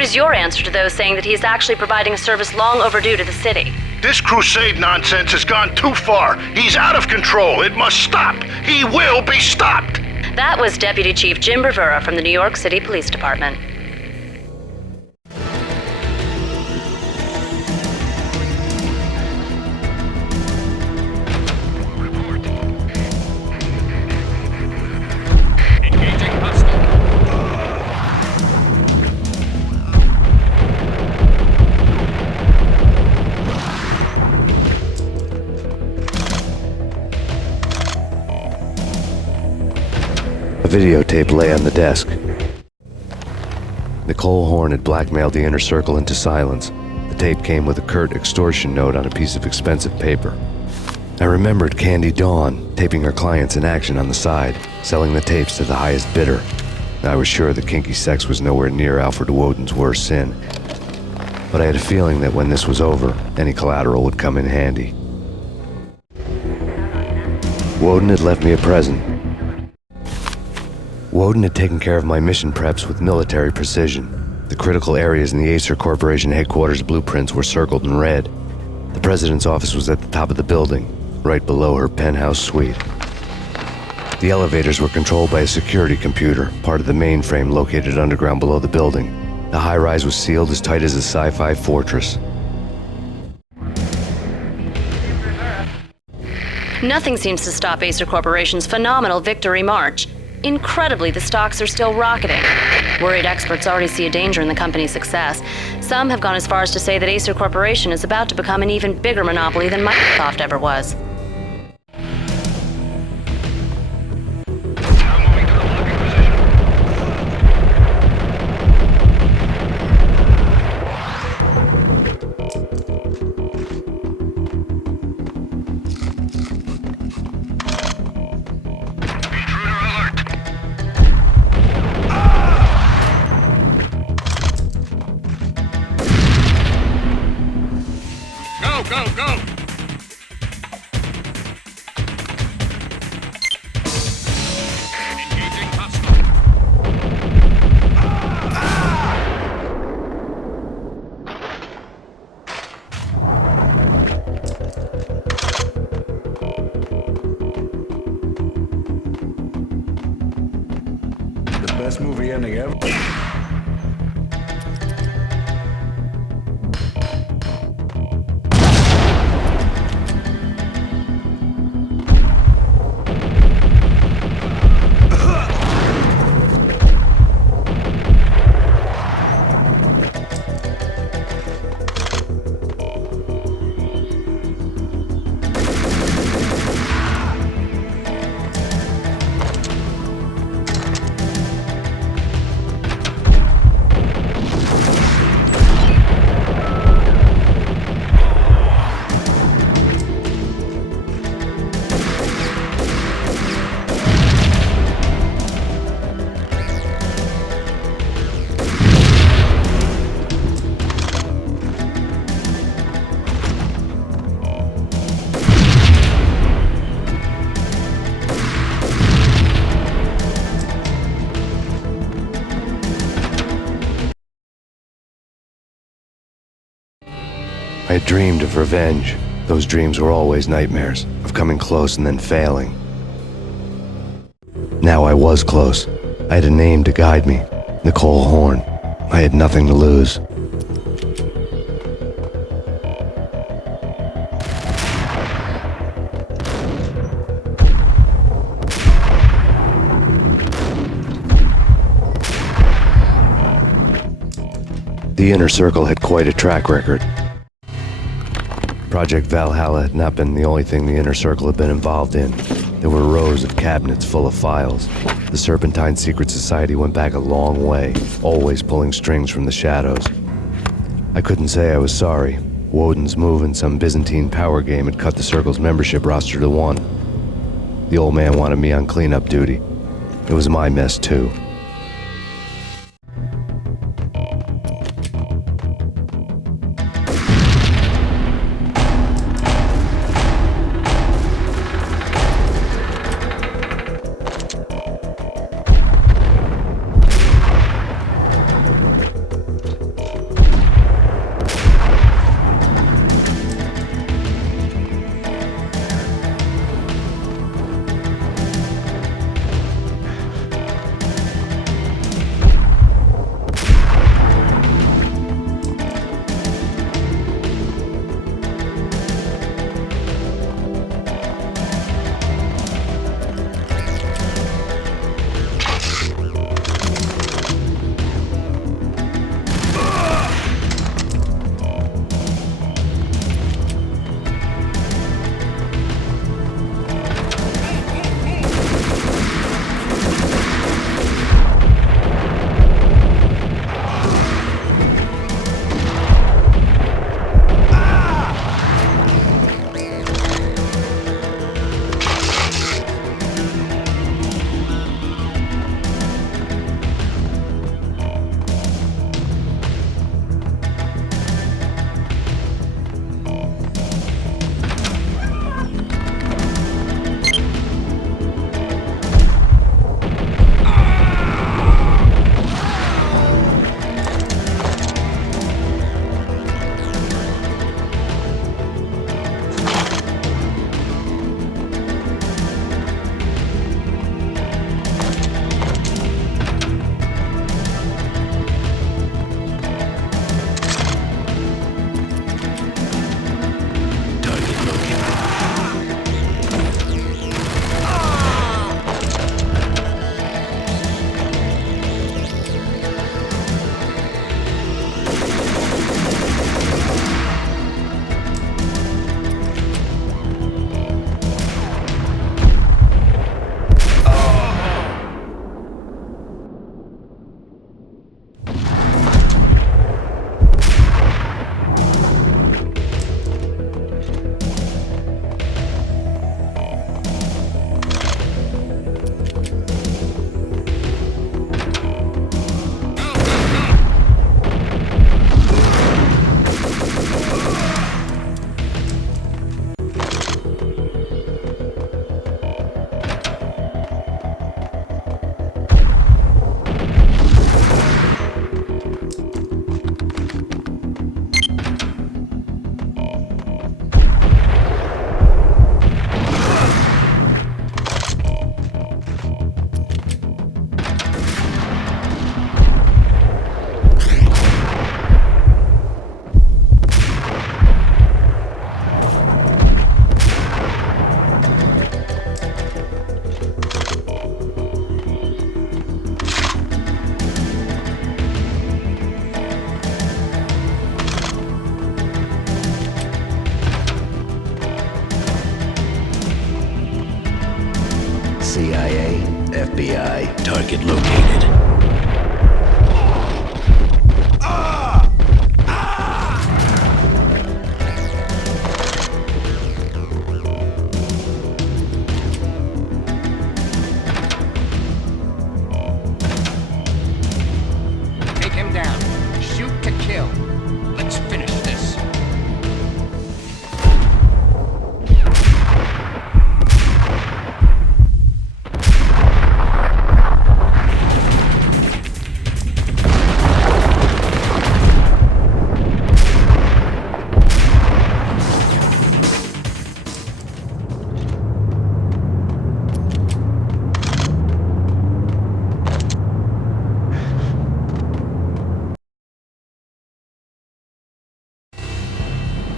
What is your answer to those saying that he is actually providing a service long overdue to the city? This crusade nonsense has gone too far. He's out of control. It must stop. He will be stopped. That was Deputy Chief Jim Bravura from the New York City Police Department. A videotape lay on the desk. Nicole Horn had blackmailed the Inner Circle into silence. The tape came with a curt extortion note on a piece of expensive paper. I remembered Candy Dawn taping her clients in action on the side, selling the tapes to the highest bidder. I was sure that kinky sex was nowhere near Alfred Woden's worst sin. But I had a feeling that when this was over, any collateral would come in handy. Woden had left me a present. Woden had taken care of my mission preps with military precision. The critical areas in the Acer Corporation headquarters blueprints were circled in red. The president's office was at the top of the building, right below her penthouse suite. The elevators were controlled by a security computer, part of the mainframe located underground below the building. The high-rise was sealed as tight as a sci-fi fortress. Nothing seems to stop Acer Corporation's phenomenal victory march. Incredibly, the stocks are still rocketing. Worried experts already see a danger in the company's success. Some have gone as far as to say that Acer Corporation is about to become an even bigger monopoly than Microsoft ever was. Go, go! Engaging hostile. The best movie ending ever. I had dreamed of revenge. Those dreams were always nightmares, of coming close and then failing. Now I was close. I had a name to guide me, Nicole Horn. I had nothing to lose. The Inner Circle had quite a track record. Project Valhalla had not been the only thing the Inner Circle had been involved in. There were rows of cabinets full of files. The Serpentine Secret Society went back a long way, always pulling strings from the shadows. I couldn't say I was sorry. Woden's move in some Byzantine power game had cut the Circle's membership roster to 1. The old man wanted me on cleanup duty. It was my mess too. FBI. Target located. Take him down. Shoot to kill. Let's finish this.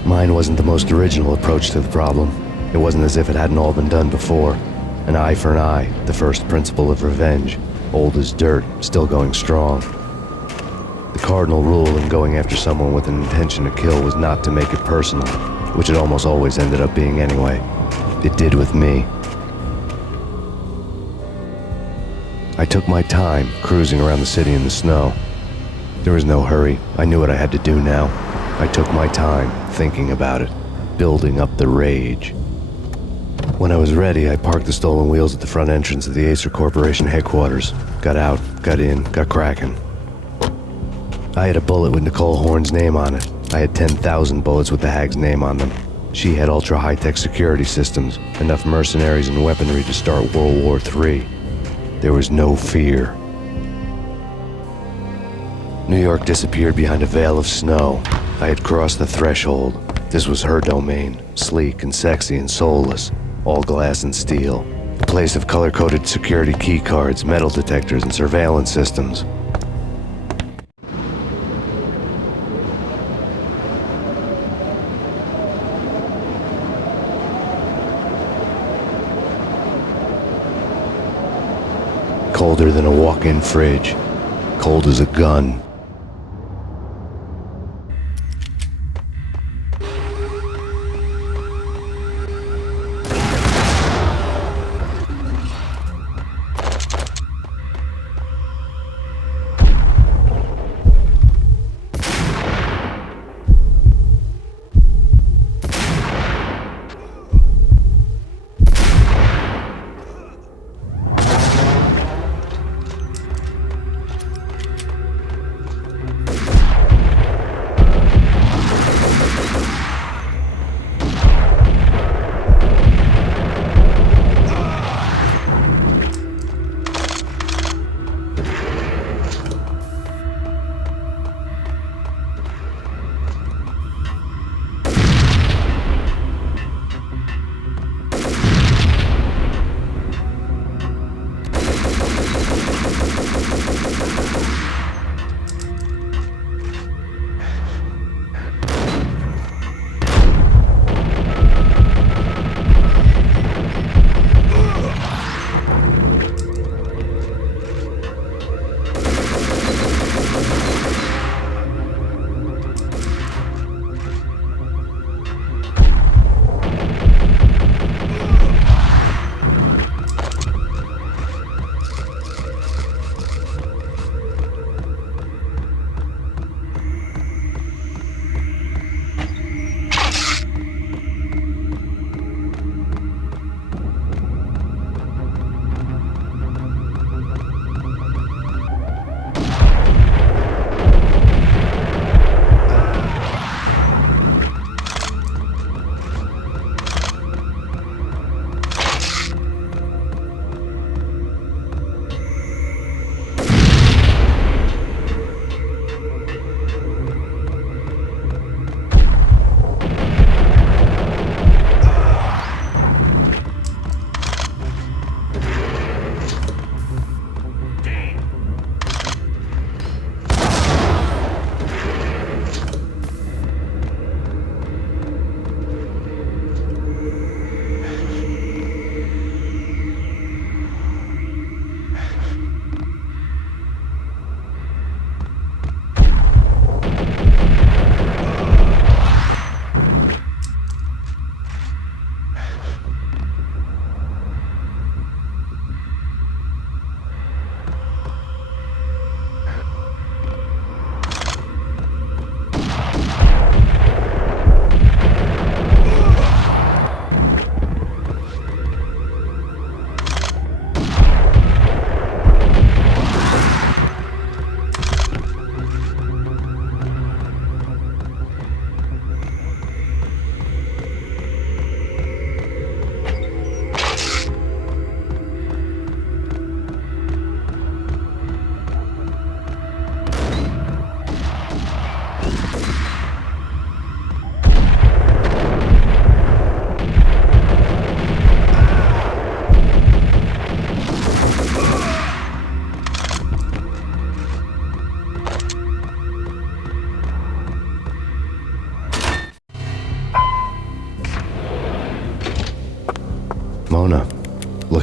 Mine wasn't the most original approach to the problem. It wasn't as if it hadn't all been done before. An eye for an eye, the first principle of revenge. Old as dirt, still going strong. The cardinal rule in going after someone with an intention to kill was not to make it personal, which it almost always ended up being anyway. It did with me. I took my time, cruising around the city in the snow. There was no hurry. I knew what I had to do now. I took my time, thinking about it, building up the rage. When I was ready, I parked the stolen wheels at the front entrance of the Acer Corporation headquarters. Got out, got in, got cracking. I had a bullet with Nicole Horn's name on it. I had 10,000 bullets with the hag's name on them. She had ultra-high-tech security systems, enough mercenaries and weaponry to start World War III. There was no fear. New York disappeared behind a veil of snow. I had crossed the threshold. This was her domain, sleek and sexy and soulless, all glass and steel. A place of color-coded security key cards, metal detectors, and surveillance systems. Colder than a walk-in fridge. Cold as a gun.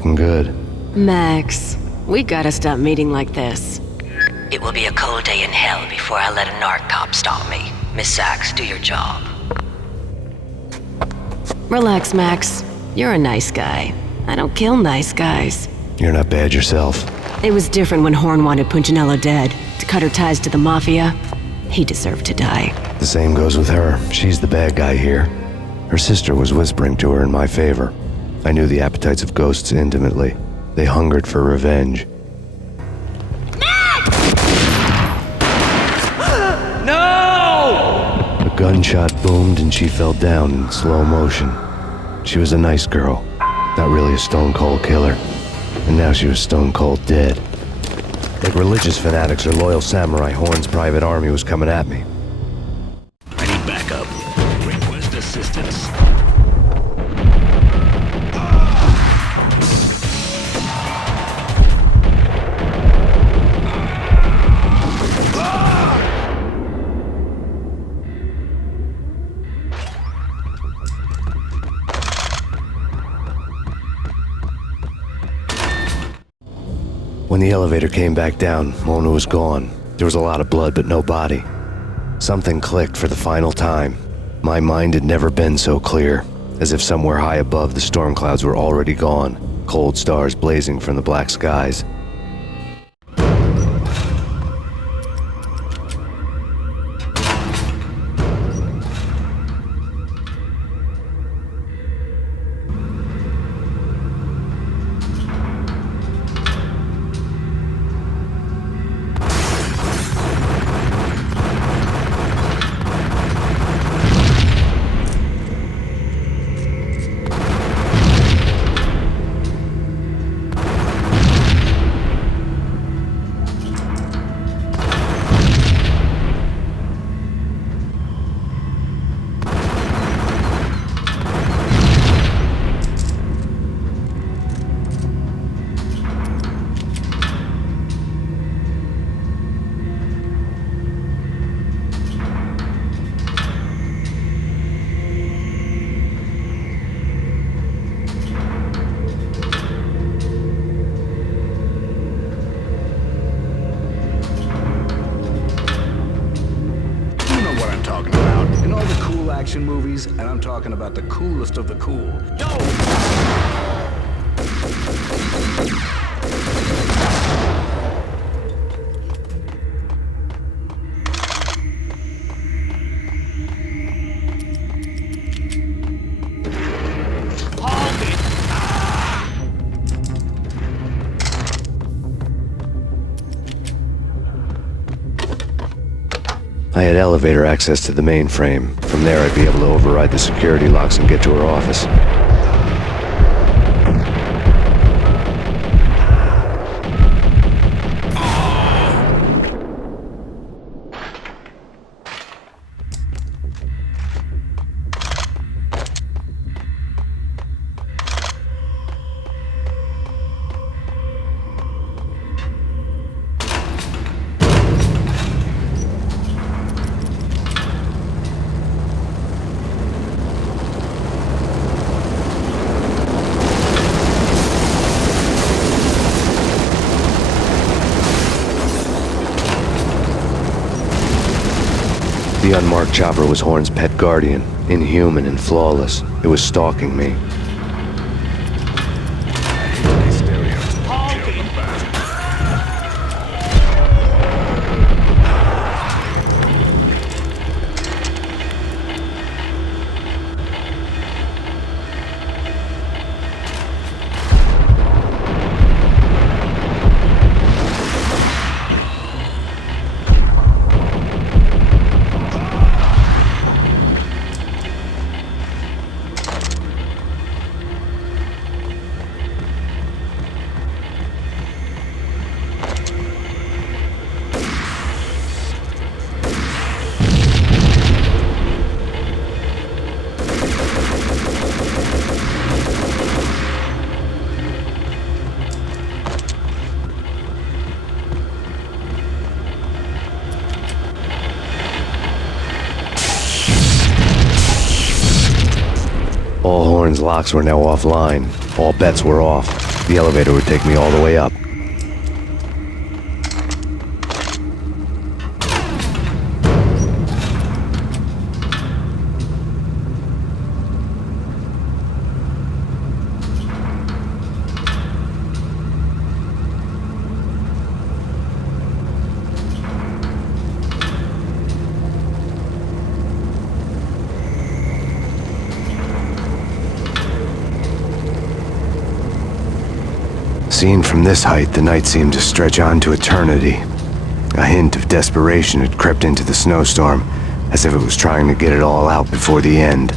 looking good. Max, we gotta stop meeting like this. It will be a cold day in hell before I let a narc cop stop me. Miss Sachs, do your job. Relax, Max. You're a nice guy. I don't kill nice guys. You're not bad yourself. It was different when Horn wanted Punchinello dead, to cut her ties to the Mafia. He deserved to die. The same goes with her. She's the bad guy here. Her sister was whispering to her in my favor. I knew the appetites of ghosts intimately. They hungered for revenge. No! A gunshot boomed and she fell down in slow motion. She was a nice girl, not really a stone-cold killer. And now she was stone-cold dead. Like religious fanatics or loyal samurai, Horn's private army was coming at me. I need backup. Request assistance. When the elevator came back down, Mona was gone. There was a lot of blood, but no body. Something clicked for the final time. My mind had never been so clear, as if somewhere high above the storm clouds were already gone, cold stars blazing from the black skies. Movies, and I'm talking about the coolest of the cool. I had elevator access to the mainframe. From there, I'd be able to override the security locks and get to her office. The unmarked chopper was Horn's pet guardian, inhuman and flawless. It was stalking me. All Horn's locks were now offline. All bets were off. The elevator would take me all the way up. Seen from this height, the night seemed to stretch on to eternity. A hint of desperation had crept into the snowstorm, as if it was trying to get it all out before the end.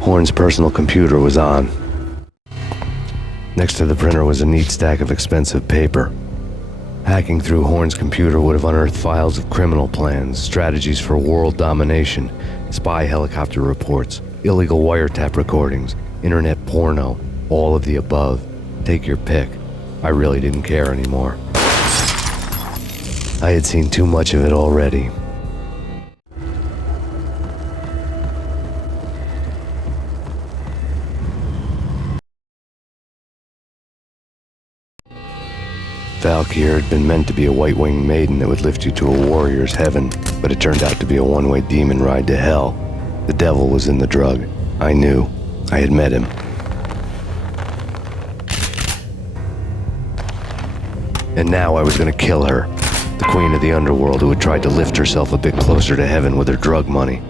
Horn's personal computer was on. Next to the printer was a neat stack of expensive paper. Hacking through Horn's computer would have unearthed files of criminal plans, strategies for world domination, spy helicopter reports, illegal wiretap recordings, internet porno, all of the above. Take your pick. I really didn't care anymore. I had seen too much of it already. Valkyr had been meant to be a white-winged maiden that would lift you to a warrior's heaven, but it turned out to be a one-way demon ride to hell. The devil was in the drug. I knew. I had met him. And now I was gonna kill her, the queen of the underworld who had tried to lift herself a bit closer to heaven with her drug money.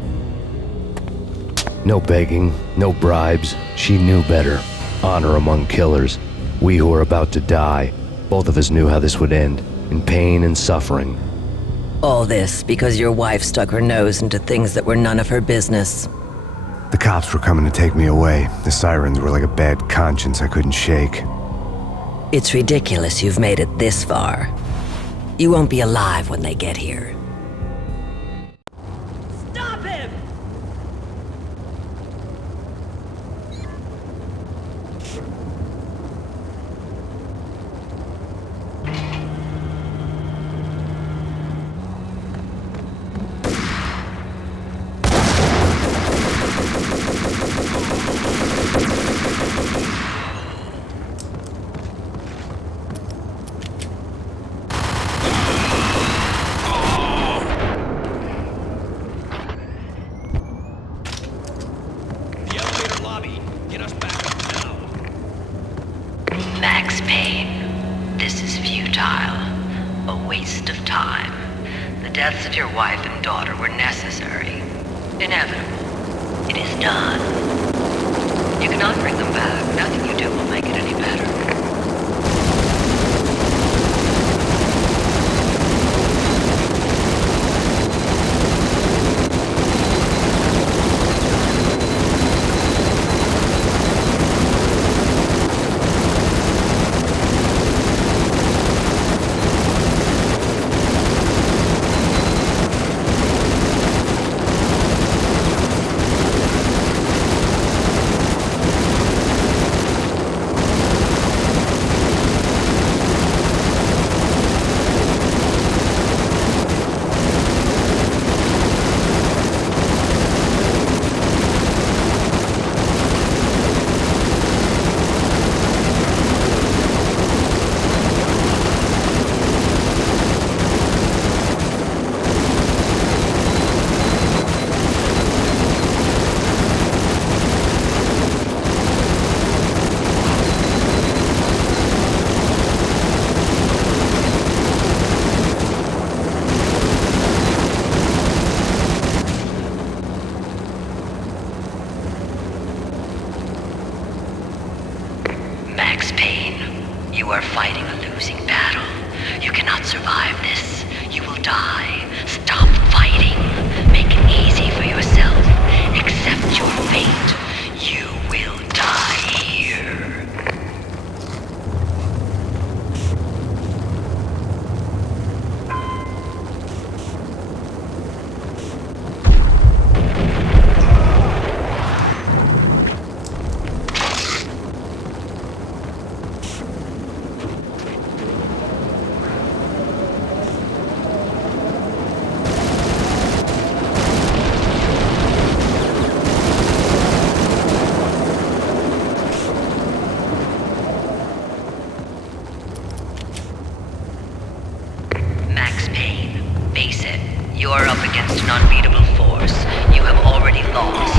No begging, no bribes. She knew better. Honor among killers. We who were about to die. Both of us knew how this would end, in pain and suffering. All this because your wife stuck her nose into things that were none of her business. The cops were coming to take me away. The sirens were like a bad conscience I couldn't shake. It's ridiculous you've made it this far. You won't be alive when they get here. Stop him! Max Payne, this is futile. A waste of time. The deaths of your wife and daughter were necessary. Inevitable. It is done. You cannot bring them back. Nothing you do will make it any better. You are fighting a losing battle. You cannot survive this. You will die. Stop fighting. Make it easy for yourself. Accept your fate. You will die here. Max Payne, face it. You are up against an unbeatable force. You have already lost.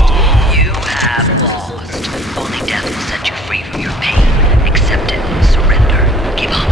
You have lost. Only death will set you free from your pain. Accept it. Surrender. Give up.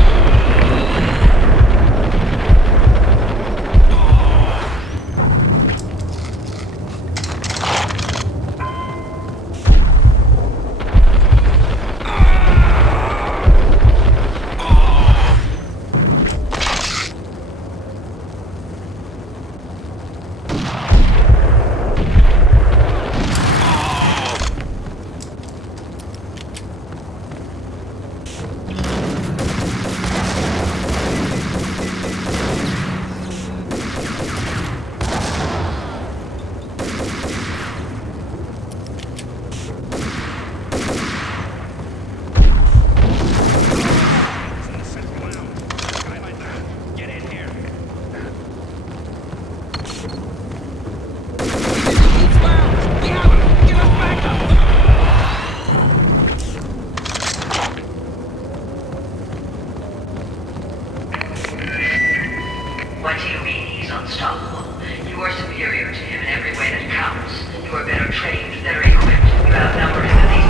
What do you mean he's unstoppable? You are superior to him in every way that counts. You are better trained, better equipped. You outnumber him at least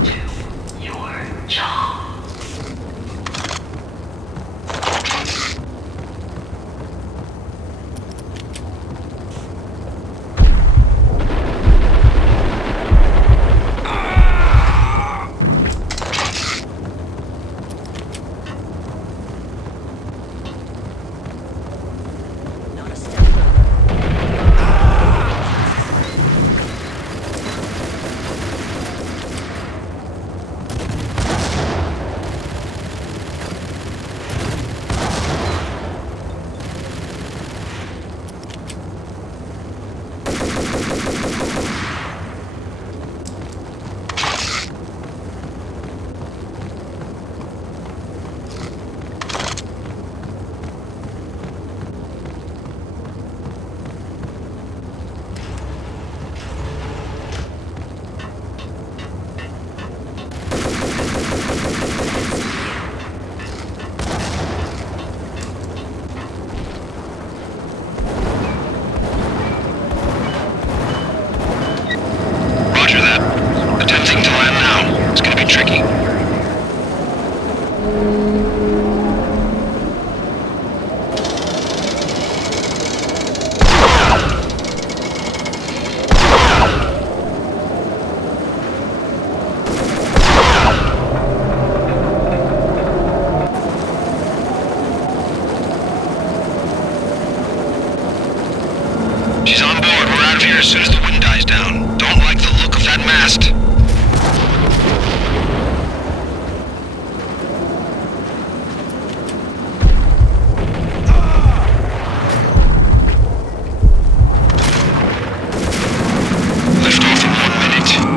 21 to your job. As soon as the wind dies down. Don't like the look of that mast. Lift off in 1 minute.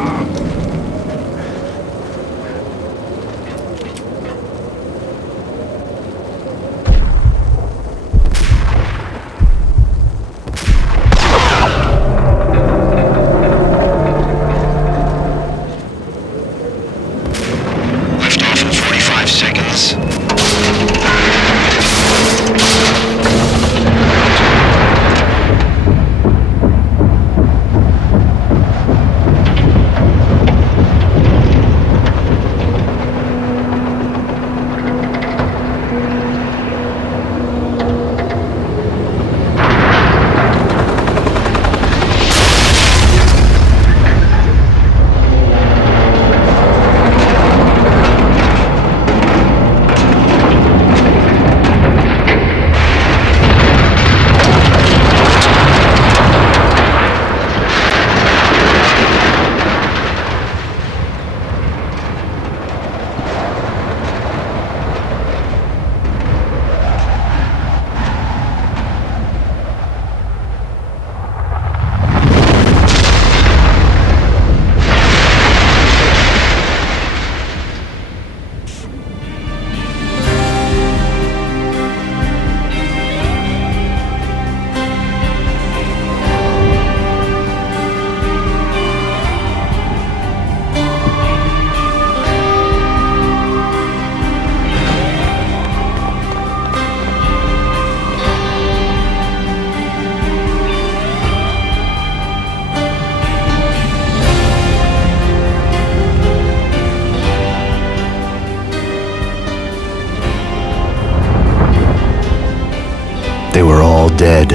dead.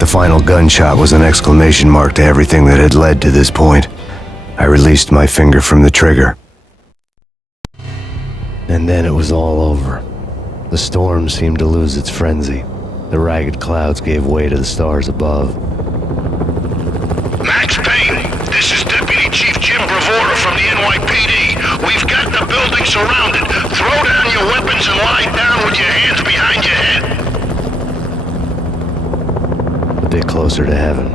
The final gunshot was an exclamation mark to everything that had led to this point. I released my finger from the trigger. And then it was all over. The storm seemed to lose its frenzy. The ragged clouds gave way to the stars above. Max Payne, this is Deputy Chief Jim Bravura from the NYPD. We've got the building surrounded. Throw down your weapons and lie down with your hands behind your head. A bit closer to heaven.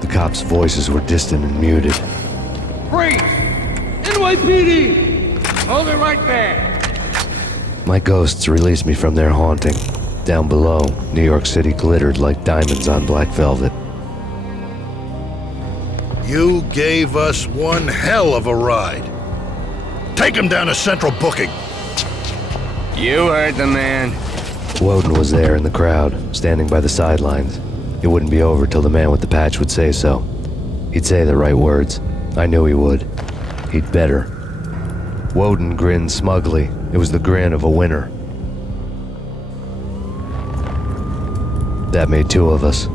The cops' voices were distant and muted. Freeze! NYPD! Hold it right there! My ghosts released me from their haunting. Down below, New York City glittered like diamonds on black velvet. You gave us one hell of a ride. Take him down to Central Booking. You heard the man. Woden was there in the crowd, standing by the sidelines. It wouldn't be over till the man with the patch would say so. He'd say the right words. I knew he would. He'd better. Woden grinned smugly. It was the grin of a winner. That made two of us.